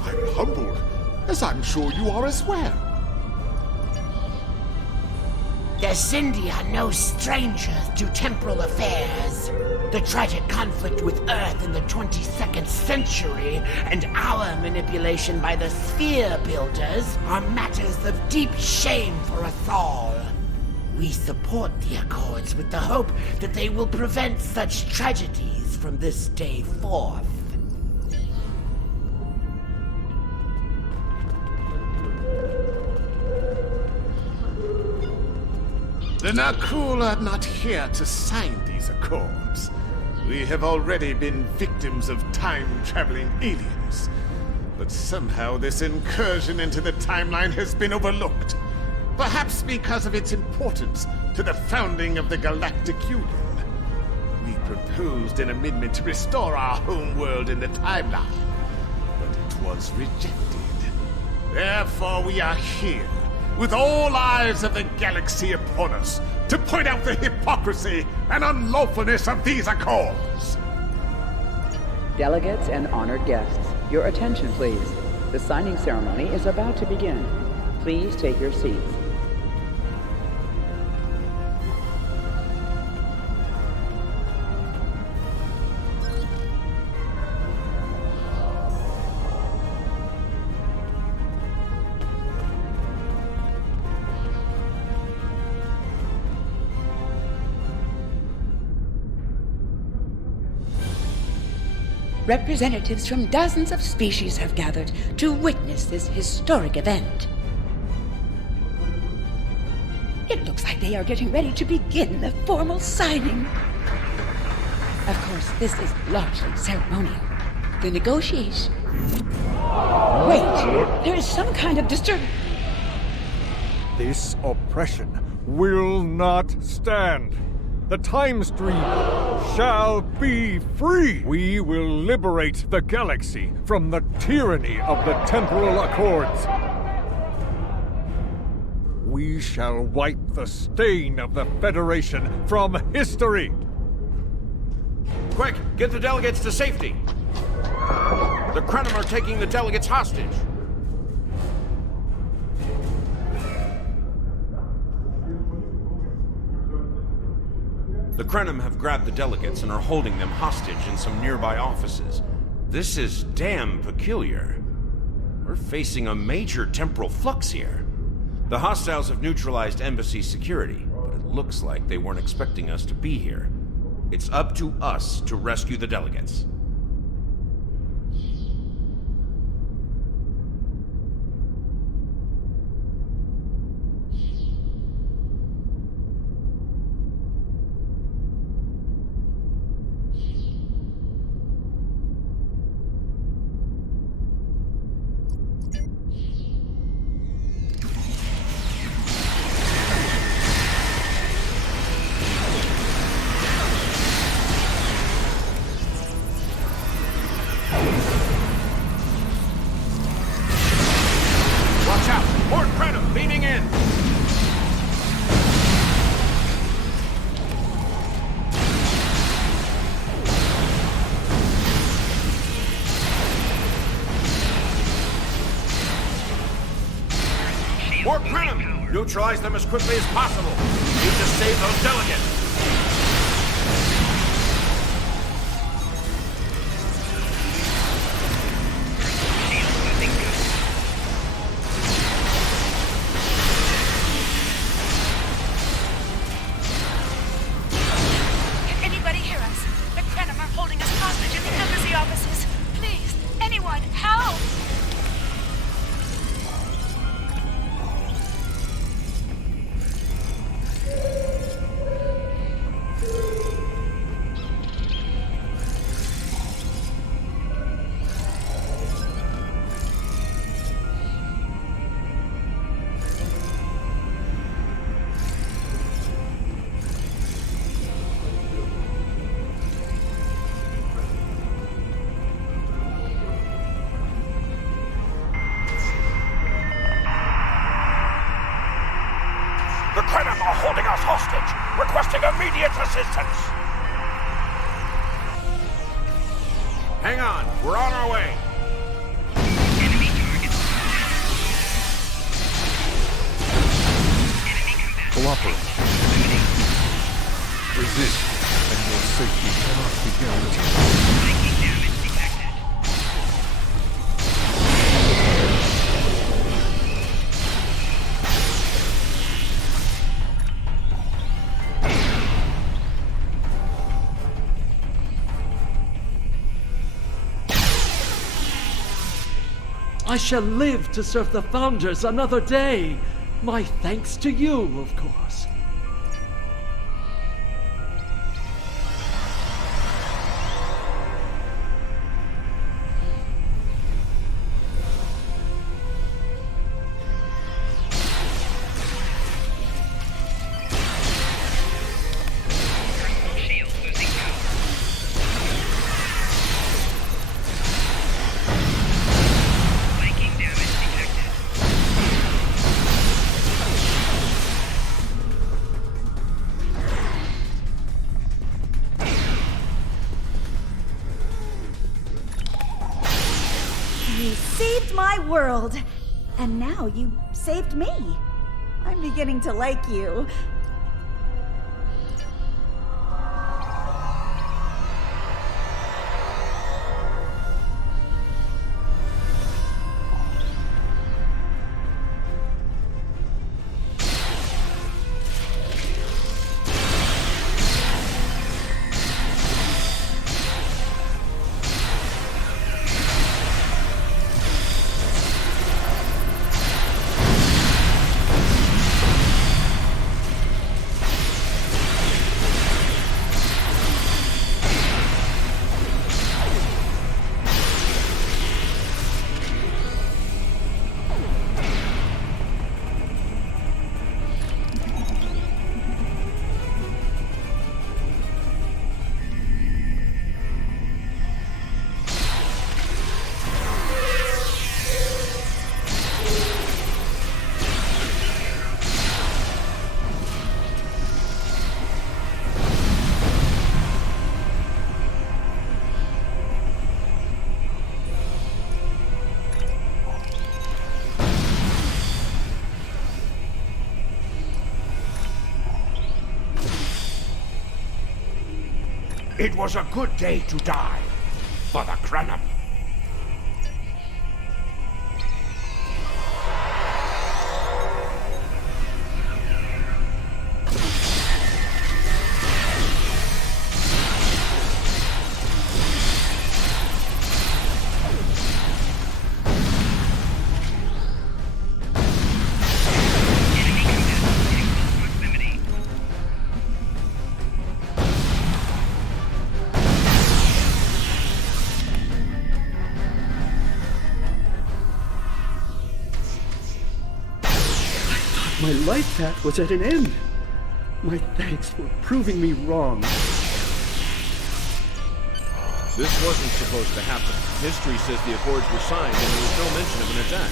I'm humbled, as I'm sure you are as well. The Xindi are no strangers to temporal affairs. The tragic conflict with Earth in the 22nd century and our manipulation by the Sphere Builders are matters of deep shame for us all. We support the Accords with the hope that they will prevent such tragedies from this day forth. The Nakul are not here to sign these accords. We have already been victims of time-traveling aliens. But somehow this incursion into the timeline has been overlooked. Perhaps because of its importance to the founding of the Galactic Union. We proposed an amendment to restore our home world in the timeline, but it was rejected. Therefore we are here, with all eyes of the galaxy upon us, to point out the hypocrisy and unlawfulness of these accords. Delegates and honored guests, your attention please. The signing ceremony is about to begin. Please take your seats. Representatives from dozens of species have gathered to witness this historic event. It looks like they are getting ready to begin the formal signing. Of course, this is largely ceremonial. The negotiation... Wait, there is some kind of disturbance. This oppression will not stand. The time stream shall be free. We will liberate the galaxy from the tyranny of the temporal accords. We shall wipe the stain of the Federation from history. Quick, get the delegates to safety. The Krenim are taking the delegates hostage. The Krenim have grabbed the delegates and are holding them hostage in some nearby offices. This is damn peculiar. We're facing a major temporal flux here. The hostiles have neutralized embassy security, but it looks like they weren't expecting us to be here. It's up to us to rescue the delegates. Neutralize them as quickly as possible. We need to save those delegates. Can anybody hear us? The Krenim are holding us hostage in the embassy offices. Please, anyone, help! The Krenim are holding us hostage, requesting immediate assistance. Hang on, we're on our way. Cooperate. Resist, and your safety cannot be guaranteed. I shall live to serve the Founders another day. My thanks to you, of course. You saved my world, and now you saved me. I'm beginning to like you. It was a good day to die for the Krenim. My life path was at an end. My thanks for proving me wrong. This wasn't supposed to happen. History says the Accords were signed and there was no mention of an attack.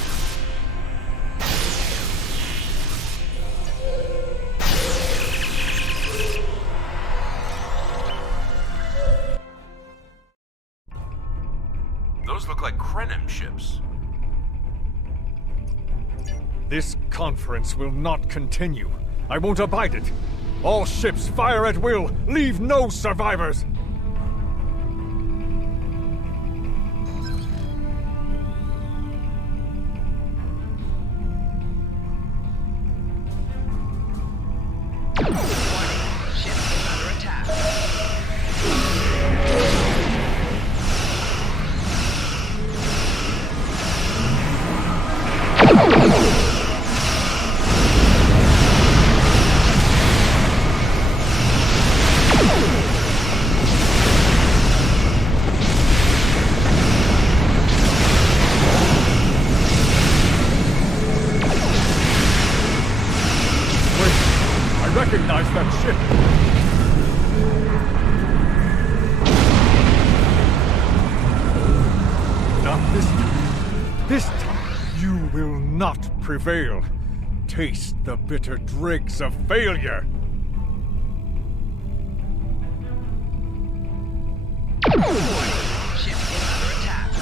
Those look like Krenim ships. This conference will not continue. I won't abide it. All ships fire at will. Leave no survivors. Recognize that ship! Not this time. This time, you will not prevail. Taste the bitter dregs of failure. Ship is under attack.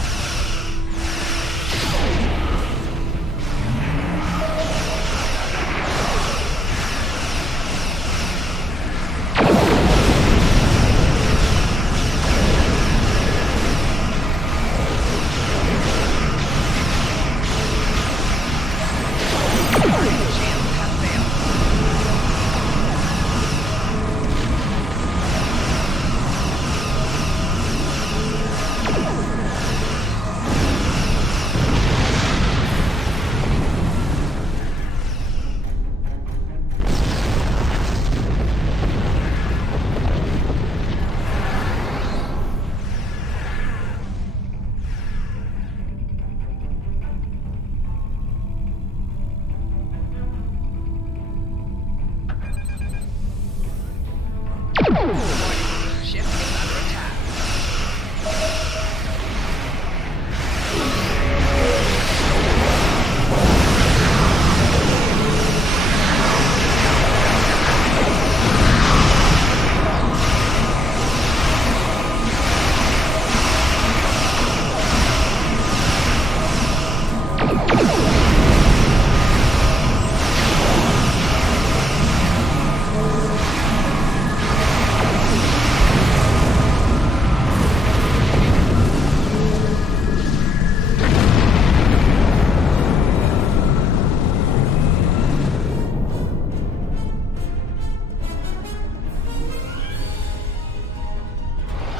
Ship is under attack.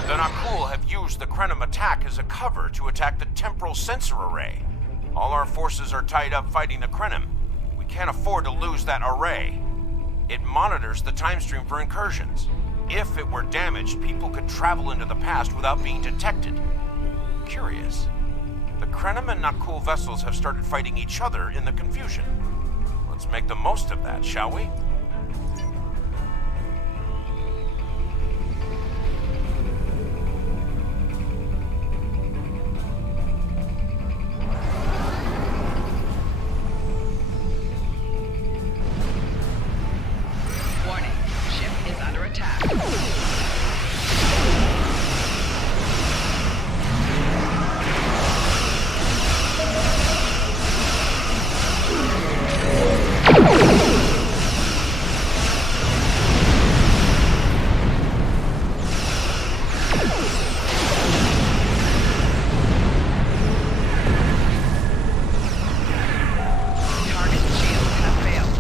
The Nakul have used the Krenim attack as a cover to attack the temporal sensor array. All our forces are tied up fighting the Krenim. We can't afford to lose that array. It monitors the time stream for incursions. If it were damaged, people could travel into the past without being detected. Curious. The Krenim and Nakul vessels have started fighting each other in the confusion. Let's make the most of that, shall we? Warning, ship is under attack. Target shields have failed.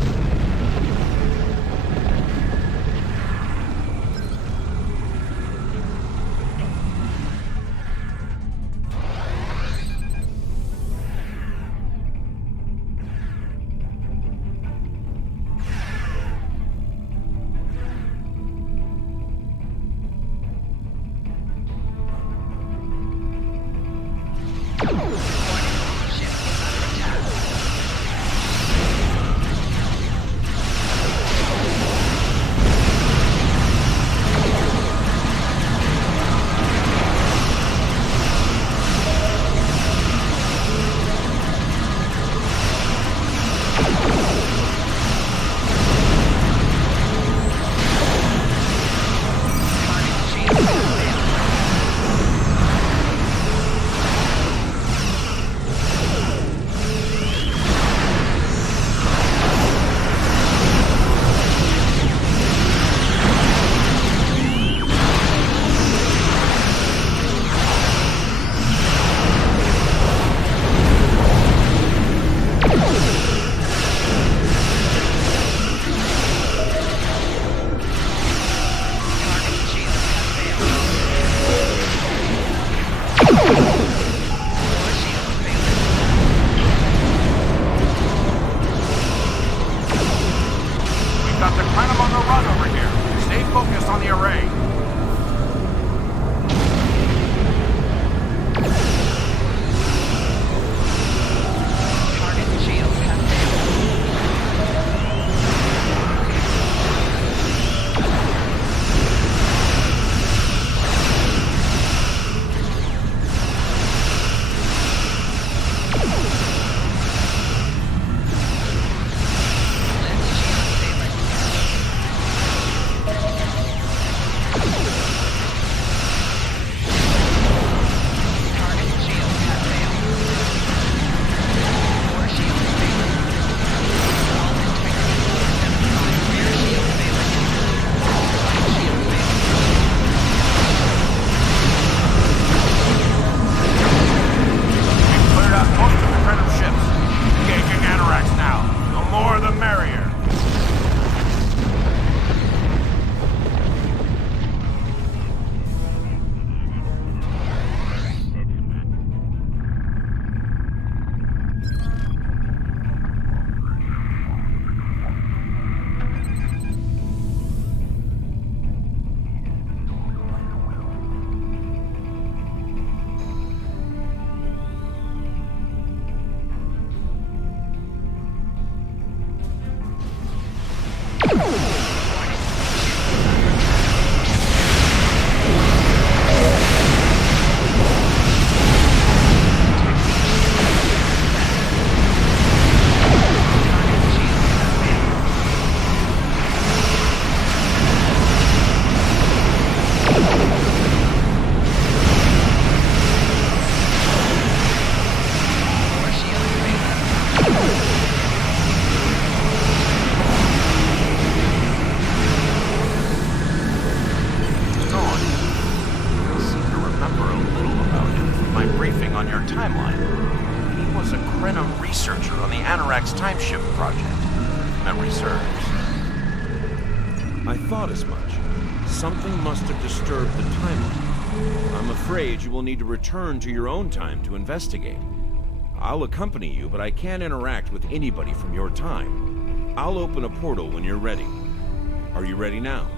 over here. Stay focused on the array. Target shields have I thought as much. Something must have disturbed the timeline. I'm afraid you will need to return to your own time to investigate. I'll accompany you, but I can't interact with anybody from your time. I'll open a portal when you're ready. Are you ready now?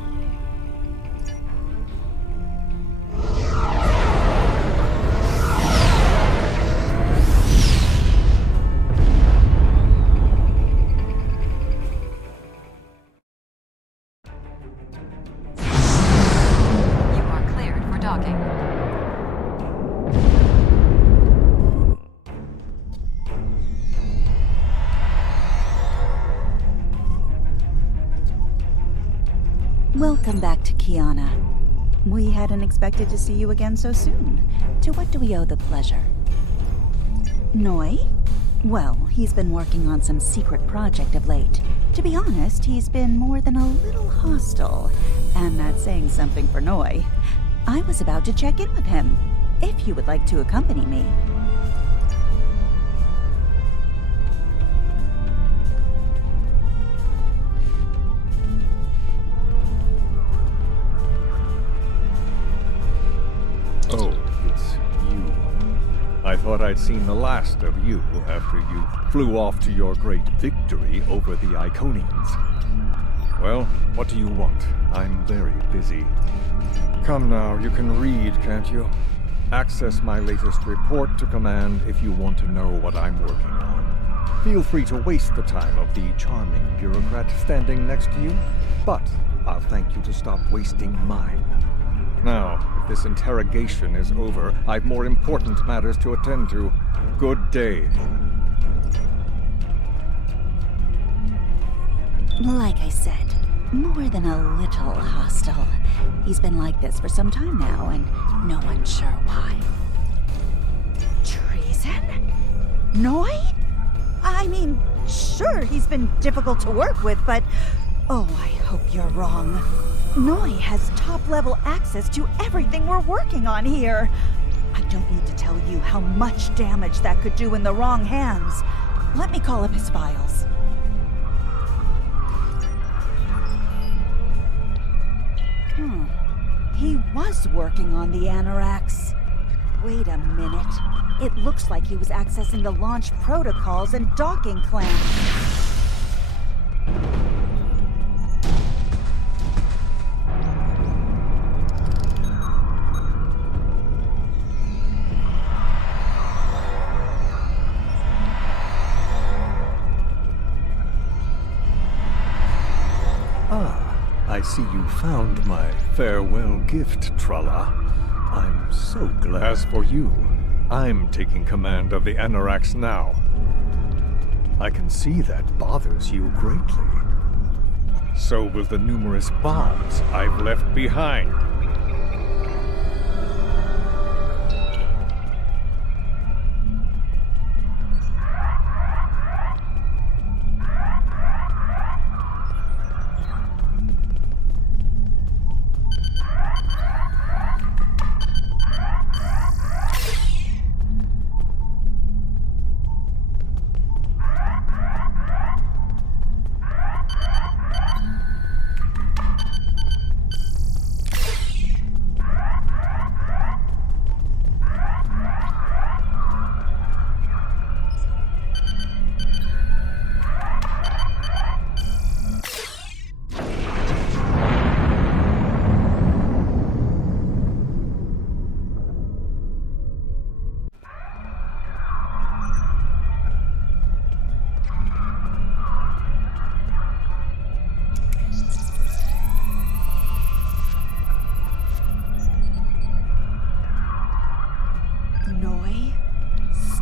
Welcome back to Kiana. We hadn't expected to see you again so soon. To what do we owe the pleasure? Noi? Well, he's been working on some secret project of late. To be honest, he's been more than a little hostile. And that's saying something for Noi. I was about to check in with him, if you would like to accompany me. Oh, it's you. I thought I'd seen the last of you after you flew off to your great victory over the Iconians. Well, what do you want? I'm very busy. Come now, you can read, can't you? Access my latest report to command if you want to know what I'm working on. Feel free to waste the time of the charming bureaucrat standing next to you, but I'll thank you to stop wasting mine. Now, if this interrogation is over, I've more important matters to attend to. Good day. Like I said, more than a little hostile. He's been like this for some time now, and no one's sure why. Treason? Noi? I mean, sure, he's been difficult to work with, but... Oh, I hope you're wrong. Noi has top-level access to everything we're working on here. I don't need to tell you how much damage that could do in the wrong hands. Let me call up his files. He was working on the Anoraks. Wait a minute. It looks like he was accessing the launch protocols and docking clamps. I see you found my farewell gift, Tralla. I'm so glad. As for you, I'm taking command of the Anorax now. I can see that bothers you greatly. So will the numerous bombs I've left behind.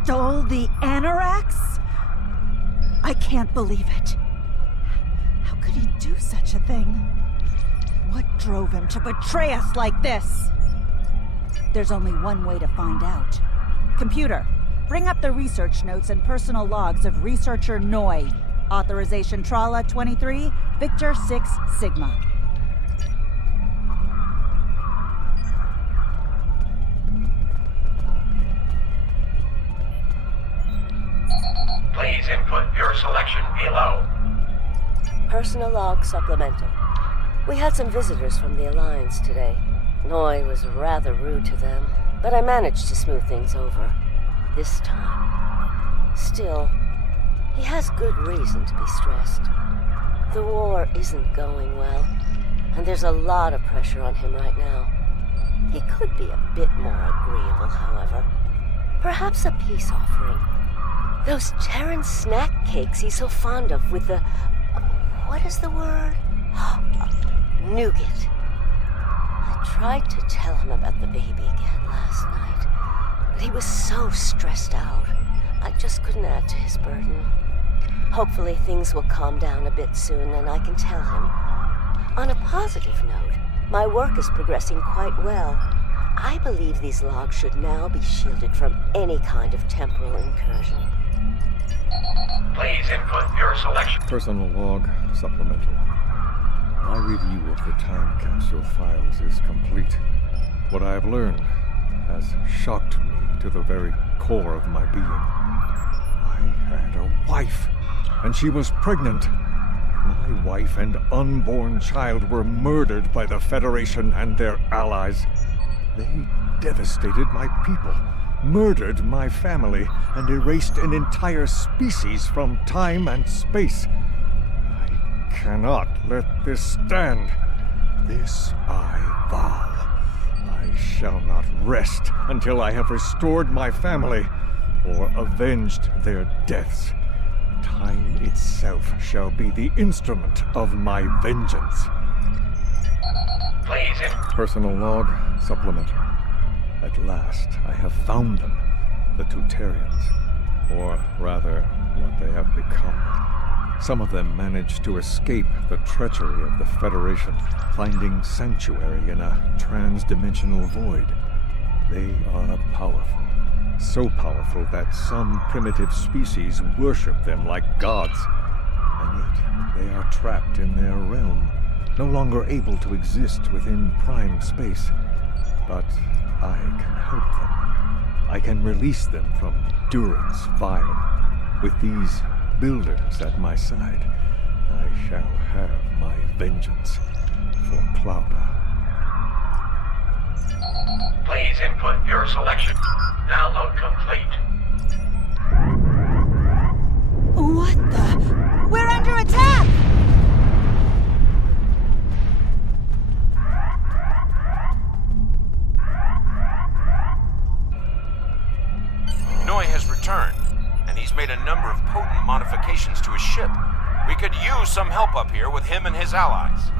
Stole the Anorax? I can't believe it. How could he do such a thing? What drove him to betray us like this? There's only one way to find out. Computer, bring up the research notes and personal logs of researcher Noi. Authorization Tralla 23, Victor 6 Sigma. Please input your selection below. Personal log supplemental. We had some visitors from the Alliance today. Noi was rather rude to them, but I managed to smooth things over. This time. Still, he has good reason to be stressed. The war isn't going well, and there's a lot of pressure on him right now. He could be a bit more agreeable, however. Perhaps a peace offering. Those Terran snack cakes he's so fond of with the... what is the word? Nougat. I tried to tell him about the baby again last night, but he was so stressed out. I just couldn't add to his burden. Hopefully things will calm down a bit soon and I can tell him. On a positive note, my work is progressing quite well. I believe these logs should now be shielded from any kind of temporal incursion. Please input your selection. Personal log supplemental. My review of the time capsule files is complete. What I have learned has shocked me to the very core of my being. I had a wife, and she was pregnant. My wife and unborn child were murdered by the Federation and their allies. They devastated my people, murdered my family, and erased an entire species from time and space. I cannot let this stand. This I vow. I shall not rest until I have restored my family or avenged their deaths. Time itself shall be the instrument of my vengeance. Please. Personal log supplemental. At last, I have found them, the Tutarians. Or rather, what they have become. Some of them managed to escape the treachery of the Federation, finding sanctuary in a trans-dimensional void. They are powerful. So powerful that some primitive species worship them like gods. And yet, they are trapped in their realm, no longer able to exist within prime space. But I can help them. I can release them from Durance Vile. With these builders at my side, I shall have my vengeance for Clouda. Please input your selection. Download complete. What the? We're under attack! Noi has returned, and he's made a number of potent modifications to his ship. We could use some help up here with him and his allies.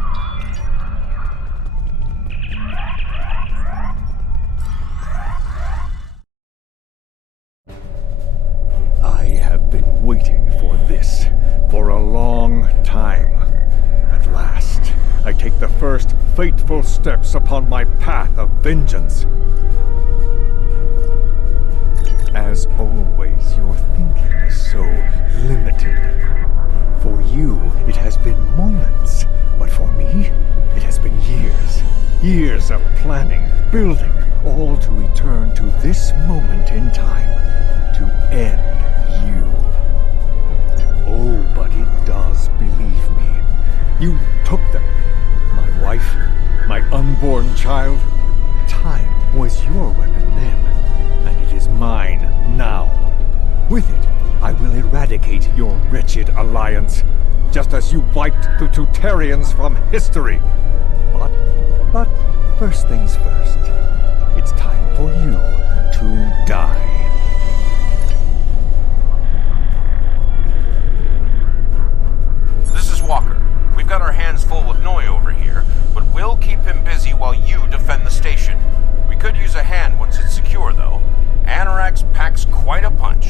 take the first fateful steps upon my path of vengeance. As always, your thinking is so limited. For you, it has been moments, but for me, it has been years. Years of planning, building, all to return to this moment in time, to end you. Oh, but it does, believe me. You took them. My wife, my unborn child. Time was your weapon then, and it is mine now. With it, I will eradicate your wretched alliance, just as you wiped the Tutarians from history. But first things first. It's time for you to die. This is Walker. We've got our hands full with Noi over here, but we'll keep him busy while you defend the station. We could use a hand once it's secure, though. Anorax packs quite a punch.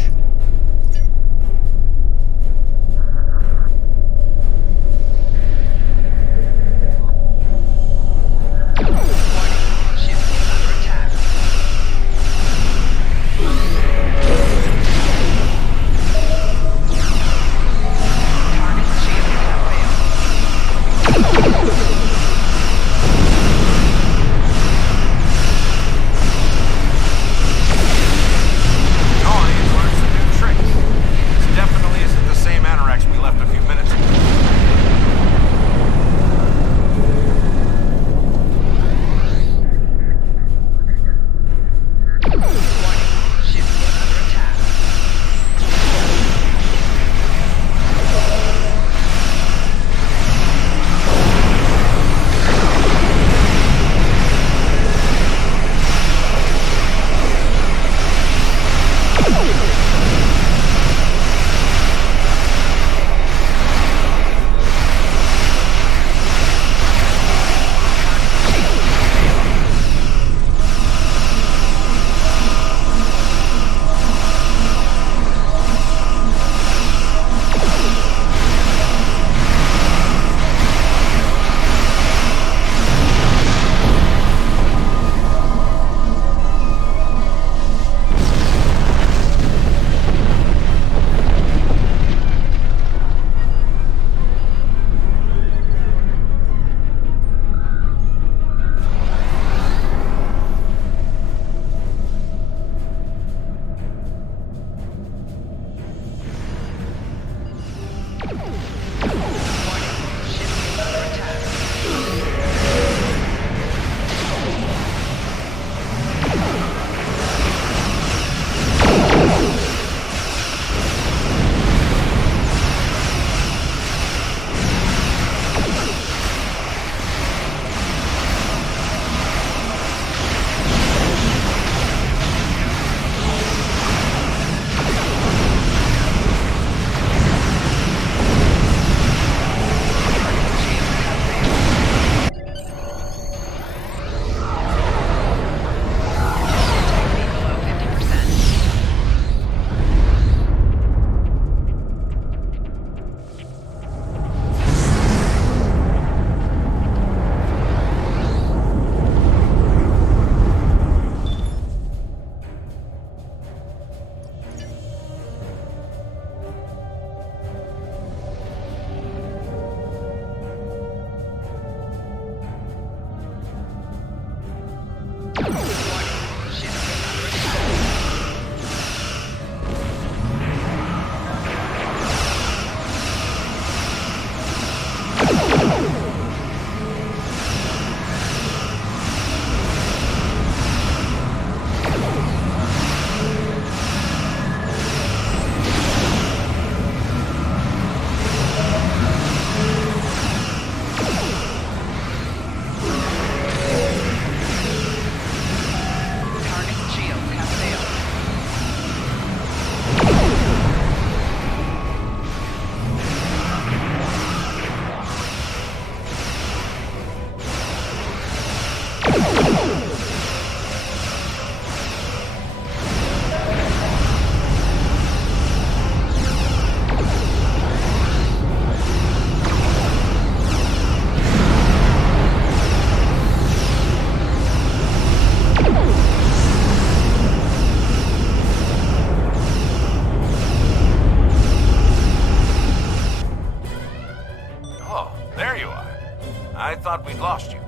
out we'd lost you.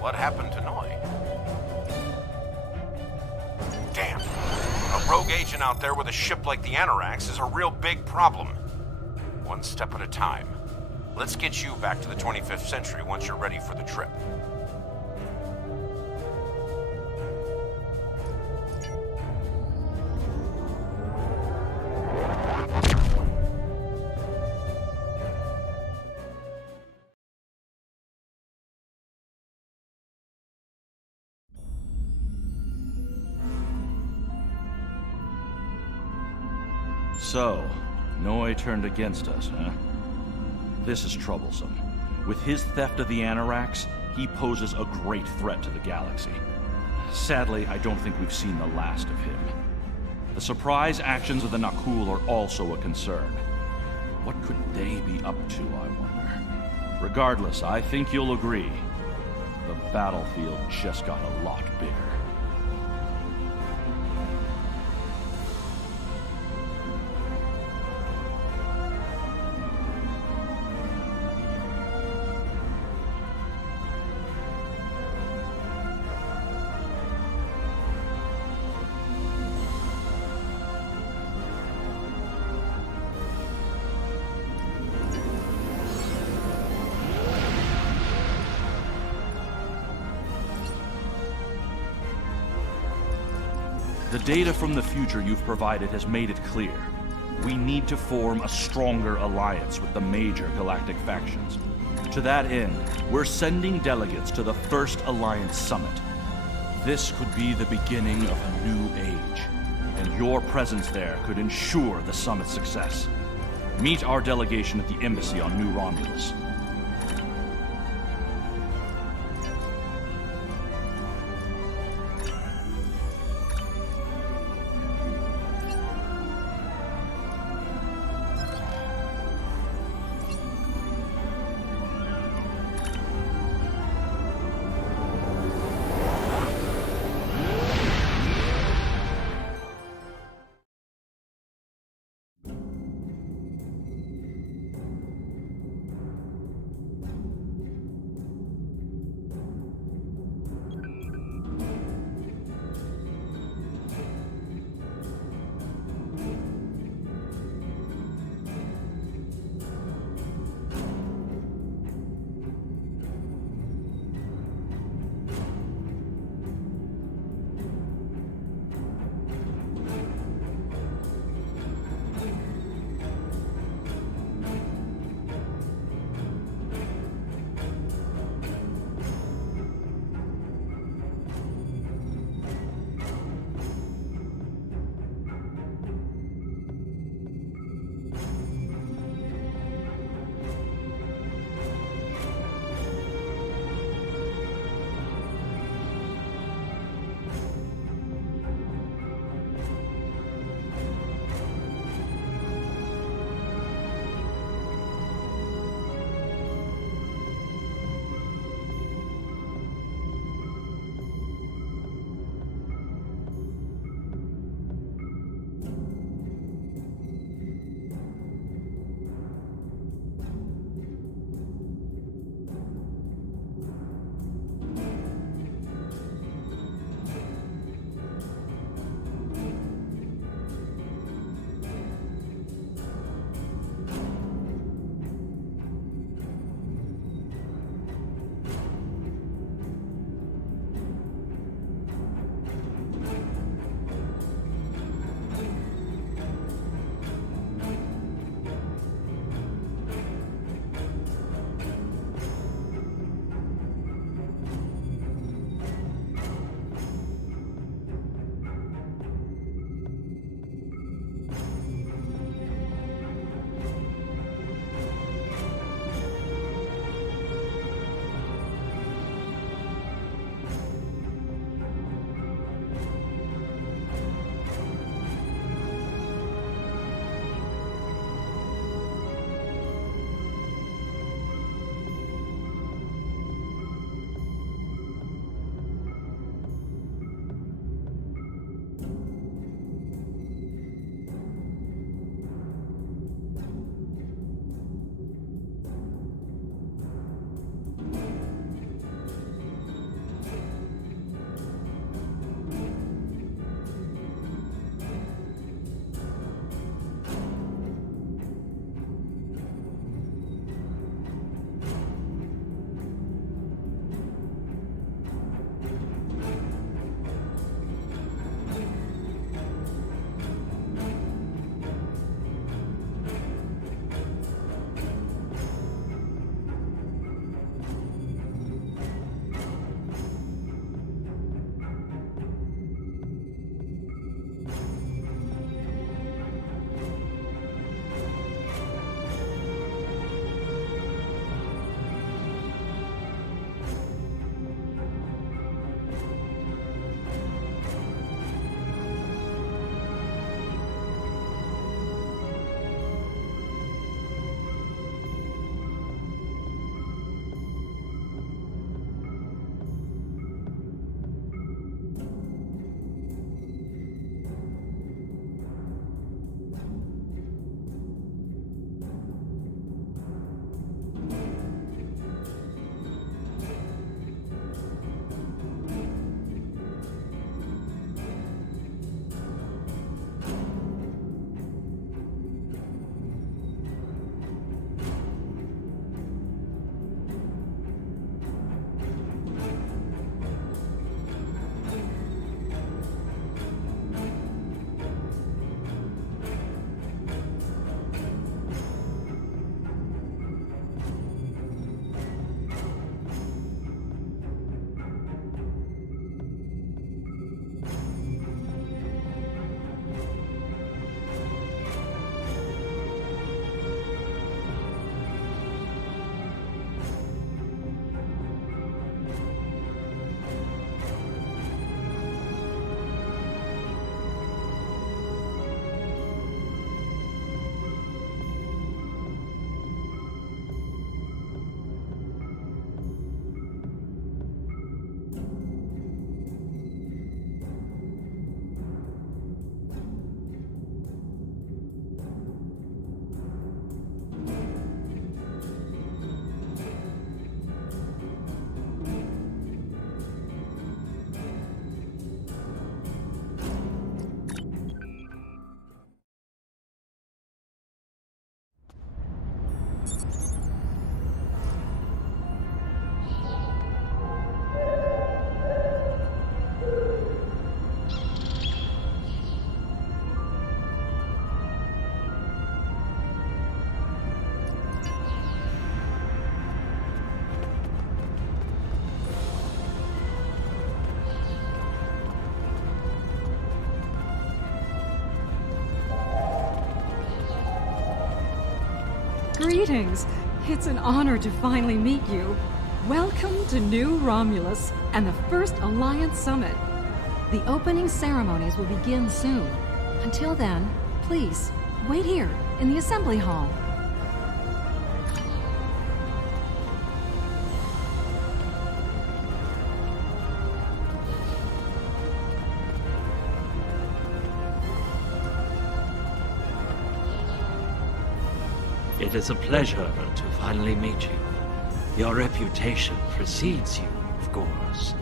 What happened to Noi? Damn. A rogue agent out there with a ship like the Anorax is a real big problem. One step at a time. Let's get you back to the 25th century once you're ready for the trip. So, Noi turned against us, huh? This is troublesome. With his theft of the Anorax, he poses a great threat to the galaxy. Sadly, I don't think we've seen the last of him. The surprise actions of the Nakul are also a concern. What could they be up to, I wonder? Regardless, I think you'll agree. The battlefield just got a lot bigger. The data from the future you've provided has made it clear. We need to form a stronger alliance with the major galactic factions. To that end, we're sending delegates to the First Alliance Summit. This could be the beginning of a new age, and your presence there could ensure the summit's success. Meet our delegation at the embassy on New Romulus. Greetings. It's an honor to finally meet you. Welcome to New Romulus and the first Alliance Summit. The opening ceremonies will begin soon. Until then, please, wait here in the assembly hall. It is a pleasure to finally meet you. Your reputation precedes you, of course.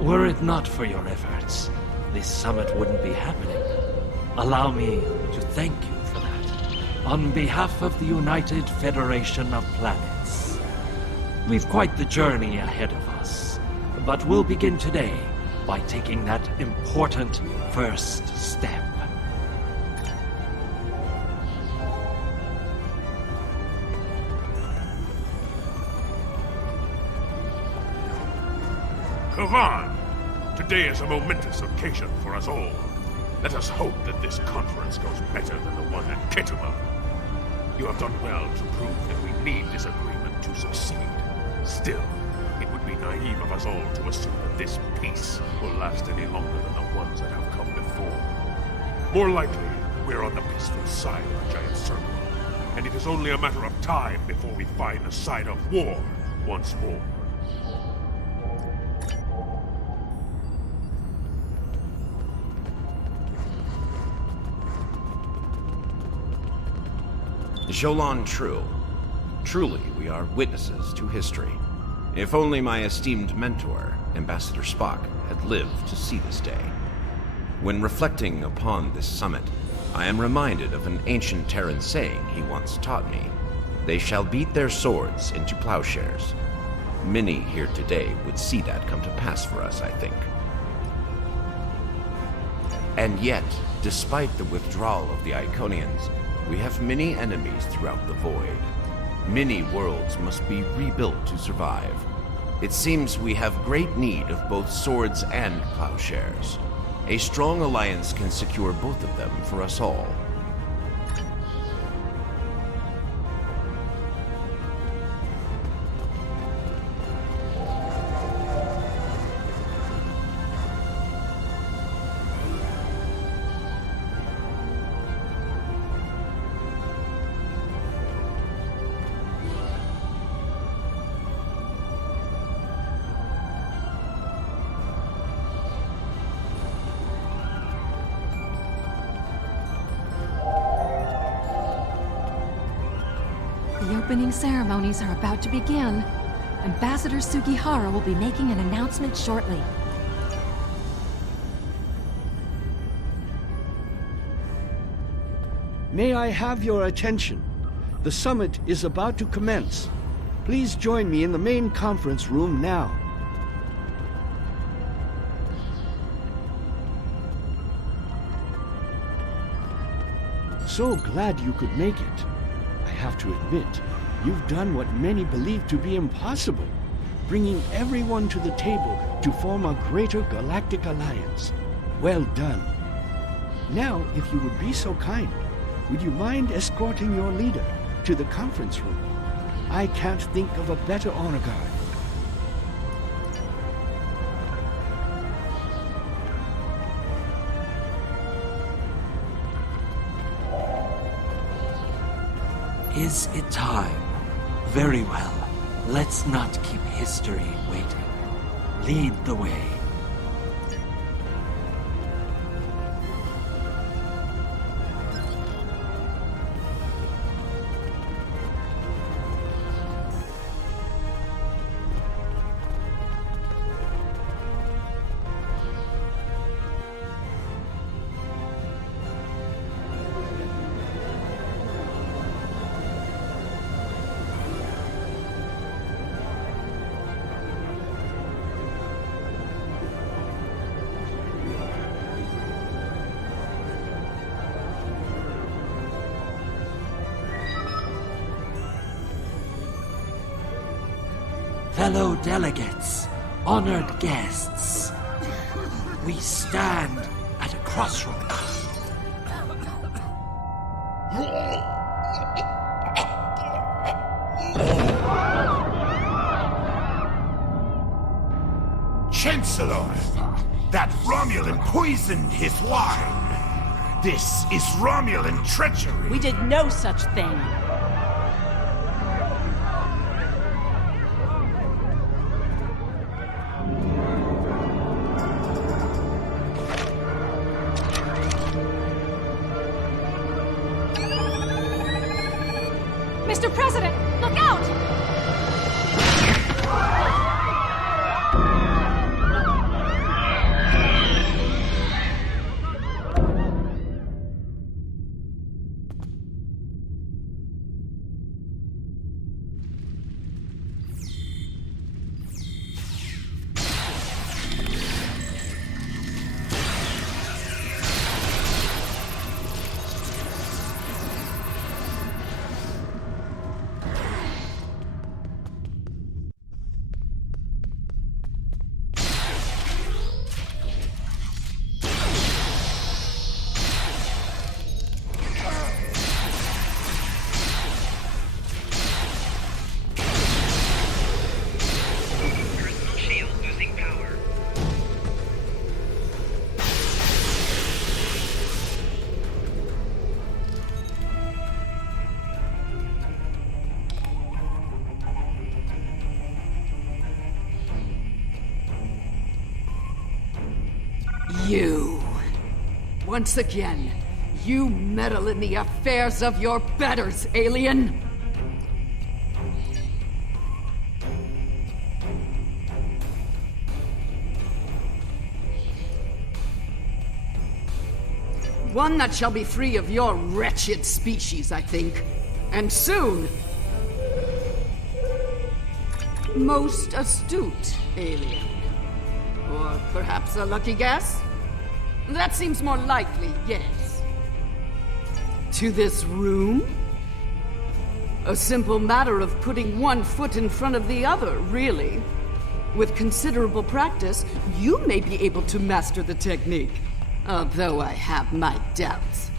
Were it not for your efforts, this summit wouldn't be happening. Allow me to thank you for that, on behalf of the United Federation of Planets. We've quite the journey ahead of us, but we'll begin today by taking that important first step. Come on! Today is a momentous occasion for us all. Let us hope that this conference goes better than the one at Ketuma. You have done well to prove that we need this agreement to succeed. Still, it would be naive of us all to assume that this peace will last any longer than the ones that have come before. More likely, we're on the peaceful side of the giant circle, and it is only a matter of time before we find the side of war once more. Jolan True. Truly, we are witnesses to history. If only my esteemed mentor, Ambassador Spock, had lived to see this day. When reflecting upon this summit, I am reminded of an ancient Terran saying he once taught me. They shall beat their swords into plowshares. Many here today would see that come to pass for us, I think. And yet, despite the withdrawal of the Iconians, we have many enemies throughout the void. Many worlds must be rebuilt to survive. It seems we have great need of both swords and plowshares. A strong alliance can secure both of them for us all. The opening ceremonies are about to begin. Ambassador Sugihara will be making an announcement shortly. May I have your attention? The summit is about to commence. Please join me in the main conference room now. So glad you could make it. I have to admit, you've done what many believe to be impossible, bringing everyone to the table to form a greater galactic alliance. Well done. Now, if you would be so kind, would you mind escorting your leader to the conference room? I can't think of a better honor guard. Is it time? Very well. Let's not keep history waiting. Lead the way. Fellow delegates, honored guests, we stand at a crossroads. Chancellor, that Romulan poisoned his wine. This is Romulan treachery. We did no such thing. Mr. President, look out! You. Once again, you meddle in the affairs of your betters, alien. One that shall be free of your wretched species, I think. And soon. Most astute, alien. Or perhaps a lucky guess? That seems more likely, yes. To this room? A simple matter of putting one foot in front of the other, really. With considerable practice, you may be able to master the technique. Although I have my doubts.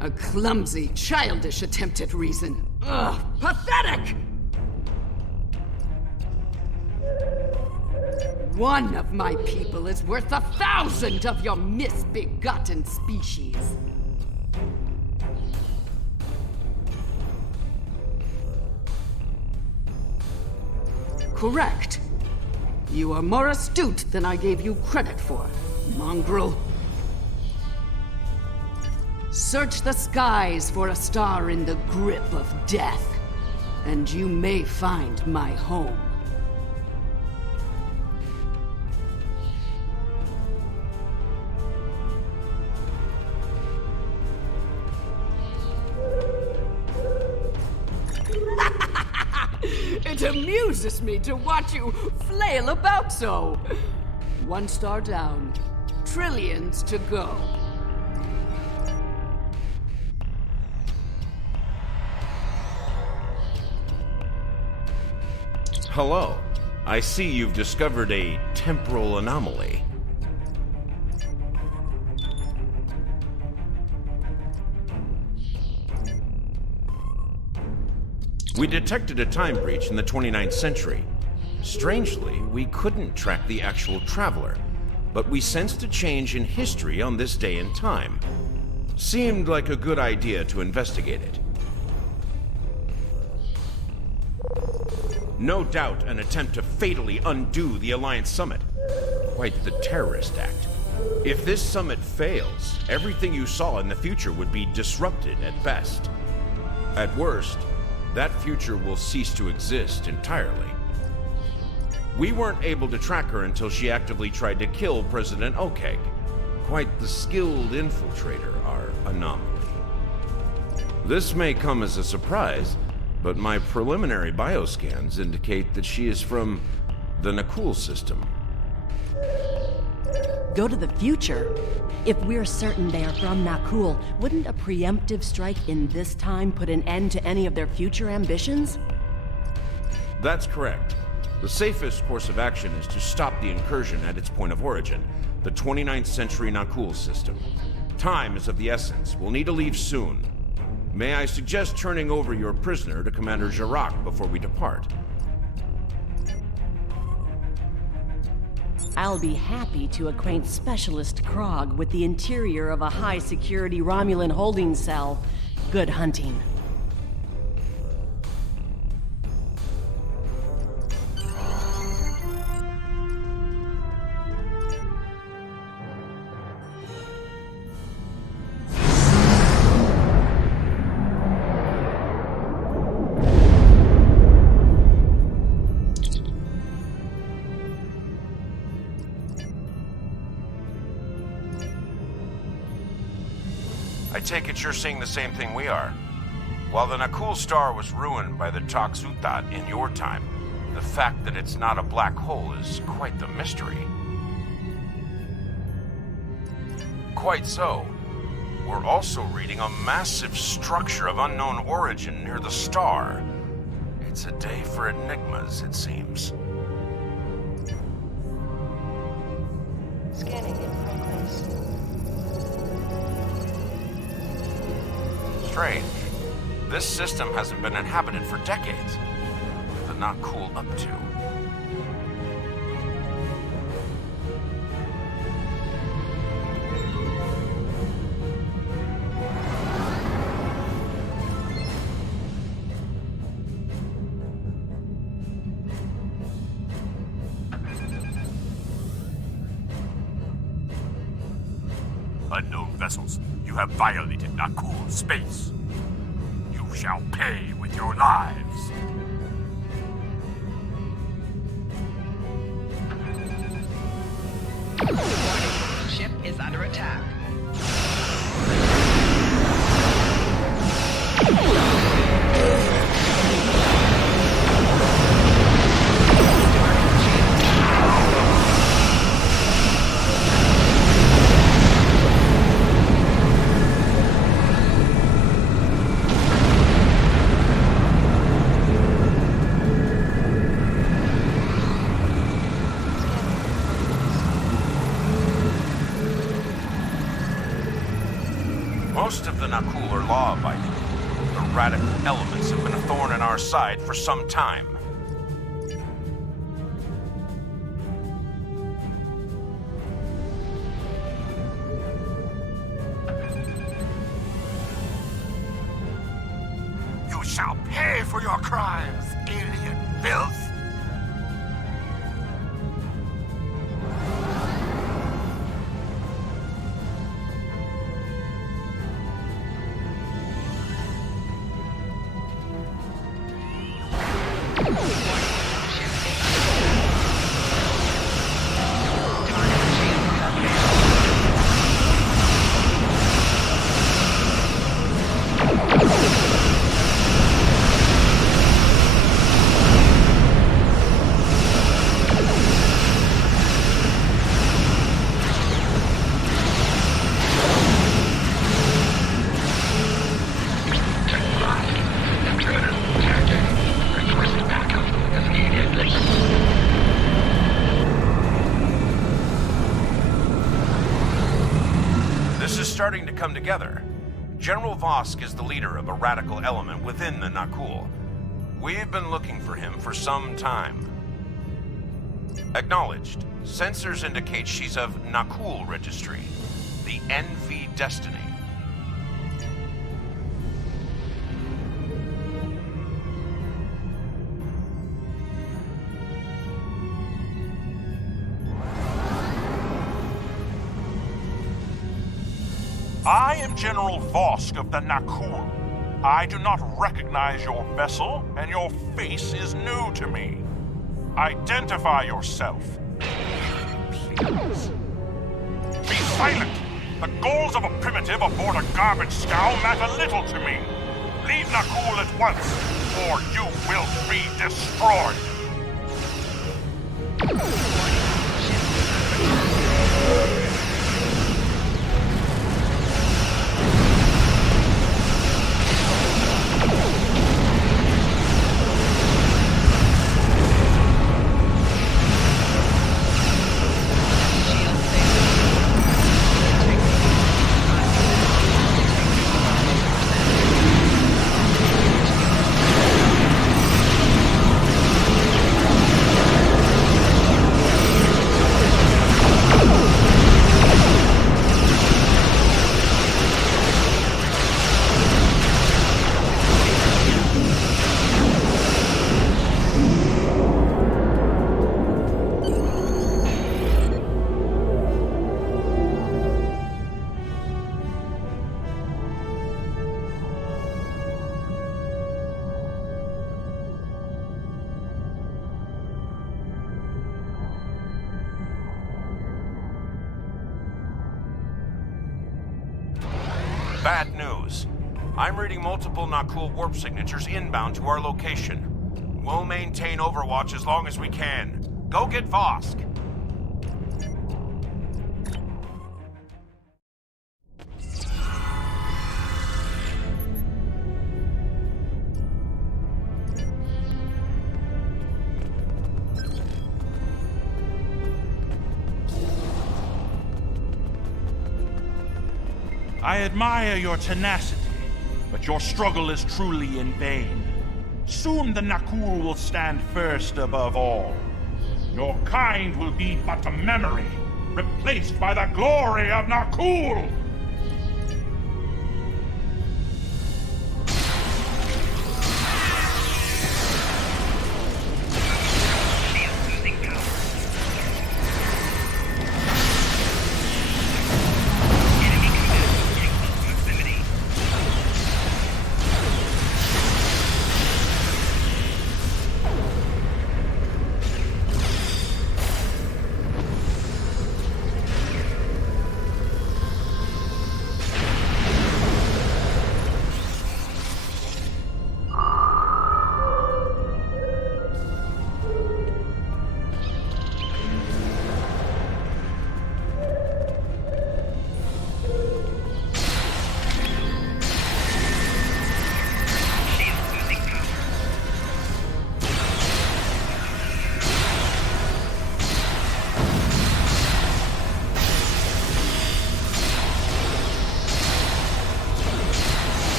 A clumsy, childish attempt at reason. Ugh, pathetic! One of my people is worth 1,000 of your misbegotten species. Correct. You are more astute than I gave you credit for, mongrel. Search the skies for a star in the grip of death, and you may find my home. It amuses me to watch you flail about so. One star down, trillions to go. Hello. I see you've discovered a temporal anomaly. We detected a time breach in the 29th century. Strangely, we couldn't track the actual traveler, but we sensed a change in history on this day and time. Seemed like a good idea to investigate it. No doubt an attempt to fatally undo the Alliance Summit. Quite the terrorist act. If this summit fails, everything you saw in the future would be disrupted at best. At worst, that future will cease to exist entirely. We weren't able to track her until she actively tried to kill President Okeg. Quite the skilled infiltrator, our anomaly. This may come as a surprise, but my preliminary bioscans indicate that she is from the Nakul system. go to the future? If we're certain they are from Nakul, wouldn't a preemptive strike in this time put an end to any of their future ambitions? That's correct. The safest course of action is to stop the incursion at its point of origin, the 29th century Nakul system. Time is of the essence. We'll need to leave soon. May I suggest turning over your prisoner to Commander Jarak before we depart? I'll be happy to acquaint Specialist Krog with the interior of a high-security Romulan holding cell. Good hunting. I take it you're seeing the same thing we are. While the Nakul star was ruined by the Toxutat in your time, the fact that it's not a black hole is quite the mystery. Quite so. We're also reading a massive structure of unknown origin near the star. It's a day for enigmas, it seems. Scanning in progress. Strange. This system hasn't been inhabited for decades. What are the Nakul up to? Unknown vessels, you have violated Nakul space. You shall pay with your lives. Warning, ship is under attack. Most of the Nakul are law-abiding. The radical elements have been a thorn in our side for some time. You shall pay for your crimes, alien filth! Starting to come together. General Vosk is the leader of a radical element within the Nakul. We've been looking for him for some time. Acknowledged. Sensors indicate she's of Nakul registry. The NV Destiny. I am General Vosk of the Nakul. I do not recognize your vessel, and your face is new to me. Identify yourself. Please. Be silent! The goals of a primitive aboard a garbage scow matter little to me. Leave Nakul at once, or you will be destroyed. Bad news. I'm reading multiple Nakul warp signatures inbound to our location. We'll maintain Overwatch as long as we can. Go get Vosk. I admire your tenacity, but your struggle is truly in vain. Soon the Nakul will stand first above all. Your kind will be but a memory, replaced by the glory of Nakul!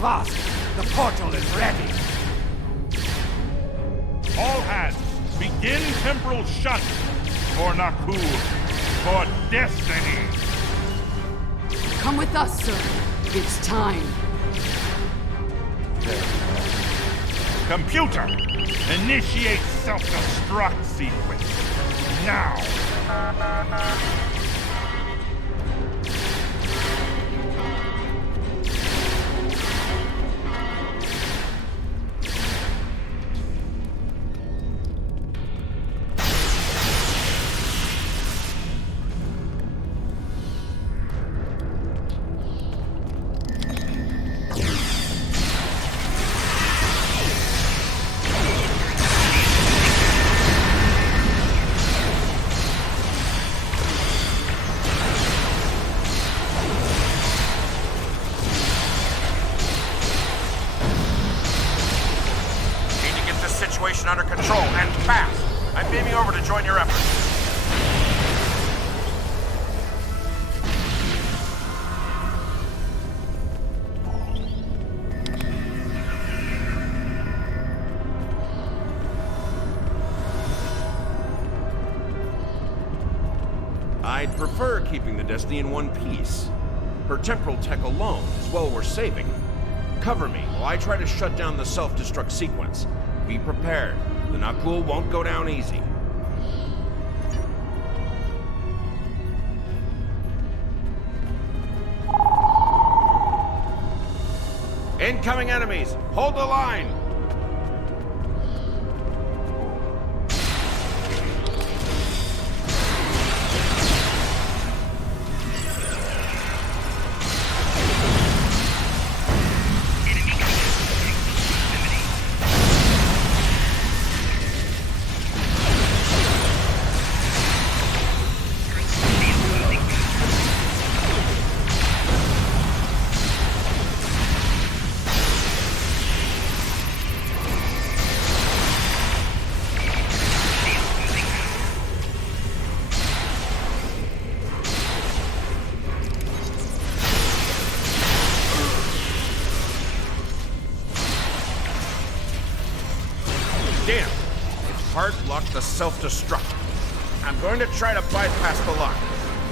Vosk, the portal is ready. All hands, begin temporal shunt for Nakul, for destiny. Come with us, sir. It's time. Computer, initiate self-destruct sequence. Now. Under control, and fast. I'm beaming over to join your efforts. I'd prefer keeping the Destiny in one piece. Her temporal tech alone is well worth saving. Cover me while I try to shut down the self-destruct sequence. Be prepared. The Nakul won't go down easy. Incoming enemies! Hold the line! Damn! It's hard locked the self-destruct. I'm going to try to bypass the lock.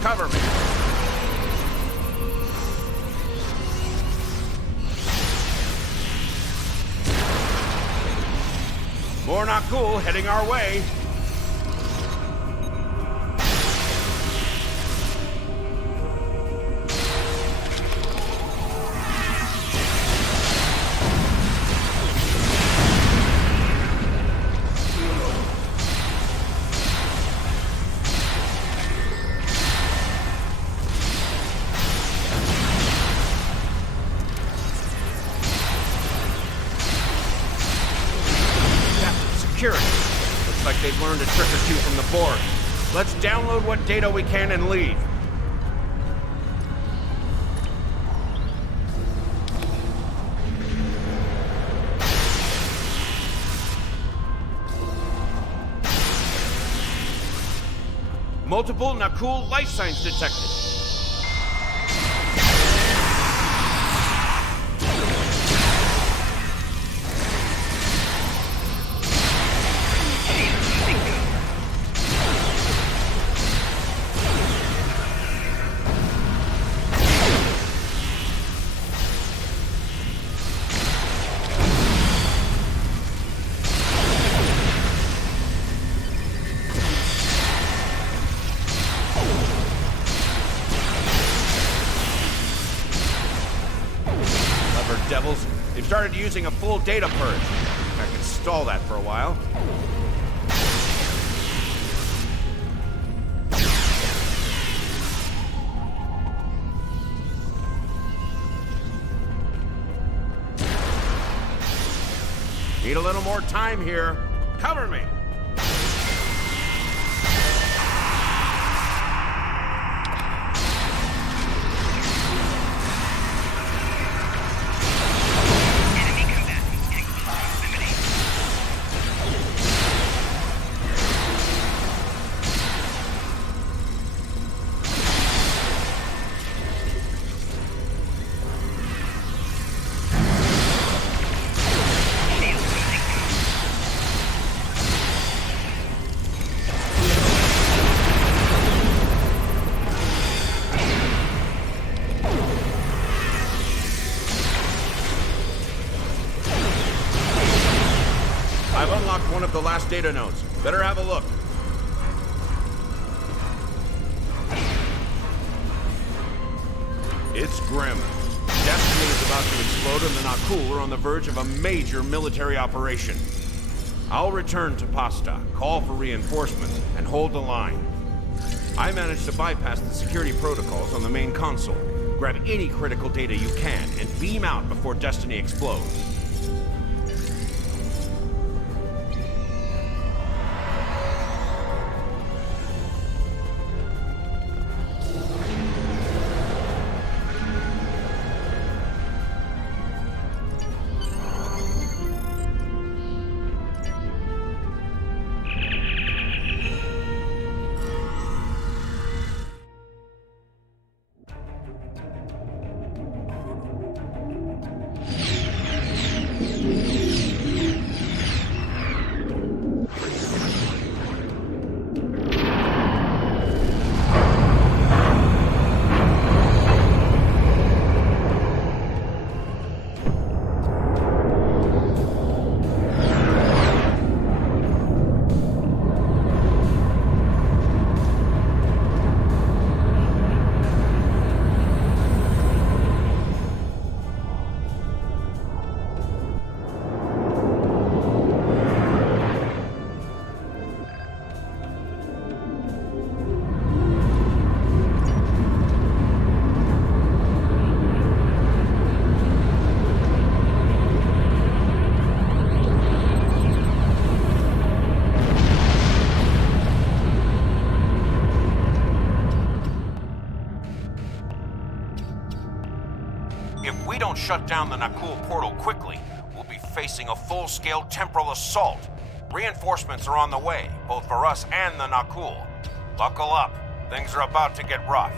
Cover me. More Nakul heading our way. security. Looks like they've learned a trick or two from the Borg. Let's download what data we can and leave. Multiple Nakul life signs detected. Devils, they've started using a full data purge. I can stall that for a while. Need a little more time here. Cover me! I've unlocked one of the last data nodes. Better have a look. It's grim. Destiny is about to explode and the Nakul are on the verge of a major military operation. I'll return to Pasta, call for reinforcements, and hold the line. I managed to bypass the security protocols on the main console. Grab any critical data you can and beam out before Destiny explodes. If we don't shut down the Nakul portal quickly, we'll be facing a full-scale temporal assault. Reinforcements are on the way, both for us and the Nakul. Buckle up. Things are about to get rough.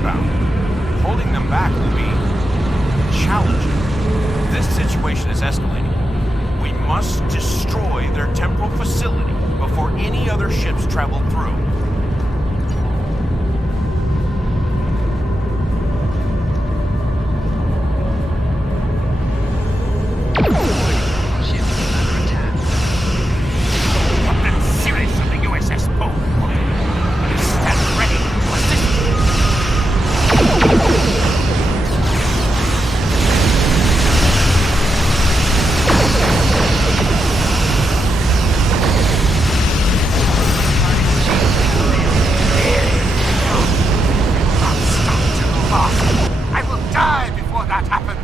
inbound. Holding them back will be challenging. This situation is escalating. We must destroy their temporal facility before any other ships travel through. I will die before that happens!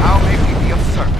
How may we be of service?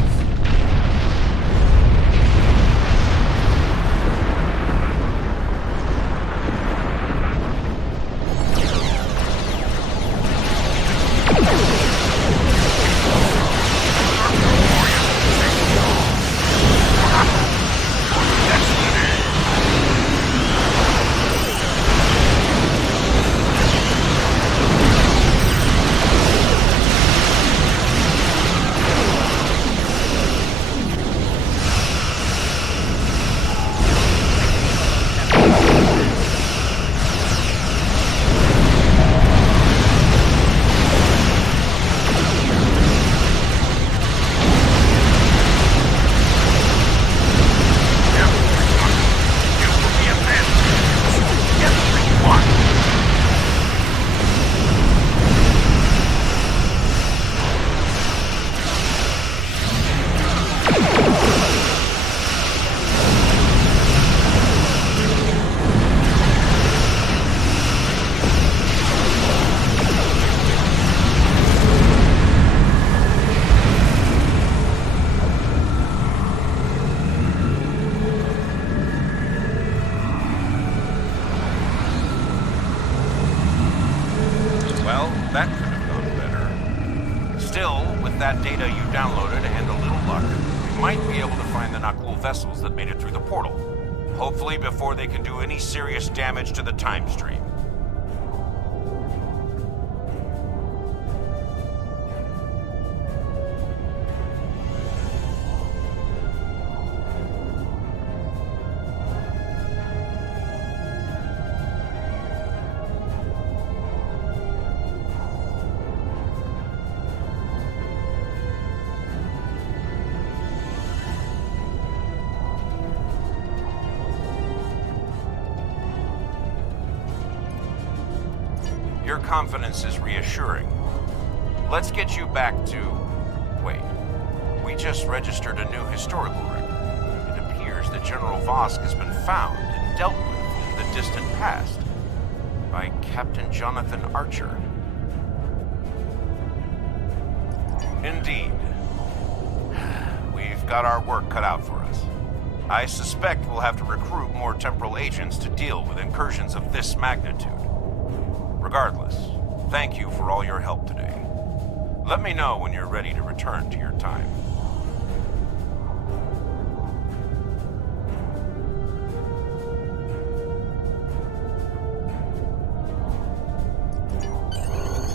Well, that could have gone better. Still, with that data you downloaded and a little luck, we might be able to find the Nakul vessels that made it through the portal. Hopefully before they can do any serious damage to the time stream. Your confidence is reassuring. Let's get you back to... Wait. We just registered a new historical record. It appears that General Vosk has been found and dealt with in the distant past by Captain Jonathan Archer. Indeed. We've got our work cut out for us. I suspect we'll have to recruit more temporal agents to deal with incursions of this magnitude. Regardless, thank you for all your help today. Let me know when you're ready to return to your time.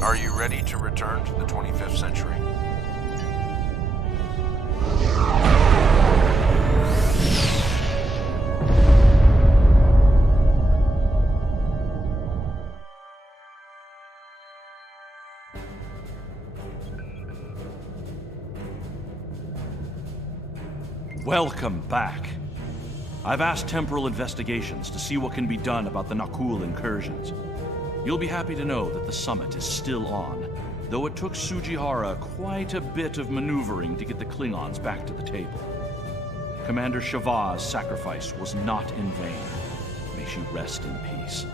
Are you ready to return to the 25th century? Welcome back. I've asked Temporal Investigations to see what can be done about the Nakul incursions. You'll be happy to know that the summit is still on, though it took Sujihara quite a bit of maneuvering to get the Klingons back to the table. Commander Shava's sacrifice was not in vain. May she rest in peace.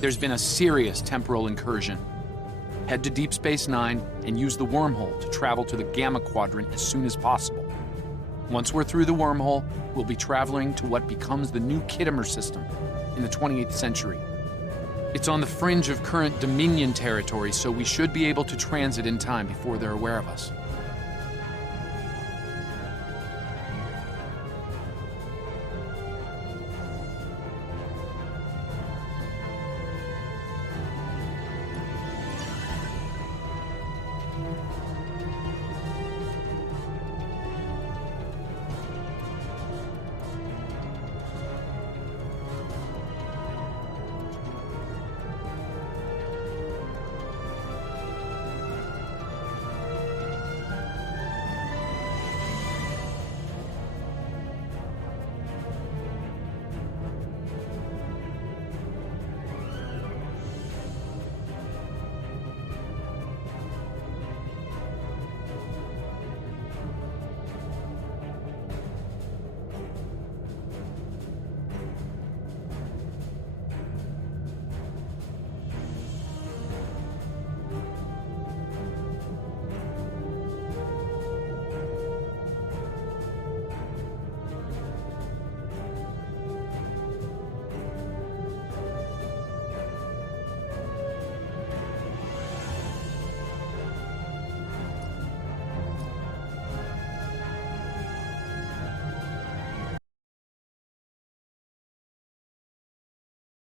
There's been a serious temporal incursion. Head to Deep Space Nine and use the wormhole to travel to the Gamma Quadrant as soon as possible. Once we're through the wormhole, we'll be traveling to what becomes the new Kittimer system in the 28th century. It's on the fringe of current Dominion territory, so we should be able to transit in time before they're aware of us.